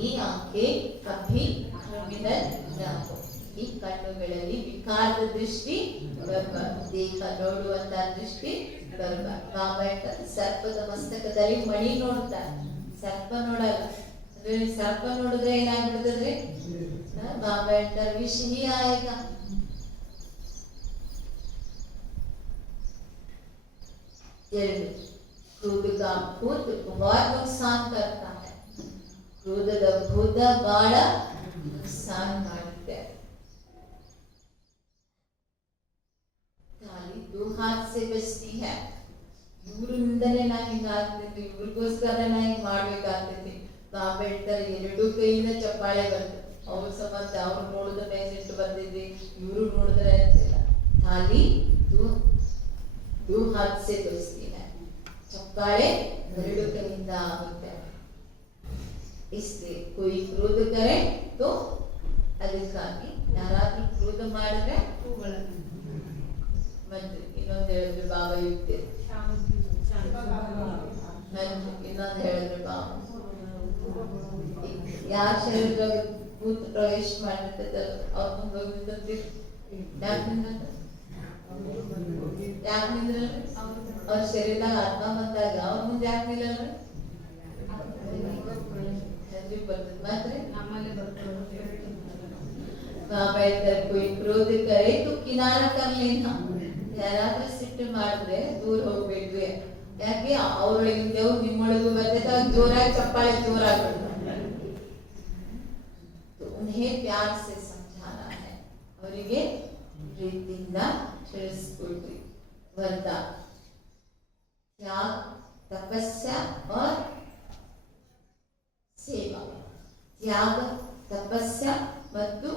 ಈ ಆಂಖೆ ಕಭಿ ಕ್ರಿಮಿನಲ್ ನ ಹೋ. ಈ ಕಣ್ಣುಗಳಲ್ಲಿ ವಿಕಾರದ ದೃಷ್ಟಿ ಬರಬಾರ್ದು. ದೇಹ ನೋಡುವಂತ ದೃಷ್ಟಿ ಬರಬಾರ್ದು. ಬಾಬಾ ಹೇಳ್ತಾರೆ ಸರ್ಪದ ಮಸ್ತಕದಲ್ಲಿ ಮಣಿ ನೋಡ್ತಾರೆ, ಸರ್ಪ ನೋಡಲ್ಲ. ಅಂದ್ರೆ ಸರ್ಪ ನೋಡಿದ್ರೆ ಏನಾಗ್ಬಿಡ್ತದ್ರಿ? ಬಾಬಾ ಹೇಳ್ತಾರೆ ವಿಷಯ ಆಯ್ಗ. क्रोध का भूत बहुत नुकसान करता है. क्रोधದ ಭೂತ ಬಹಳ ನುಕಸಾನ ಮಾಡುತ್ತೆ. ತಾಲಿ दो हाथ से बचती है. ಇವರಿಂದಲೇ ನಾ ಹಿಂಗಾಗ್ತಿದ್ವಿ, ಇವ್ರಿಗೋಸ್ಕರ ನಾ ಹಿಂಗ್ ಮಾಡ್ಬೇಕಾಗ್ತೈತಿ. ಬಾಬಾ ಹೇಳ್ತಾರೆ ಎರಡು ಕೈಯಿಂದ ಚಪ್ಪಾಳೆ ಬಂತು. ಅವ್ರ ಸಂಬಂಧ ಅವ್ರು ನೋಡಿದ ಮೇಸಿಟ್ಟು ಬಂದಿದ್ವಿ, ಇವರು ನೋಡಿದ್ರೆ ಅಂತಿಲ್ಲ. ತಾಲಿ दो हाथ से बचती है. चप्पाಳೆ ಎರಡು ಕೈಯಿಂದ ಆಗುತ್ತೆ. इसलिए कोई क्रोध करे तो ಅದಕ್ಕಾಗಿ ಯಾರಾದ್ರೂ ಕ್ರೋಧ ಮಾಡಿದ್ರೆ ಮತ್ತೆ ಇನ್ನೊಂದು ಹೇಳಿದ್ರು ಬಾಬಾ ಯುಕ್ತಿ. ಇನ್ನೊಂದು ಹೇಳಿದ್ರು ಬಾಬಾ ಯಾರ ಶರೀರದಾಗ ಭೂತ ಪ್ರವೇಶ ಮಾಡಿರ್ತದೆ ಅವ್ರ ಮುಂದೆ ಹೋಗಿ ಯಾಕೆ ನಿಂದ್ರಲ್ರಿ? ಅವ್ರ ಶರೀರದಾಗ ಆತ್ಮ ಬಂದಾಗ ಅವ್ರ ಮುಂದೆ ಯಾಕೆ ನಿಲ್ಲಲ್ರಿ? ಬರ್ತದೆ ಮಾತ್ರ ನಮ್ಮಲ್ಲಿ ಬರ್ತದೆ. ಬಾಬಾ ಹೇಳ್ತಾರೆ कोई क्रोध करे तो किनारा कर लेना. ಯಾರಾದ್ರೂ ಸಿಟ್ಟು ಮಾಡಿದ್ರೆ ದೂರ ಹೋಗ್ಬೇಡ್ರಿ. ಯಾಕೆ? ಅವ್ರೊಳಗಿನ ದೇವ್ರು ನಿಮ್ಮೊಳಗೂ ಬರ್ತೈತೆ. ಅವ್ರು ಜೋರಾಗಿ ಚಪ್ಪಾಳೆ ಜೋರಾಗಿ उन्हें प्यार से समझाना है. ಅವರಿಗೆ ಪ್ರೀತಿಯಿಂದ ತಿಳಿಸ್ಕೊಡ್ರಿ. वर्ता त्याग तपस्या और सेवा. त्याग तपस्या ಮತ್ತು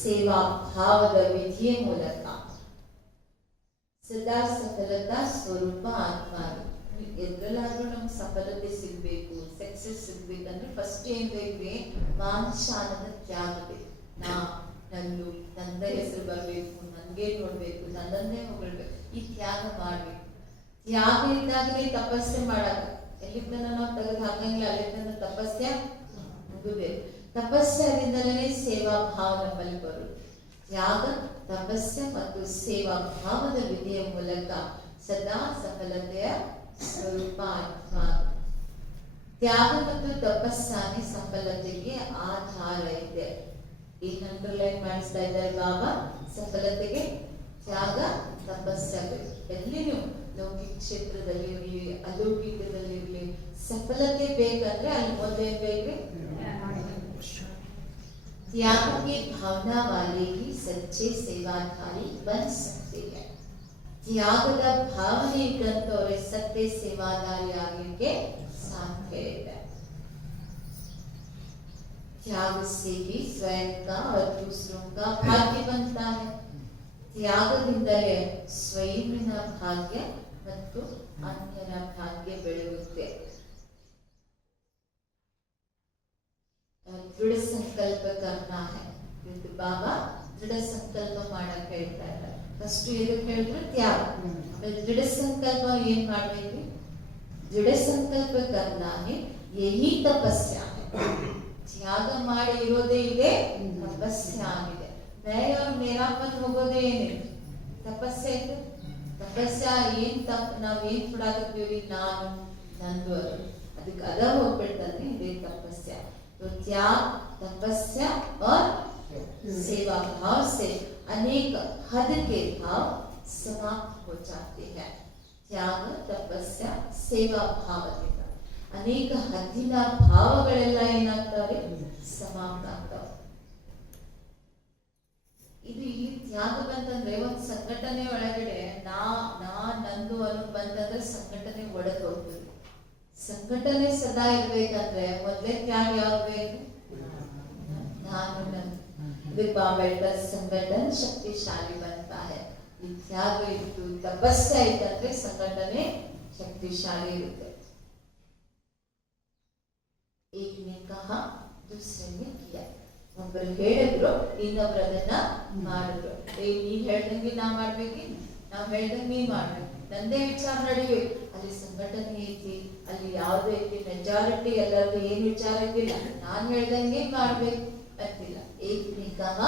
ಸೇವಾ ಭಾವದ ವಿಧಿಯ ಮೂಲಕ ಸದಾ ಸಫಲತಾ ಸ್ವರೂಪ ಆತ್ಮ. ಎದ್ರಲ್ಲಾದ್ರೂ ನಮ್ಗೆ ಸಫಲತೆ ಸಿಗ್ಬೇಕು, ಸಕ್ಸಸ್ ಸಿಗ್ಬೇಕಂದ್ರೆ ಫಸ್ಟ್ ಏನ್ ಬೇಕ್ರಿ? ಮಾಂಸಾನದ ತ್ಯಾಗ ಬೇಕು. ನನ್ನ ಹೆಸರು ಬರ್ಬೇಕು, ನನ್ಗೆ ನೋಡ್ಬೇಕು, ನನ್ನನ್ನೇ ಹೊಗಳ್ಬೇಕು, ಈ ತ್ಯಾಗ ಮಾಡ್ಬೇಕು. ತ್ಯಾಗ ಇದ್ದಾಗಲೇ ತಪಸ್ಸೆ ಮಾಡಾಕ. ಎಲ್ಲಿಂದ ನಾವು ತೆಗೆದು ಹಾಕಂಗಿಲ್ಲ, ಅಲ್ಲಿಂದ ತಪಸ್ಸೆ ಮುಗಬೇಕು. ತಪಸ್ಸೆಯಿಂದಲೇ ಸೇವಾ ಭಾವ ನಮ್ಮಲ್ಲಿ ಬರುವುದು. ತ್ಯಾಗ ತಪಸ್ಸೆ ಮತ್ತು ಸೇವಾ ಭಾವದ ವಿಧಿಯ ಮೂಲಕ ಸದಾ ಸಫಲತೆಯ ಸ್ವರೂಪ ಆತ್ಮ. ತ್ಯಾಗ ಮತ್ತು ತಪಸ್ಸಾನೆ ಸಫಲತೆಗೆ ಆಧಾರ ಇದೆ. ಏನ್ ಅಂಡರ್ಲೈನ್ ಮಾಡಿಸ್ತಾ ಇದ್ದಾರೆ ಬಾಬಾ? ಸಫಲತೆಗೆ ತ್ಯಾಗ ತಪಸ್ಸಾಗಬೇಕು. ಎಲ್ಲಿ ನೀವು ಲೌಕಿಕ ಕ್ಷೇತ್ರದಲ್ಲಿ ಇರಲಿ, ಅಲೌಕಿಕದಲ್ಲಿ ಇರಲಿ, ಸಫಲತೆ ಬೇಕಂದ್ರೆ ಅಲ್ಲಿ ಮೊದಲೇನ್ ಬೇಕ್ರಿ? त्याग की भावना वाले ही सच्चे सेवाधारी बन सकते हैं. ತ್ಯಾಗದ ಭಾವನೆ ಇದ್ದಂತವರೇ ಸತ್ಯ ಸೇವಾದಾರಿ ಆಗಲಿಕ್ಕೆ ಸಾಧ್ಯ ಇದೆ. त्याग से भी स्वयं का और दूसरों का भाग्य बनता है. ತ್ಯಾಗದಿಂದಲೇ ಸ್ವಯಂನ ಭಾಗ್ಯ ಮತ್ತು ಅನ್ಯರ ಭಾಗ್ಯ ಬೆಳೆಯುತ್ತೆ. ದೃಢ ಸಂಕಲ್ಪ करना है. ಬಾಬಾ ದೃಢ ಸಂಕಲ್ಪ ಮಾಡಕ್ ಹೇಳ್ತಾ ಇದ್ದಾರೆ. ಫಸ್ಟ್ ಎದಕ್ಕೆ ಹೇಳಿದ್ರು? ತ್ಯಾಗ. ಆಮೇಲೆ ದೃಢ ಸಂಕಲ್ಪ ಏನ್ ಮಾಡ್ಬೇಕು? ದೃಢ ಸಂಕಲ್ಪ करना है यही तपस्या है. ತ್ಯಾಗ ಮಾಡಿ ಇರೋದೇ ಇದೆ ತಪಸ್ಸೆ ಆಗಿದೆ. मैं और मेरापन ಹೋಗೋದೇ ಏನಿದೆ? ತಪಸ್ಸೆ ಇದೆ. ತಪಸ್ಸೆ ಏನ್ ನಾವ್ ಏನ್ ಕೊಡಾಕತ್ತೀವಿ? ನಾನು ನಂದು ಅದು, ಅದಕ್ಕೆ ಅದ ಹೋಗ್ಬಿಡ್ತಂದ್ರೆ ಇದೇ ತಪಸ್ಸೆ. तो त्याग, तपस्या और सेवा भाव से अनेक हद के भाव समाप्त हो जाते हैं. त्याग, तपस्या, ಸೇವಾ ಭಾವದಿಂದ ಅನೇಕ ಹದ್ದಿನ ಭಾವಗಳೆಲ್ಲ ಏನಾಗ್ತವೆ? ಸಮಾಪ್ತ ಆಗ್ತವೆ. ಇದು ಇಲ್ಲಿ ತ್ಯಾಗ ಬಂತಂದ್ರೆ ಒಂದು ಸಂಘಟನೆ ಒಳಗಡೆ ನಂದು ಅನ್ನೋದು ಬಂತಂದ್ರೆ ಸಂಘಟನೆ ಒಡೆದು ಹೋಗ್ತದೆ. ಸಂಘಟನೆ ಸದಾ ಇರ್ಬೇಕಂದ್ರೆ ಮೊದಲೇ ತ್ಯಾಗ ಯಾವ್ದು ಬೇಕು? ನಾನು ನನ್ನ. ಇದಕ್ಕೆ ಬಾಬಾ ಹೇಳ್ತಾರೆ ಸಂಘಟನೆ ಶಕ್ತಿಶಾಲಿ बनता है. ಈ ತ್ಯಾಗ ಇತ್ತು, ತಪಸ್ಸೆ ಇತ್ತಂದ್ರೆ ಸಂಘಟನೆ ಶಕ್ತಿಶಾಲಿ ಇರುತ್ತೆ. एक ने कहा दूसरे ने किया. ಒಬ್ಬರು ಹೇಳಿದ್ರು, ಇನ್ನೊಬ್ರು ಅದನ್ನ ಮಾಡಿದ್ರು. ನೀವ್ ಹೇಳ್ದಂಗೆ ನಾ ಮಾಡ್ಬೇಕು, ನಾವ್ ಹೇಳ್ದಂಗೆ ನೀವ್ ಮಾಡ್ಬೇಕು, ನಂದೇ ವಿಚಾರ ನಡಿಬೇಕು. ಅಲ್ಲಿ ಸಂಘಟನೆ ಐತಿ, ಅಲ್ಲಿ ಯಾವ್ದು ಐತಿ, ಮೆಜಾರಿಟಿ ಎಲ್ಲರಿಗೂ ಏನ್ ವಿಚಾರ ಇದ್ದಿಲ್ಲ, ನಾನ್ ಹೇಳ್ದಂಗೆ ಮಾಡ್ಬೇಕು ಅಂತಿಲ್ಲ. ಏಕನಿಕಃ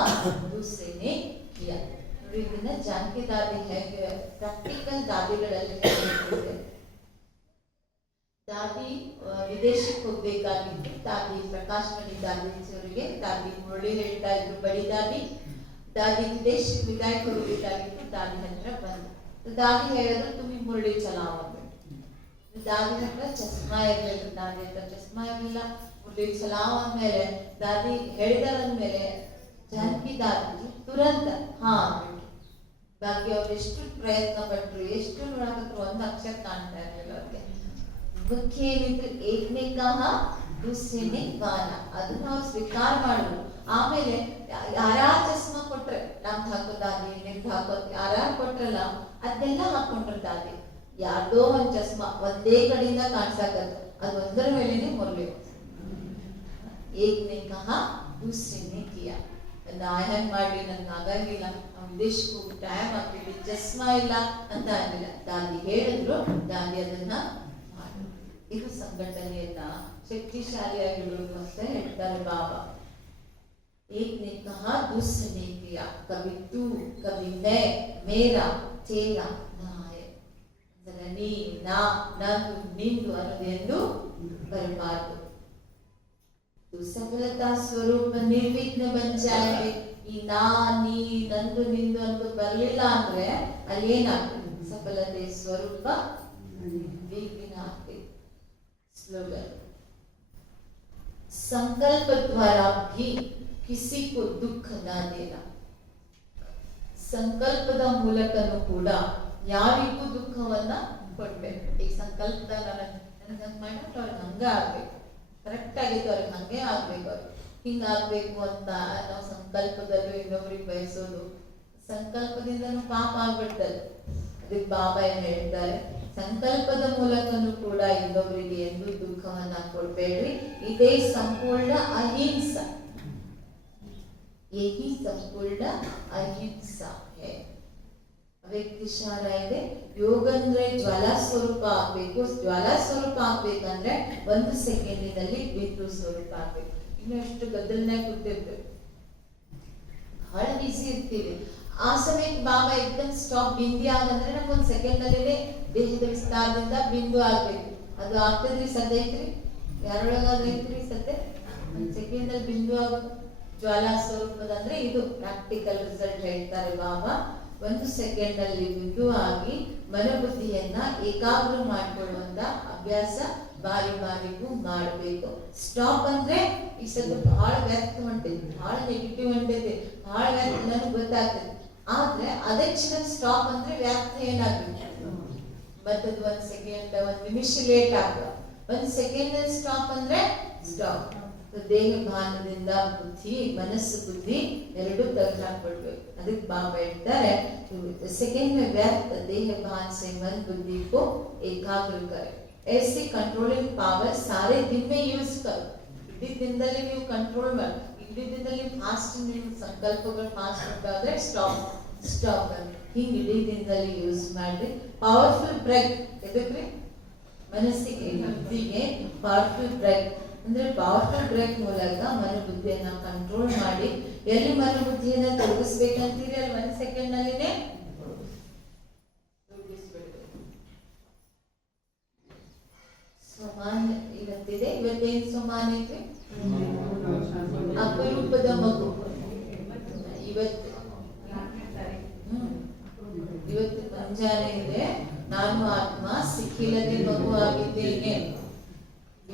ದೂಸರೇನೆ ಕಿಯಾ. ನೋಡಿ ಇದನ್ನ ಜಾನಕಿ ದಾದಿ ಹೇಗೆ ಪ್ರಾಕ್ಟಿಕಲ್ ದಾದಿಗಳಲ್ಲಿ ಹೇಳ್ತಿದ್ದಾರೆ. ದಾದಿ ವಿದೇಶಕ್ಕೆ ಹೋಗ್ಬೇಕಾಗಿತ್ತು. ದಾದಿ ಪ್ರಕಾಶ್ ಮಣಿ ದಾದಿಯವರಿಗೆ ದಾದಿ ಮುರಳಿ ಹೇಳ್ತಾ ಇದ್ರು, ಬಡಿ ದಾದಿ ವಿದೇಶಕ್ಕೆ ವಿದಾಯಕ್ಕೆ ಹೋಗ್ಬೇಕಾಗಿತ್ತು. ದಾದಿ ಹತ್ರ ಬಂದು ದಾದಿ ಹೇಳಿದ್ರು, तुम्ही मुरली चलाओ. ದಾದಿ ಹತ್ರ ಚಸ್ಮಾ ಇರಲಿಲ್ಲ. ದಾದಿ ಹತ್ರ ಚಸ್ಮಾ ಇರಲಿಲ್ಲ. ಮುರಳಿ ಚಲಾವ್ ಅಂದ್ಮೇಲೆ ದಾದಿ ಹೇಳಿದಾರಂದ್ಮೇಲೆ ಜಾನಕಿ ದಾದಿ ತುರಂತ ಹಾ ಅಂದ್ಬಿಟ್ಟು. ಬಾಕಿ ಅವ್ರು ಎಷ್ಟು ಪ್ರಯತ್ನ ಪಟ್ರು, ಎಷ್ಟು ನೋಡಕತ್ರು, ಒಂದು ಅಕ್ಷರ ಕಾಣ್ತಾ ಇರಲಿಲ್ಲ ಅವ್ರಿಗೆ. ಮುಖ್ಯ ಏನಿದ್ರು ಏಕನೇಕಃ ದೂಸರೇನೆ ಗಾನ. ಅದನ್ನ ಅವ್ರು ಸ್ವೀಕಾರ ಮಾಡಿದ್ರು. ಆಮೇಲೆ ಯಾರ್ಯಾರ ಚಸ್ಮಾ ಕೊಟ್ರೆ ನಮ್ದು ಹಾಕೋ ದಾದಿ, ನಿಮ್ದು ಹಾಕೋ ಯಾರ್ಯಾರು ಕೊಟ್ರಲ್ಲ ಅದನ್ನೆಲ್ಲ ಹಾಕೊಂಡ್ರು ದಾದಿ. ಯಾರ್ದೋ ಒಂದ್ ಚಸ್ಮಾ ಒಂದೇ ಕಡೆಯಿಂದ ಕಾಣ್ಸಾಕತ್ತ, ಅದು ಒಂದರ ಮೇಲೆನೆ ಮುರಳಿ. ಏಕನೇಕಃ ದೂಸರೇನೆ ಕಿಯಾ. ನಾ ಹೆಂಗ್ ಮಾಡ್ಲಿ, ನನ್ಗೆ ಆಗಂಗಿಲ್ಲ, ನಾವು ವಿದೇಶಕ್ಕೆ ಹೋಗಿ ಟೈಮ್ ಆಗ್ತಿದ್ವಿ, ಚಸ್ಮಾ ಇಲ್ಲ ಅಂತ ಆಗಿಲ್ಲ. ದಾದಿ ಹೇಳಿದ್ರು, ದಾದಿ ಅದನ್ನ ಮಾಡಿದ್ರು. ಇದು ಸಂಘಟನೆಯನ್ನ ಶಕ್ತಿಶಾಲಿಯಾಗಿಡೋದು ಅಂತ ಹೇಳ್ತಾರೆ ಬಾಬಾ. एक ने कहा दूसरे ने किया. कभी तू, कभी मैं, मेरा, तेरा ना है. ಅಂದ್ರೆ ನೀ, ನಾ, ನಂದು, ನಿಂದು ಅನ್ನೋದೆಂದು ಬರಬಾರದು. ಸಫಲತಾ ಸ್ವರೂಪ ನಿರ್ವಿಘ್ನ ಬನ್ ಜಾಯೆ. ಈ ನಾ, ನೀ, ನಂದು, ನಿಂದು ಅನ್ನೋದು ಬರಲಿಲ್ಲ ಅಂದ್ರೆ ಅಲ್ಲಿ ಏನಾಗ್ತದೆ? ಸಫಲತೆ ಸ್ವರೂಪ ವಿಘ್ನ ಆಗ್ತದೆ. ಸ್ಲೋಗನ್ संकल्प द्वारा भी किसी को दुख न देना. ಸಂಕಲ್ಪದ ಮೂಲಕನೂ ಕೂಡ ಯಾರಿಗೂ ದುಃಖವನ್ನ ಕೊಡ್ಬೇಕು. ಈ ಸಂಕಲ್ಪದಾಗ ನನಗೆ ಹಂಗ ಮಾಡಿದ್ರೆ ಅವ್ರಿಗೆ ಹಂಗ ಆಗ್ಬೇಕು, ಕರೆಕ್ಟ್ ಆಗಿತ್ತು, ಅವ್ರಿಗೆ ಹಂಗೆ ಆಗ್ಬೇಕು, ಅವ್ರಿಗೆ ಹಿಂಗಾಗ್ಬೇಕು ಅಂತ ನಾವು ಸಂಕಲ್ಪದಲ್ಲೂ ಇನ್ನೊಬ್ರಿಗೆ ಬಯಸೋದು, ಸಂಕಲ್ಪದಿಂದನೂ ಪಾಪ ಆಗ್ಬಿಡ್ತದೆ. ಅದಕ್ಕೆ ಬಾಬಾ ಏನ್ ಹೇಳ್ತಾರೆ, ಸಂಕಲ್ಪದ ಮೂಲಕನೂ ಕೂಡ ಇನ್ನೊಬ್ಬರಿಗೆ ಎಂದೂ ದುಃಖವನ್ನ ಕೊಡ್ಬೇಡ್ರಿ. ಇದೇ ಸಂಪೂರ್ಣ ಅಹಿಂಸಾ. यही ಸಂಪೂರ್ಣ ಅಹಿಂಸಾ ಹೇ. ವ್ಯಕ್ತಿ ಇಶಾರ ಇದೆ. ಯೋಗ ಅಂದ್ರೆ ಜ್ವಾಲಾ ಸ್ವರೂಪ ಆಗ್ಬೇಕು. ಜ್ವಾಲಾ ಸ್ವರೂಪ ಆಗ್ಬೇಕಂದ್ರೆ 1 ಸೆಕೆಂಡಿನಲ್ಲಿ ಬಿಂದು ಸ್ವರೂಪ ಆಗ್ಬೇಕು. ಇನ್ನು ಎಷ್ಟು ಗದ್ದಲ್ನಾಗ ಕೂತಿರ್ಬೇಕು, ಬಹಳ ಬಿಸಿ ಇರ್ತೀವಿ. ಆ ಸಮಯಕ್ಕೆ ಬಾಬಾ ಎಕ್ದಮ್ ಸ್ಟಾಪ್, ಬಿಂದಿ ಆಗಂದ್ರೆ ನಮ್ಗೆ 1 ಸೆಕೆಂಡ್ ಅಲ್ಲೇ ದೇಹದ ವಿಸ್ತಾರದಿಂದ ಬಿಂದು ಆಗ್ಬೇಕು. ಅದು ಆಗ್ತದ್ರಿ? ಸದ್ಯ ಐತ್ರಿ? ಯಾರೊಳಗಾದ್ರೆ ಐತ್ರಿ ಸತ್ತೆ ಒಂದು ಸೆಕೆಂಡ್ ಅಲ್ಲಿ ಬಿಂದು ಆಗೋದು ಜ್ವಾಲಾ ಸ್ವರೂಪದ ಅಂದ್ರೆ ಇದು ಪ್ರಾಕ್ಟಿಕಲ್ ರಿಸಲ್ಟ್ ಹೇಳ್ತಾರೆ ಬಾಬಾ. ಒಂದು ಸೆಕೆಂಡ್ ಅಲ್ಲಿ ಬಿಂದು ಆಗಿ ಮನೋಬುದ್ಧಿಯನ್ನ ಏಕಾಗ್ರ ಮಾಡಿಕೊಳ್ಳುವಂತ ಅಭ್ಯಾಸ ಬಾರಿ ಬಾರಿಗೂ ಮಾಡಬೇಕು. ಸ್ಟಾಪ್ ಅಂದ್ರೆ ಈ ಸಲ ಬಹಳ ವ್ಯರ್ಥ ಹೊಂಟೈತಿ, ಬಹಳ ನೆಗೆಟಿವ್ ಹೊಂಟೈತಿ, ಬಹಳ ವ್ಯರ್ಥ ನನಗೆ ಗೊತ್ತಾಗ್ತದೆ. ಆದ್ರೆ ಅದೇ ಕ್ಷಣ ಸ್ಟಾಪ್ ಅಂದ್ರೆ ವ್ಯರ್ಥ ಏನಾಗ್ಬೇಕು ಮತ್ತದು ಒಂದ್ ಸೆಕೆಂಡ್ ಒಂದ್ ನಿಮಿಷ ಲೇಟ್ ಆಗ ಒಂದ್ ಸೆಕೆಂಡ್ ಅಲ್ಲಿ ಸ್ಟಾಪ್ ಅಂದ್ರೆ ಸ್ಟಾಪ್. ದೇಹ ಭಾನದಿಂದ ಬುದ್ಧಿ ಮನಸ್ಸು ಬುದ್ಧಿ ಎರಡು ತೆಗೆದು ಹಾಕ್ಬಿಡ್ಬೇಕು. ಅದಕ್ಕೆ ಬಾಬಾ ಹೇಳ್ತಾರೆ सेकंड में व्यर्थ देह भान से मन बुद्धि को एकाग्र करे. ऐसी कंट्रोलिंग पावर सारे दिन में यूज करो. इडೀ ದಿನದಲ್ಲಿ ನೀವು ಕಂಟ್ರೋಲ್ ಮಾಡಿ, ಇಡೀ ದಿನದಲ್ಲಿ ಫಾಸ್ಟ್ ನೀವು ಸಂಕಲ್ಪಗಳು ಫಾಸ್ಟ್ ಉಂಟಾದ್ರೆ ಸ್ಟಾಪ್ ಸ್ಟಾಪ್ ಅಂತ ಹಿಂಗೆ ಇಡೀ ದಿನದಲ್ಲಿ ಯೂಸ್ ಮಾಡಿ. ಪವರ್ಫುಲ್ ಬ್ರೇಕ್ ಎದಕ್ರಿ ಮನಸ್ಸಿಗೆ ಬುದ್ಧಿಗೆ ಪವರ್ಫುಲ್ ಬ್ರೇಕ್ ಅಂದ್ರೆ ಪವರ್ಫುಲ್ ಬ್ರೇಕ್ ಮೂಲಕ ಮನೋಬುದ್ಧಿಯನ್ನ ಕಂಟ್ರೋಲ್ ಮಾಡಿ ಎಲ್ಲಿ ಮನೋಬುದ್ಧಿಯನ್ನ ತೊಡಗಿಸ್ಬೇಕಂತೀರಿ ಅಲ್ಲಿ ಒಂದ್ ಸೆಕೆಂಡ್ ನಲ್ಲಿನೇ ಸೋಮಾನ್ ಇವತ್ತಿದೆ. ಇವತ್ತೇನ್ ಸೋಮಾನ್ ಐತಿ? ಅಪರೂಪದ ಮಗು. ಇವತ್ತು ಮುಂಜಾನೆ ಇದೆ ನಾನು ಆತ್ಮ ಸಿಕ್ಕಿಲ್ಲದೆ ಮಗು ಆಗಿದ್ದೇನೆ.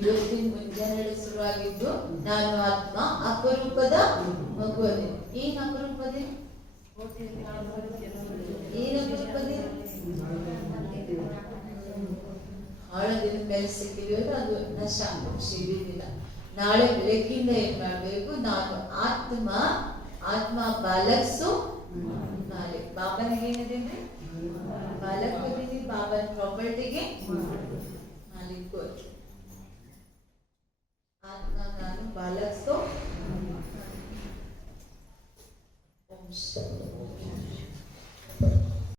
ಇವತ್ತಿನ ಮುಂಜಾನೆ ಶುರುವಾಗಿದ್ದು ನಾನು ಆತ್ಮ ಅಪರೂಪದ ಮಗು ಅದೇ. ಏನ್ ಅಪರೂಪದೆ? ಏನ್ ಅಪರೂಪದೆ? ಆಳದಿನ ಮೇಲೆ ಸಿಕ್ಕಿದೆಯಲ್ಲ ಅದು ನಶ ಸಿಗುವುದಿಲ್ಲ. ನಾಳೆ ಬೆಳಗ್ಗಿಂದ ಏನ್ ಮಾಡ್ಬೇಕು? ನಾನು ಆತ್ಮ ಆತ್ಮ ಬಾಲಕ್ಸು ನಾಳೆ ಬಾಬನಿಗೆ ಏನಿದೆ ಬಾಲಕ್ ಬಂದಿದ್ದೀನಿ ಬಾಬನ್ ಪ್ರಾಪರ್ಟಿಗೆ ಮಾಲೀಕು ಆತ್ಮ ನಾನು ಬಾಲಕ್ಸು ಓಂ ಶಾಂತಿ.